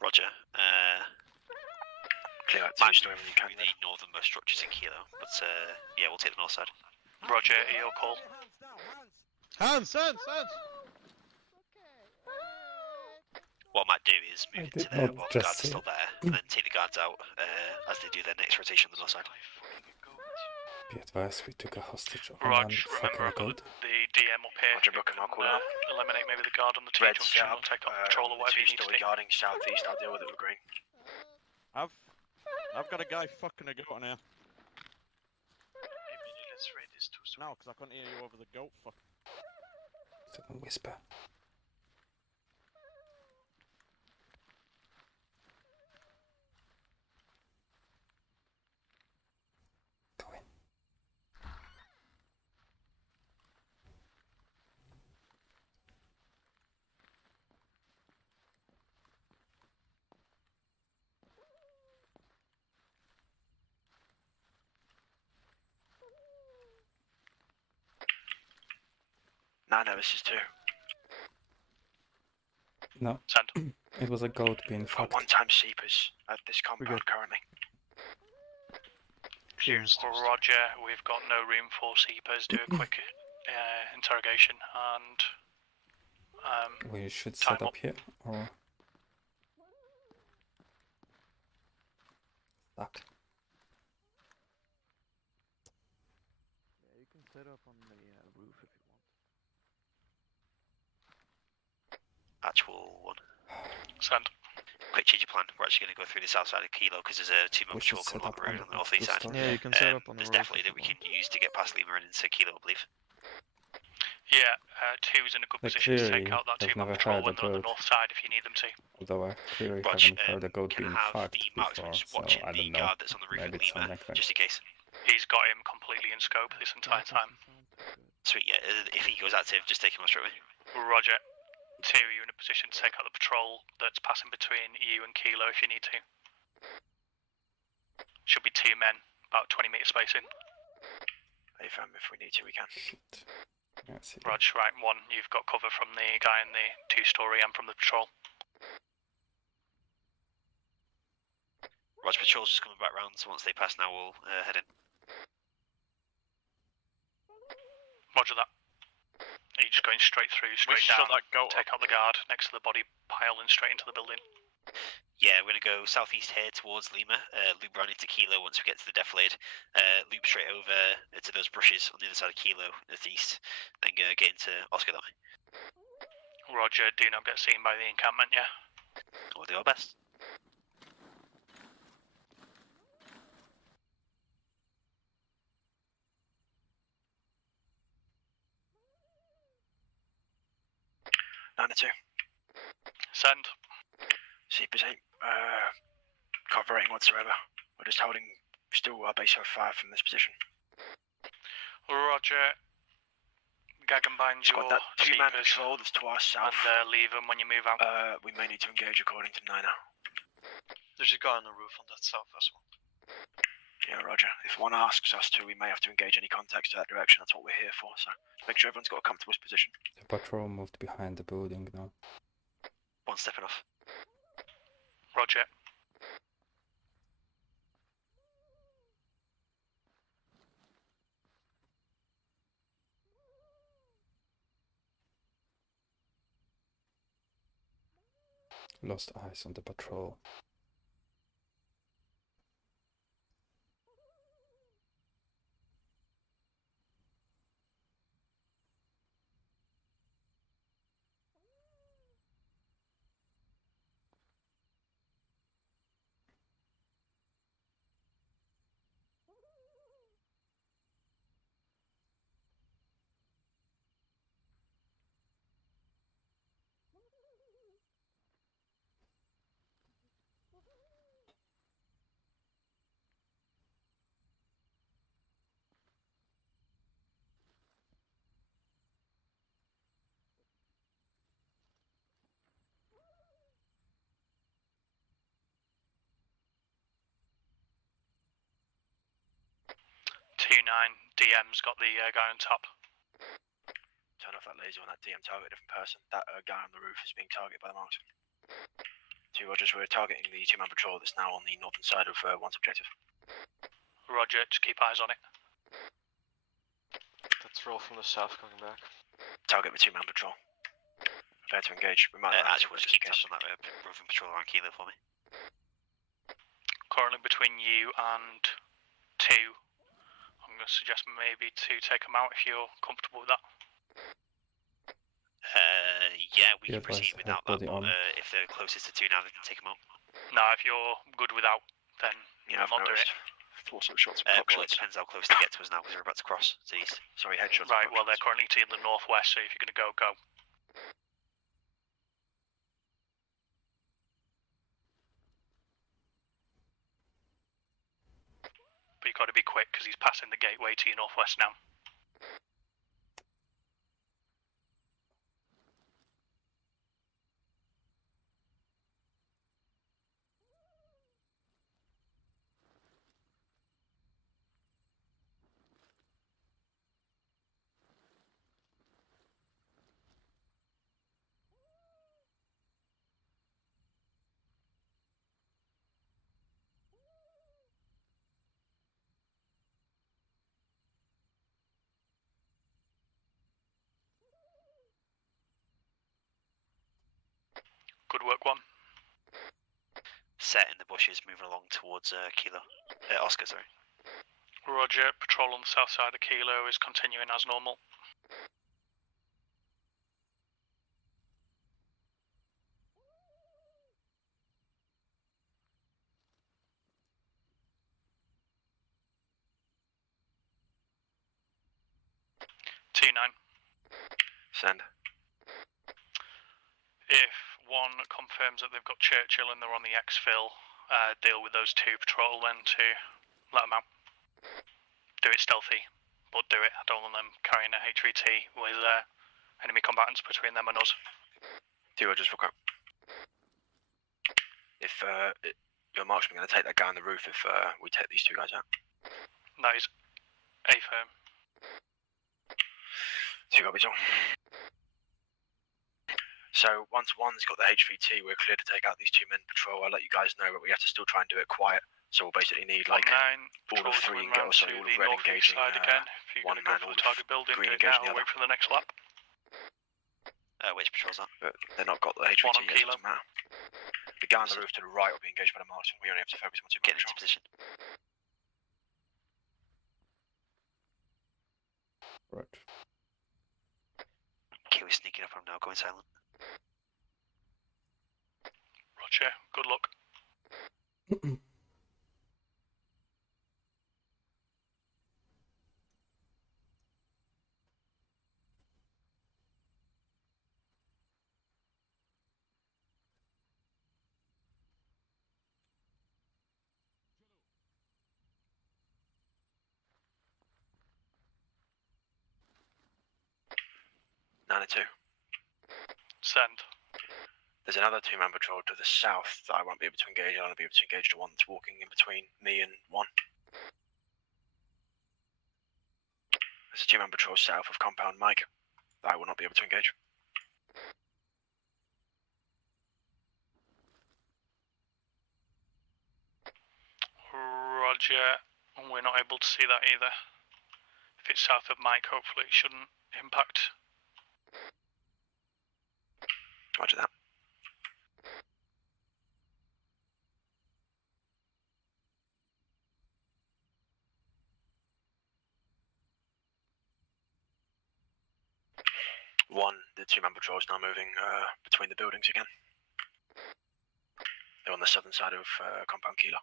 Roger. Clear out Might two-story move when you can. through the northernmost structures in Kilo, but yeah, we'll take the north side. Roger, your call. Hands, hands, hands! What I might do is move into did there not while the just guards are say still there, and then take the guards out as they do their next rotation on the north side. Be advised, we took a hostage of a Rog, man remember fucking a I've got goat. the DM up here. Roger, You Brooke, and I'll can, call out. eliminate maybe the guard on the Red T-junction set or up, take up patrol or the whatever you need to two-story do. guarding southeast, I'll deal with it with green. I've got a guy fucking a goat on here. Maybe let's raid this two-story. No, because I couldn't hear you over the goat. Fuck. Don't whisper. Go in. No, this is two. No. It was a goat being Got fucked. one-time seepers at this compound currently. Roger, we've got no room for seepers. Do a quick interrogation and We should set up here, or... Stuck. Yeah, you can set up on the roof if you want. Actual one. Send. Quick change of plan. We're actually going to go through the south side of Kilo because there's a two-man patrol coming along the road on the northeast side. Yeah, you can set up on the There's roof definitely that we can use to get past Lima and into Kilo, I believe. yeah, two's in a good Like, position to clearly, take out that I've two-man never patrol heard when a they're on the goat. north side if you need them to. Although I clearly Roger, haven't heard a goat can being I have fucked the before, marksman just so watching I the don't know. guard that's on the roof Maybe at it's Lima, some neckband. just in case. He's got him completely in scope this entire time. Sweet, yeah. If he goes active, just take him on straight away. Roger. Two, you're in a position to take out the patrol that's passing between you and Kilo if you need to. Should be two men, about 20 metre spacing. If we need to, we can. Yeah, see. Roger, right, one, you've got cover from the guy in the two-story and from the patrol. Roger, patrol's just coming back round, so once they pass now, we'll head in. Roger that. Are you just going straight through, straight down, take out the guard next to the body pile and straight into the building? Yeah, we're going to go southeast here towards Lima, loop round into Kilo once we get to the defilade, loop straight over to those brushes on the other side of Kilo, northeast, then get into Oscar that way. Roger, do not get seen by the encampment, yeah? We'll do our best. Send. Seepers ain't cooperating whatsoever. We're just holding still our base of fire from this position. Roger. Gag and bind Squad, your that two-man seepers patrol that's to our south. and leave them when you move out. We may need to engage according to Nina. There's a guy on the roof on that south as well. Yeah, Roger. If one asks us to, we may have to engage any contacts to that direction. That's what we're here for, so make sure everyone's got a comfortable position. The patrol moved behind the building now. One stepping off. Roger. Lost eyes on the patrol. DM's got the guy on top. Turn off that laser on that DM target, a different person. That guy on the roof is being targeted by the marksman. 2 Rogers, we're targeting the 2-man patrol that's now on the northern side of 1's objective. Roger, just keep eyes on it. That's roll from the south coming back. Target the 2-man patrol. Prepare to engage. We might actually, we'll just keep tabs on that roving patrol around Kilo for me. Currently between you and 2. I'm going to suggest maybe 2 take them out if you're comfortable with that. Yeah, we Be can proceed advised, without have that, body but on. if they're closest to 2 now, they can take them out. No, if you're good without, then Yeah, I've not do it. noticed. Force of shots, Well, shots. it depends how close they get to us now, because we're about to cross to the east. Sorry, headshots. Right, well, they're currently to the northwest, so if you're going to go, go. But you've got to be quick, because he's passing the gateway to your northwest now. Good work, 1. Set in the bushes, moving along towards Kilo. Oscar, sorry. Roger, patrol on the south side of Kilo is continuing as normal. T9. Send. If 1 confirms that they've got Churchill and they're on the exfil, deal with those 2 patrol then to let them out. Do it stealthy, but do it. I don't want them carrying a HVT with enemy combatants between them and us. 2 Rogers, Fulcrum. If your marksman going to take that guy on the roof if we take these 2 guys out. That is a firm. 2 copies all. So once 1's got the HVT, we're clear to take out these 2 men patrol. I'll let you guys know, but we have to still try and do it quiet. So we'll basically need like all of 3 and get also all of red engaging. Again. If you're 1 going to go man, for all the target building, do green it now engaging the or wait other. for the next lap. Which patrol's that? But they're not got the HVT 1 on yet, Kilo. doesn't matter. The guy on the roof to the right will be engaged by the marksman. We only have to focus on 2 Get into position. Right. Okay, we're sneaking up on him now, going silent. Roger, good luck. .92. Send. There's another 2-man patrol to the south that I won't be able to engage. I'll only be able to engage the 1 that's walking in between me and 1. There's a 2-man patrol south of Compound Mike that I will not be able to engage. Roger, we're not able to see that either. If it's south of Mike, hopefully it shouldn't impact. Roger that. The 2-man patrol is now moving between the buildings again. They're on the southern side of Compound Kilo.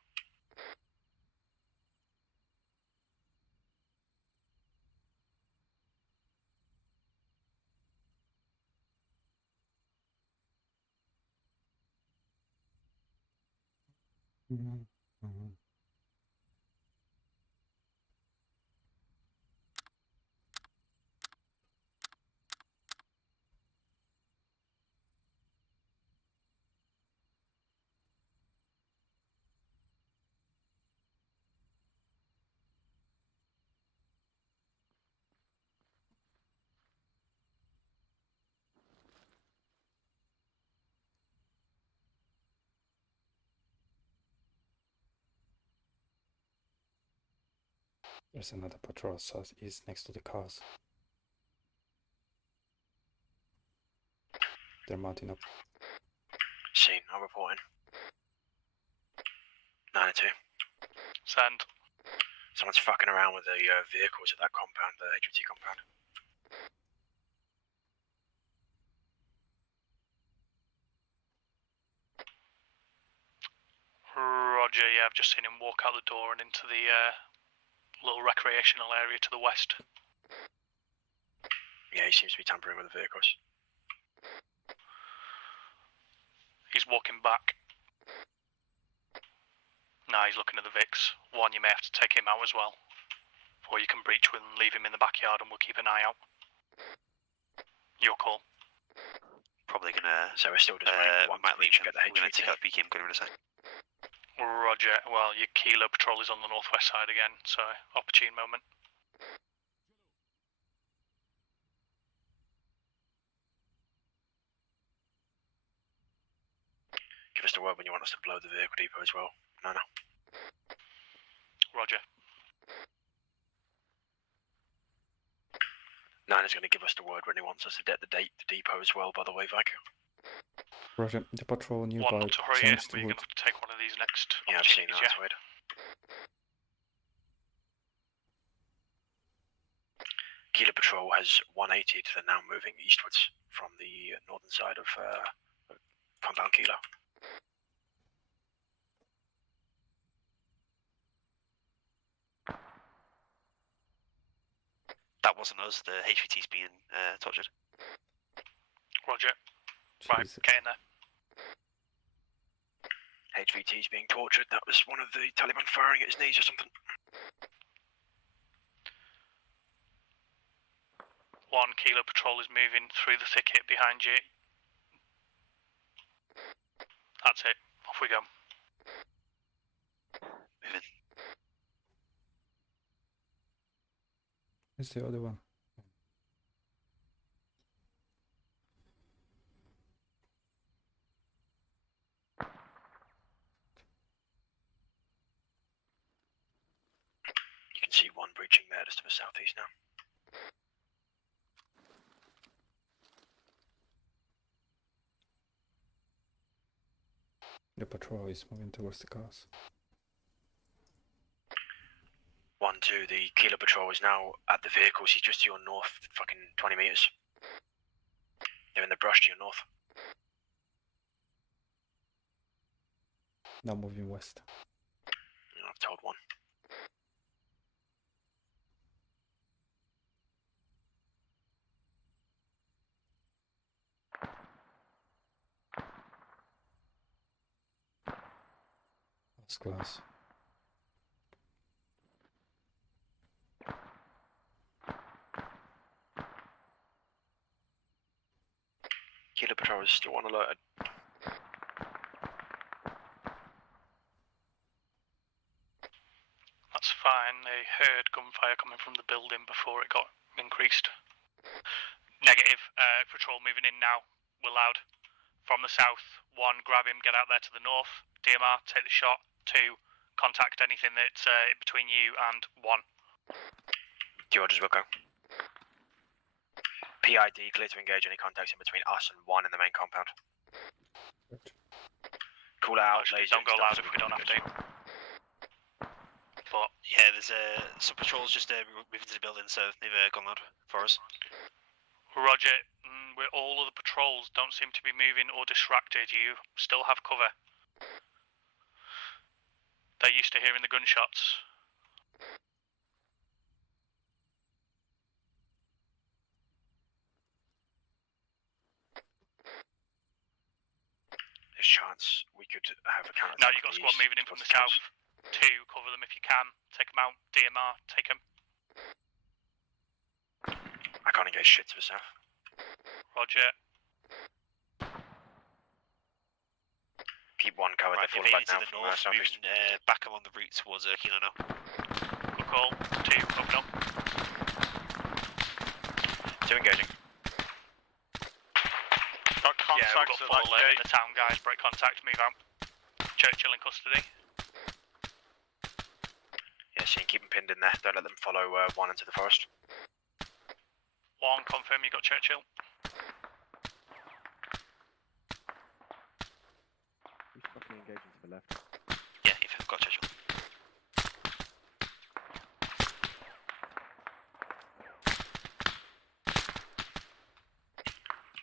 There's another patrol southeast next to the cars. They're mounting up. Seen, I'm reporting. 92. Send. Someone's fucking around with the vehicles at that compound, the HVT compound. Roger, yeah, I've just seen him walk out the door and into the little recreational area to the west. Yeah, he seems to be tampering with the vehicles. He's walking back. Nah, he's looking at the Vix. One, you may have to take him out as well. Or you can breach with and leave him in the backyard and we'll keep an eye out. Your call. Probably gonna. So we're still just we might leave him. get the We're gonna HVT. take out BK. I'm going in a sec. Roger. Well, your Kilo patrol is on the northwest side again, so opportune moment. Give us the word when you want us to blow the vehicle depot as well. No. Roger. Nana's going to give us the word when he wants us to the depot as well, by the way, Vike. Roger, the patrol nearby One, not to hurry changed but to you're wood. going to have to take one of these next Yeah, I've seen that, opportunities, that's weird. Kilo Patrol has 180 to the now moving eastwards from the northern side of compound Kilo. That wasn't us. The HVT's being tortured. Roger. Right, get in there. HVT's being tortured. That was one of the Taliban firing at his knees or something. One, Kilo patrol is moving through the thicket behind you. That's it. Off we go. Moving. Where's the other one? You can see one breaching there just to the southeast now. The patrol is moving towards the cars. 1-2, the Kilo Patrol is now at the vehicles. He's just to your north, fucking 20 meters. They're in the brush to your north. Now moving west. I've told one. That's close. Kilo Patrol is still on alert. That's fine. They heard gunfire coming from the building before it got increased. Negative. Patrol moving in now. We're loud. From the south. 1, grab him, get out there to the north. DMR, take the shot. 2, contact anything that's in between you and 1. The orders will go. PID, clear to engage any contacts in between us and 1 in the main compound. Call out, Actually, laser don't go and loud stuff if we don't have to. But yeah, there's some patrols just moving to the building, so they've gone loud for us. Roger, all of the patrols don't seem to be moving or distracted. You still have cover. They're used to hearing the gunshots. There's chance we could have a counter. Now you've got a squad moving in from the south. 2, cover them if you can. Take them out. DMR, take them. I can't engage shit to the south. Roger. Keep 1 covered, Right, they're falling back to now the from north, southeast. moving back along the route towards Kilo now. Good call. 2, open up. 2 engaging. Got contacts yeah, we've got full alert in the town, guys. Break contact, move out. Churchill in custody. Yeah, IC and keep them pinned in there. Don't let them follow one into the forest. One, confirm you got Churchill. He's fucking engaging to the left. Yeah, you've got Churchill.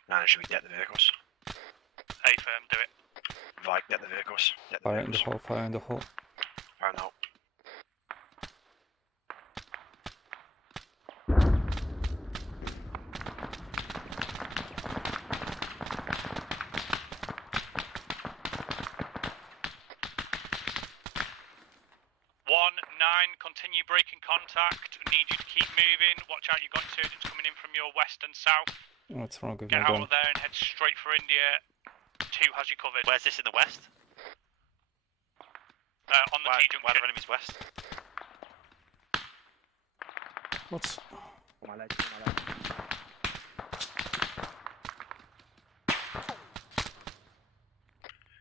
Now should we get the vehicles? A firm, do it. Vike, get the vehicles. Get the Fire in the vehicles. hole, fire in the hole. Fire in the hole. Continue breaking contact. Need you to keep moving. Watch out, you've got insurgents coming in from your west and south. What's wrong with Get my out gun? of there and head straight for India. 2 has you covered. Where's this in the west? On the T-junction. Where are enemies west? What's... On my leg, on my leg.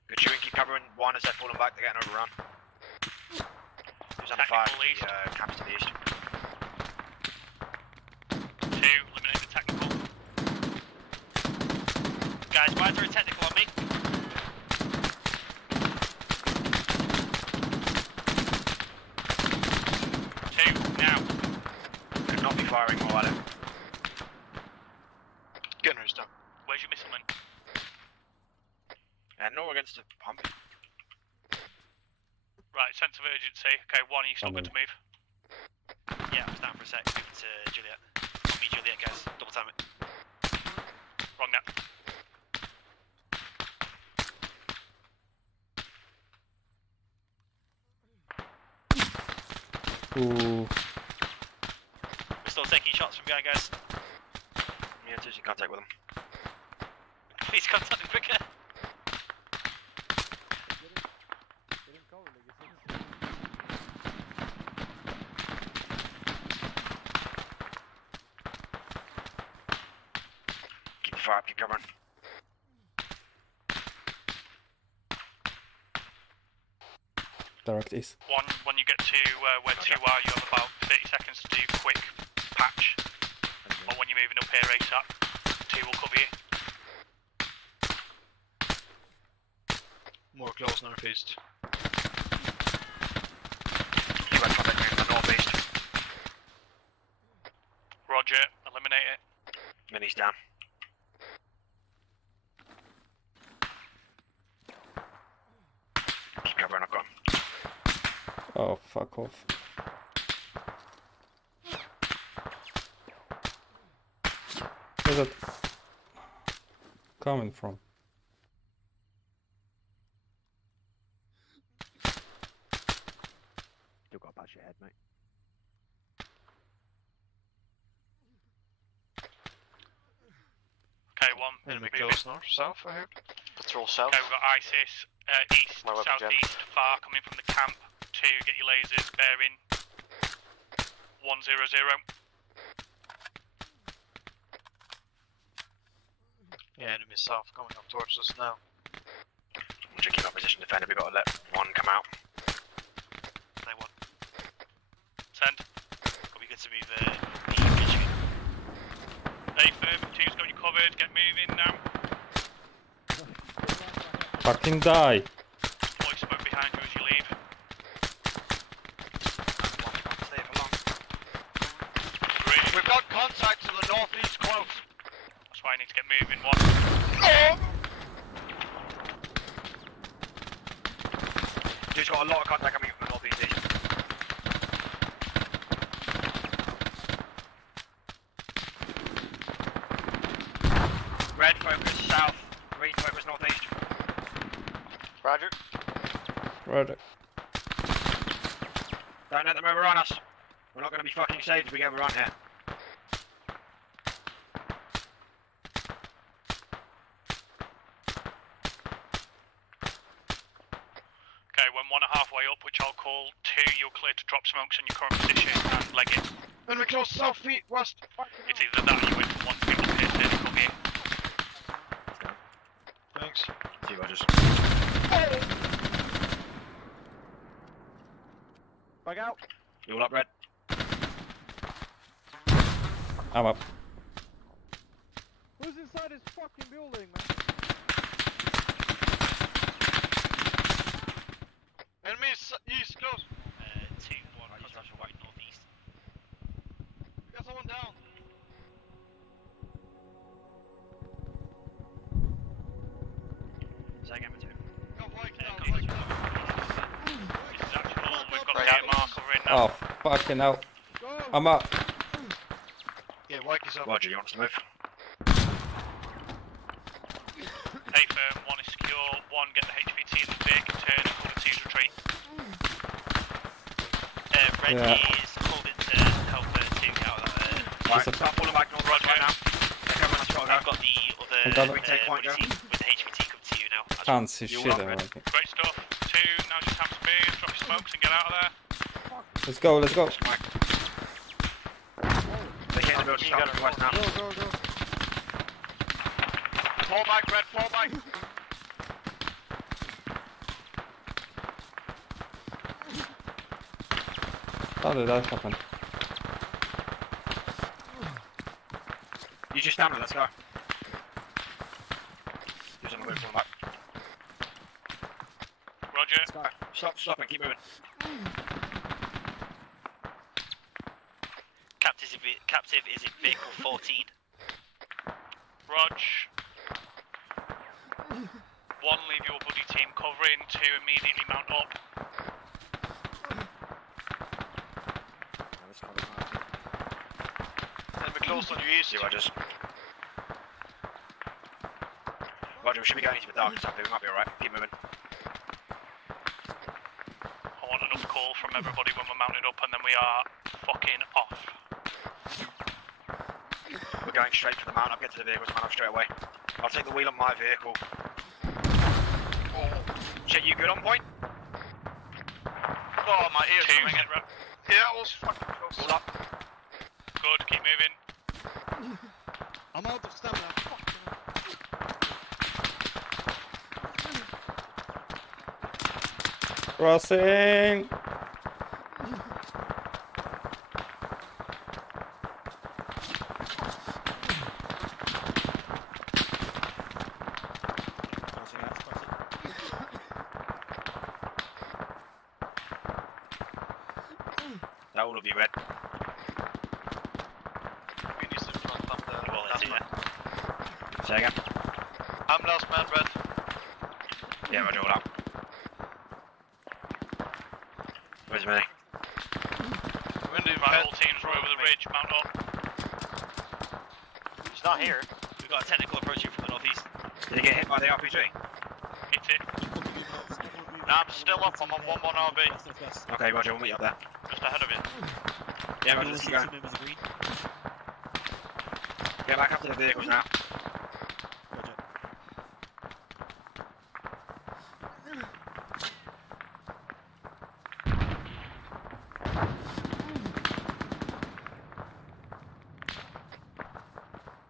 Good shooting, keep covering one as they're falling back, they're getting overrun. Who's under fire? The caps to the east. 2, eliminate the technical. Guys, why is there a technical on me? Now. Could not be firing more at it. Gunner's done. Where's your missile man? No against the pump. Right, sense of urgency. Okay, 1, are you still good to move? Yeah, I was down for a sec. Moving to Juliet. Me, Juliet, guys. Double time it. Wrong net. Ooh. We're still taking shots from behind, guys. Yeah, just in contact with them. Please contact me quicker. Keep the fire up, keep covering. Direct east. 1, when you get to where 2 are, you have about 30 seconds to do quick patch. Or when you're moving up here ASAP, 2 will cover you. More close northeast. You went contact moving to the northeast. Roger, eliminate it. Mini's down. Keep covering, I've got him. Oh, fuck off. Where's that coming from? Still got to patch your head, mate. Okay, 1. Enemy close north, south, I heard. Patrol south. Okay, we've got ISIS, east, My weapon southeast, far, coming from the camp. 2, get your lasers, bearing. 100. Yeah, enemy south coming up towards us now. We're checking our position defender, we've got to let one come out. Play 1. Send. Are we good to move Michigan? A firm, 2's got you covered, get moving now. Fucking die! Deploy smoke behind you as you leave. We've got contact to the northeast close. That's why I need to get moving. 1. Just got a lot of contact coming from the northeast east. Red focus south, green focus northeast. Roger. Roger. Don't let them overrun us. We're not going to be fucking saved if we get overrun here. Okay, when 1 are halfway up, which I'll call 2, you're clear to drop smokes on your current position and leg it. Enemy close south, feet west. It's either that or you wait for 1 to get up here to come here. Thanks. See you, Rogers. Bug out. You all up, Red? I'm up. Who's inside this fucking building, man? Enemies east, close. 2-1, contact right northeast. We got someone down. Say again, 2. Got White down. This is actual, we've got the AMR covering now. Oh, fucking hell. I'm up. Yeah, White is up. Roger, you want us to move? A firm, 1 is secure, 1 get the HVT in the big, turn and cover 2's retreat. Red Yeah. is called in to help 2 get out of that. Right, start falling back north right now. I've got the other I've got it. with the HVT come to you now. Can't see shit around here. Great stuff. 2, now just have spears, drop your smokes and get out of there. Let's go, let's go. They can't build stop to the west now. Go. Fall back, Red, fall back. How did that happen? You just stand there, let's go. Use on the move, fall back. Roger. Stop and keep moving. Captive is in vehicle 14. Rog. 1, leave your buddy team covering, 2, immediately mount up. Enemy close on you east. See, Rogers. Roger, we should be going into the dark or something, we might be alright. Keep moving. I want enough call from everybody when we're mounted up and then we are fucking off. We're going straight for the mount. I'll get to the vehicles, man, up straight away. I'll take the wheel on my vehicle. Oh. Shit, you good on point? Oh, my ears are ringing. Yeah, I was fucking close. Hold up. Good, keep moving. I'm out of stamina. Crossing. That all of you, Red. We need some front up there. Well, that's it. Say again. I'm last man, Red. Yeah, Roger, all up. Where's me? Windy, Right, all teams are over the ridge, mount up. He's not here. We've got a technical approaching from the northeast. Did he get hit by the RPG? Hit it. No, I'm still up. I'm on 1-1 RB. Okay, Roger, we'll meet you up there. Just ahead of you. Yeah, Roger, let's keep going. Get back up to the vehicles now.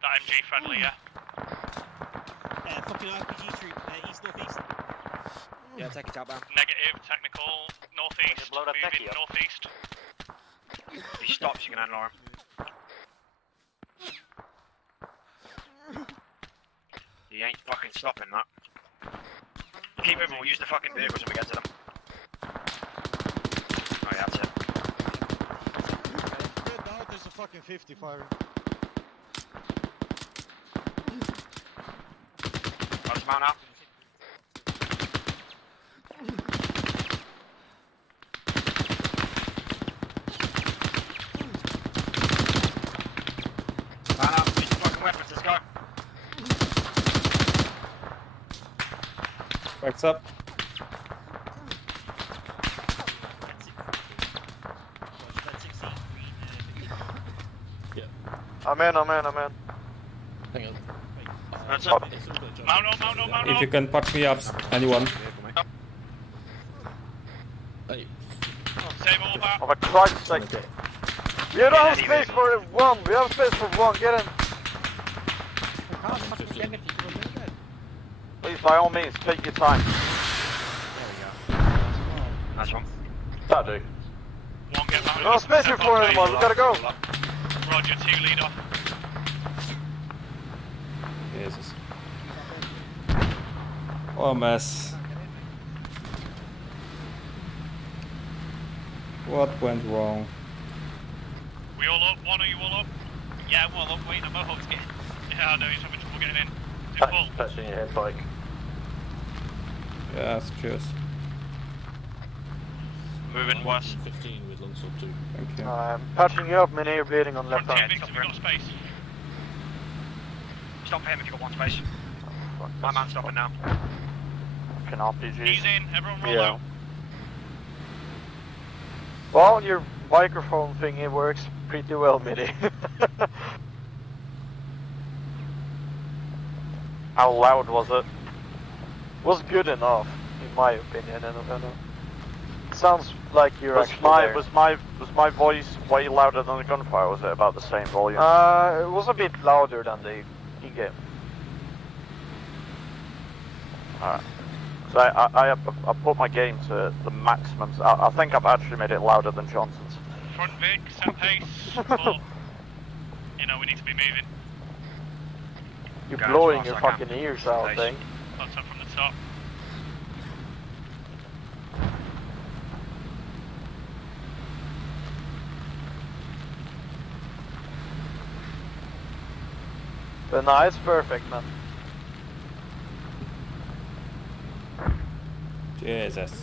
That MG friendly, yeah? Fucking RPG troop, east-northeast. Yeah, take it outbound. Negative, technical, northeast, blow that moving techie up. northeast. If he stops, you can handle him. He ain't fucking stopping that. Keep moving, we'll use the fucking vehicles when we get to them. Oh yeah, that's it. Spread out, there's a fucking 50 firing. Let's mount up. Mount up, use the fucking weapons, let's go. Backs up. I'm in. Hang on. That's up. Mount up. If you can patch me up, anyone. Same all back. Oh, for Christ's sake. We don't have space for one. We have space for one. Get in. Please, by all means, take your time. Nice one. That'll do. One, get back. No space before anyone, we gotta go. Roger, 2 lead off. Jesus. What a mess. What went wrong? We all up? One, are you all up? Yeah, I'm all up, waiting on my hooks getting. Yeah, I know he's having trouble getting in. Is it full? Patching your head, Mike. Yes, cheers. Moving west. 15 with long sub 2. Thank you. I'm patching you up, Minnie, you're bleeding on the left Front hand. team, Victor, we got space. Stop him if you got one space. My man's stopping now. Fucking RPGs. He's in, everyone roll Yeah. out. Well, your microphone thingy works pretty well, Minnie. How loud was it? Was good enough, in my opinion. And it sounds like you're Was actually my there. was my voice way louder than the gunfire? Or was it about the same volume? It was a bit louder than the in-game. Alright. So I put my gain to the maximum. I think I've actually made it louder than Johnson's. Front Vic, set pace. But, you know, we need to be moving. You're Guys, blowing fast your I can. fucking ears out, I think. That's up from the top. But no, it's perfect, man. Jesus.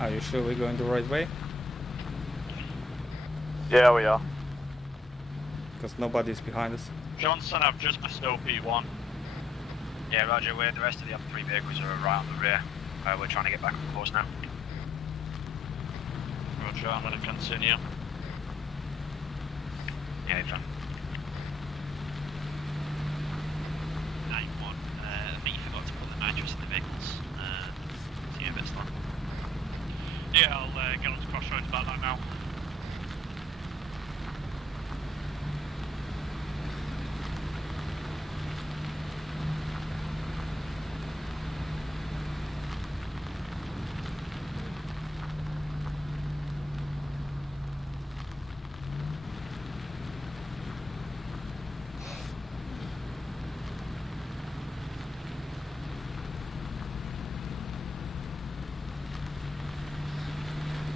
Are you sure we're going the right way? Yeah, we are. Because nobody's behind us. Johnson, I've just missed OP1. Yeah, Roger, the rest of the other 3 vehicles are right on the rear. We're trying to get back on course now. Roger, I'm going to continue. Yeah, you're fine. 9-1. I think you forgot to put the nitrous in the vehicles. See you a bit slow. Yeah, I'll get on to crossroads about that now.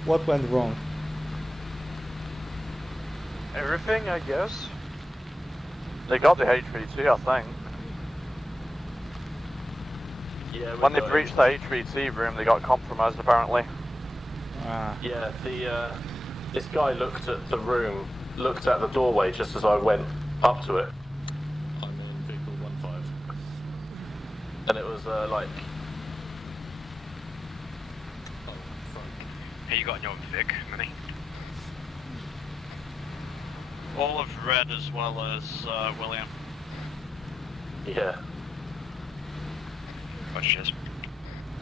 What went wrong? Everything, I guess. They got the HVT, I think. Yeah. When they breached the HVT room, they got compromised apparently. Ah. Yeah, this guy looked at the room, looked at the doorway just as I went up to it. I'm in vehicle 1-5. And it was like... Oh, front. Hey, you got in your Vic, Minnie? All of red as well as William. Yeah. Cheers.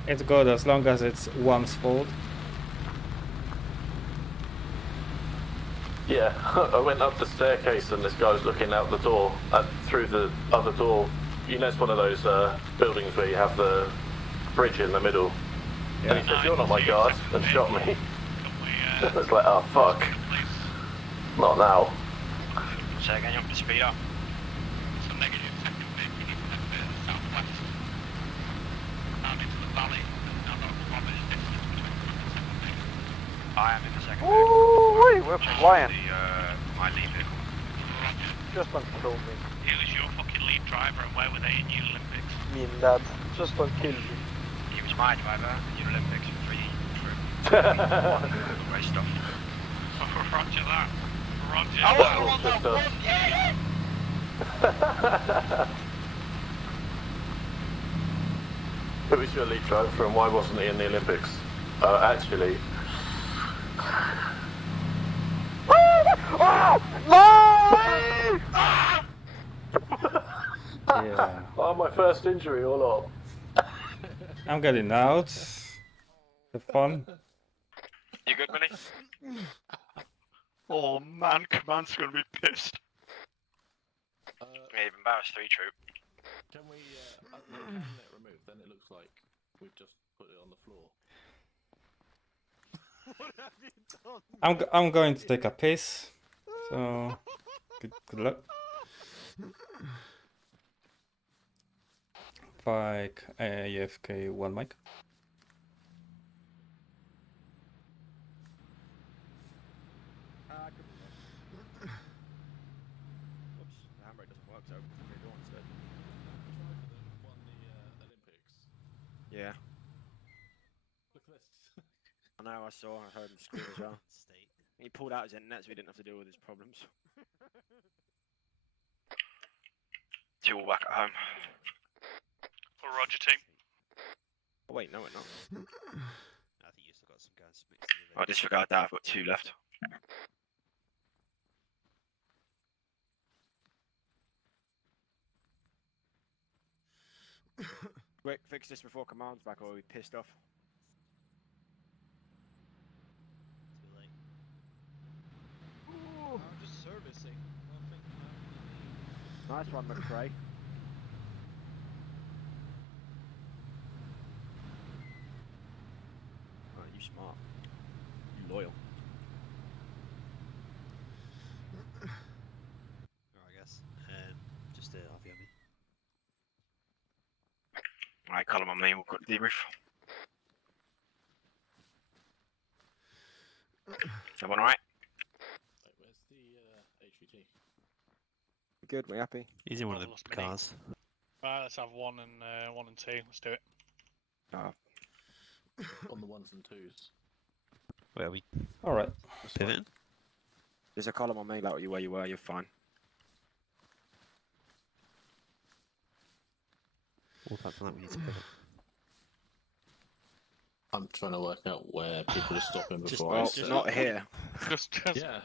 It's good as long as it's one's fault. Yeah, I went up the staircase and this guy was looking out the door, through the other door. You know, it's one of those buildings where you have the bridge in the middle. Yeah. And he said, "You're not my guard," and shot me. I was like, oh fuck. Not now. Say again, you want me to speed up? Some negative second Vic, we need to head southwest. Down into the valley. Now not a kilometre distance between front and second Vic. I am in the second Ooh, we're flying. My lead vehicle. Just don't kill me. Who was your fucking lead driver and where were they in Olympics? Me and Dad. Just don't kill me. He was my driver in Olympics for 3 race stuff. Roger that. Roger. I want to run that Good one, yeah! Who was your lead driver and why wasn't he in the Olympics? Actually... Oh! No! first injury or not? I'm getting out. The fun. You good, Minnie? Oh man, Command's gonna be pissed. Yeah, even Barris 3 troop. Can we can it remove? Then it looks like we've just put it on the floor. What have you done? I'm going to take a piss. So good luck. Like AFK 1 mic. Oops, the handbrake doesn't work, so we do instead. Won the Olympics. Yeah. Look at this. I know, I saw, I heard him scream as well. He pulled out his internet so he didn't have to deal with his problems. Two all back at home. For Roger team. Oh wait, no we're not. I think you've still got some guys mixed in. I disregard that, I've got 2 left. Quick, fix this before command's back or we'll be pissed off. Too late. I'm just servicing. Nice one, McRae. Oh, you smart. You loyal. Alright, I guess. Just RV on me. Alright, call him on me, we'll quick debrief. Everyone alright? Wait, where's the HVT? Good, we're happy. He's in one of the cars. Right, let's have 1 and 2. Let's do it. Oh. On the 1s and 2s. Where are we? Alright. Pivoting? There's a column on me like where you were, you're fine. All back from that, we need to pivot. I'm trying to work out where people are stopping Just, before. well, not here. Just. Yeah.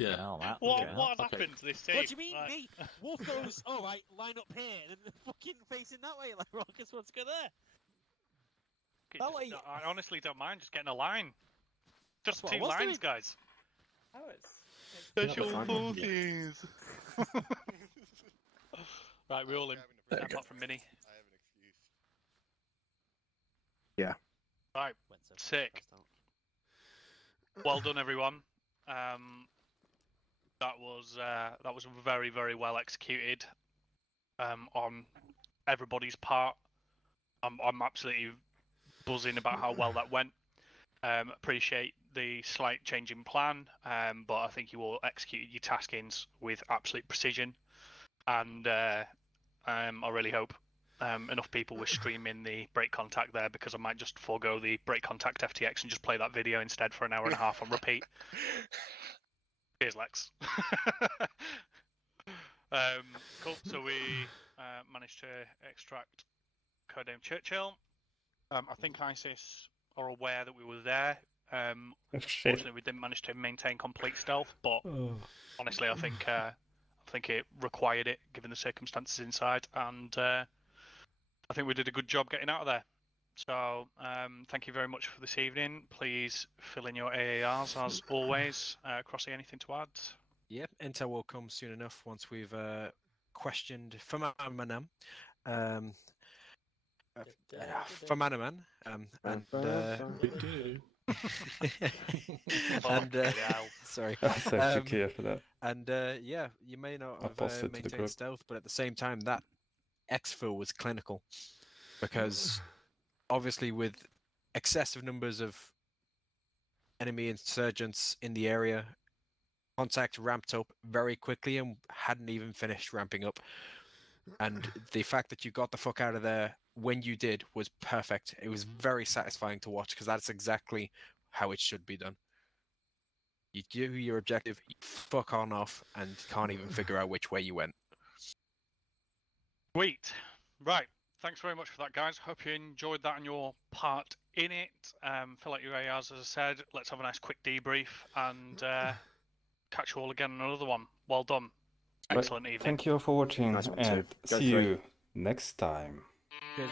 Yeah. What happened to this team? What do you mean, me? Wolf goes, alright, line up here, and then fucking facing that way, like Rockets wants to go there. That way. I honestly don't mind just getting a line. Just That's what I 2 was lines, doing. guys. Oh, it's... Special forces. Right, we're all in. Apart from Minnie. Yeah. Right, sick. Well done, everyone. That was very, very well executed on everybody's part. I'm absolutely buzzing about how well that went. Appreciate the slight change in plan, but I think you all executed your taskings with absolute precision, and I really hope enough people were streaming the break contact there, because I might just forego the break contact FTX and just play that video instead for an hour and a half on repeat. Cheers, Lex. Cool. So we managed to extract Codename Churchill. I think ISIS are aware that we were there. Unfortunately, we didn't manage to maintain complete stealth, but honestly, I think it required it given the circumstances inside, and I think we did a good job getting out of there. So thank you very much for this evening. Please fill in your AARs as always. Crossy, anything to add? Yep, intel will come soon enough once we've questioned Famanaman. Famanaman. And sorry. Thank you, Kia, for that. And yeah, you may not I'll post have it to the maintained group. stealth, but at the same time, that exfil was clinical, because obviously with excessive numbers of enemy insurgents in the area, contact ramped up very quickly and hadn't even finished ramping up. And the fact that you got the fuck out of there when you did was perfect. It was very satisfying to watch, because that's exactly how it should be done. You do your objective, you fuck on off, and can't even figure out which way you went. Sweet. Right. Thanks very much for that, guys. Hope you enjoyed that and your part in it. Fill out your ARs, as I said. Let's have a nice quick debrief, and catch you all again on another one. Well done. Excellent evening. Thank you for watching, Nice one, and too. Go see for you it. next time. Cheers.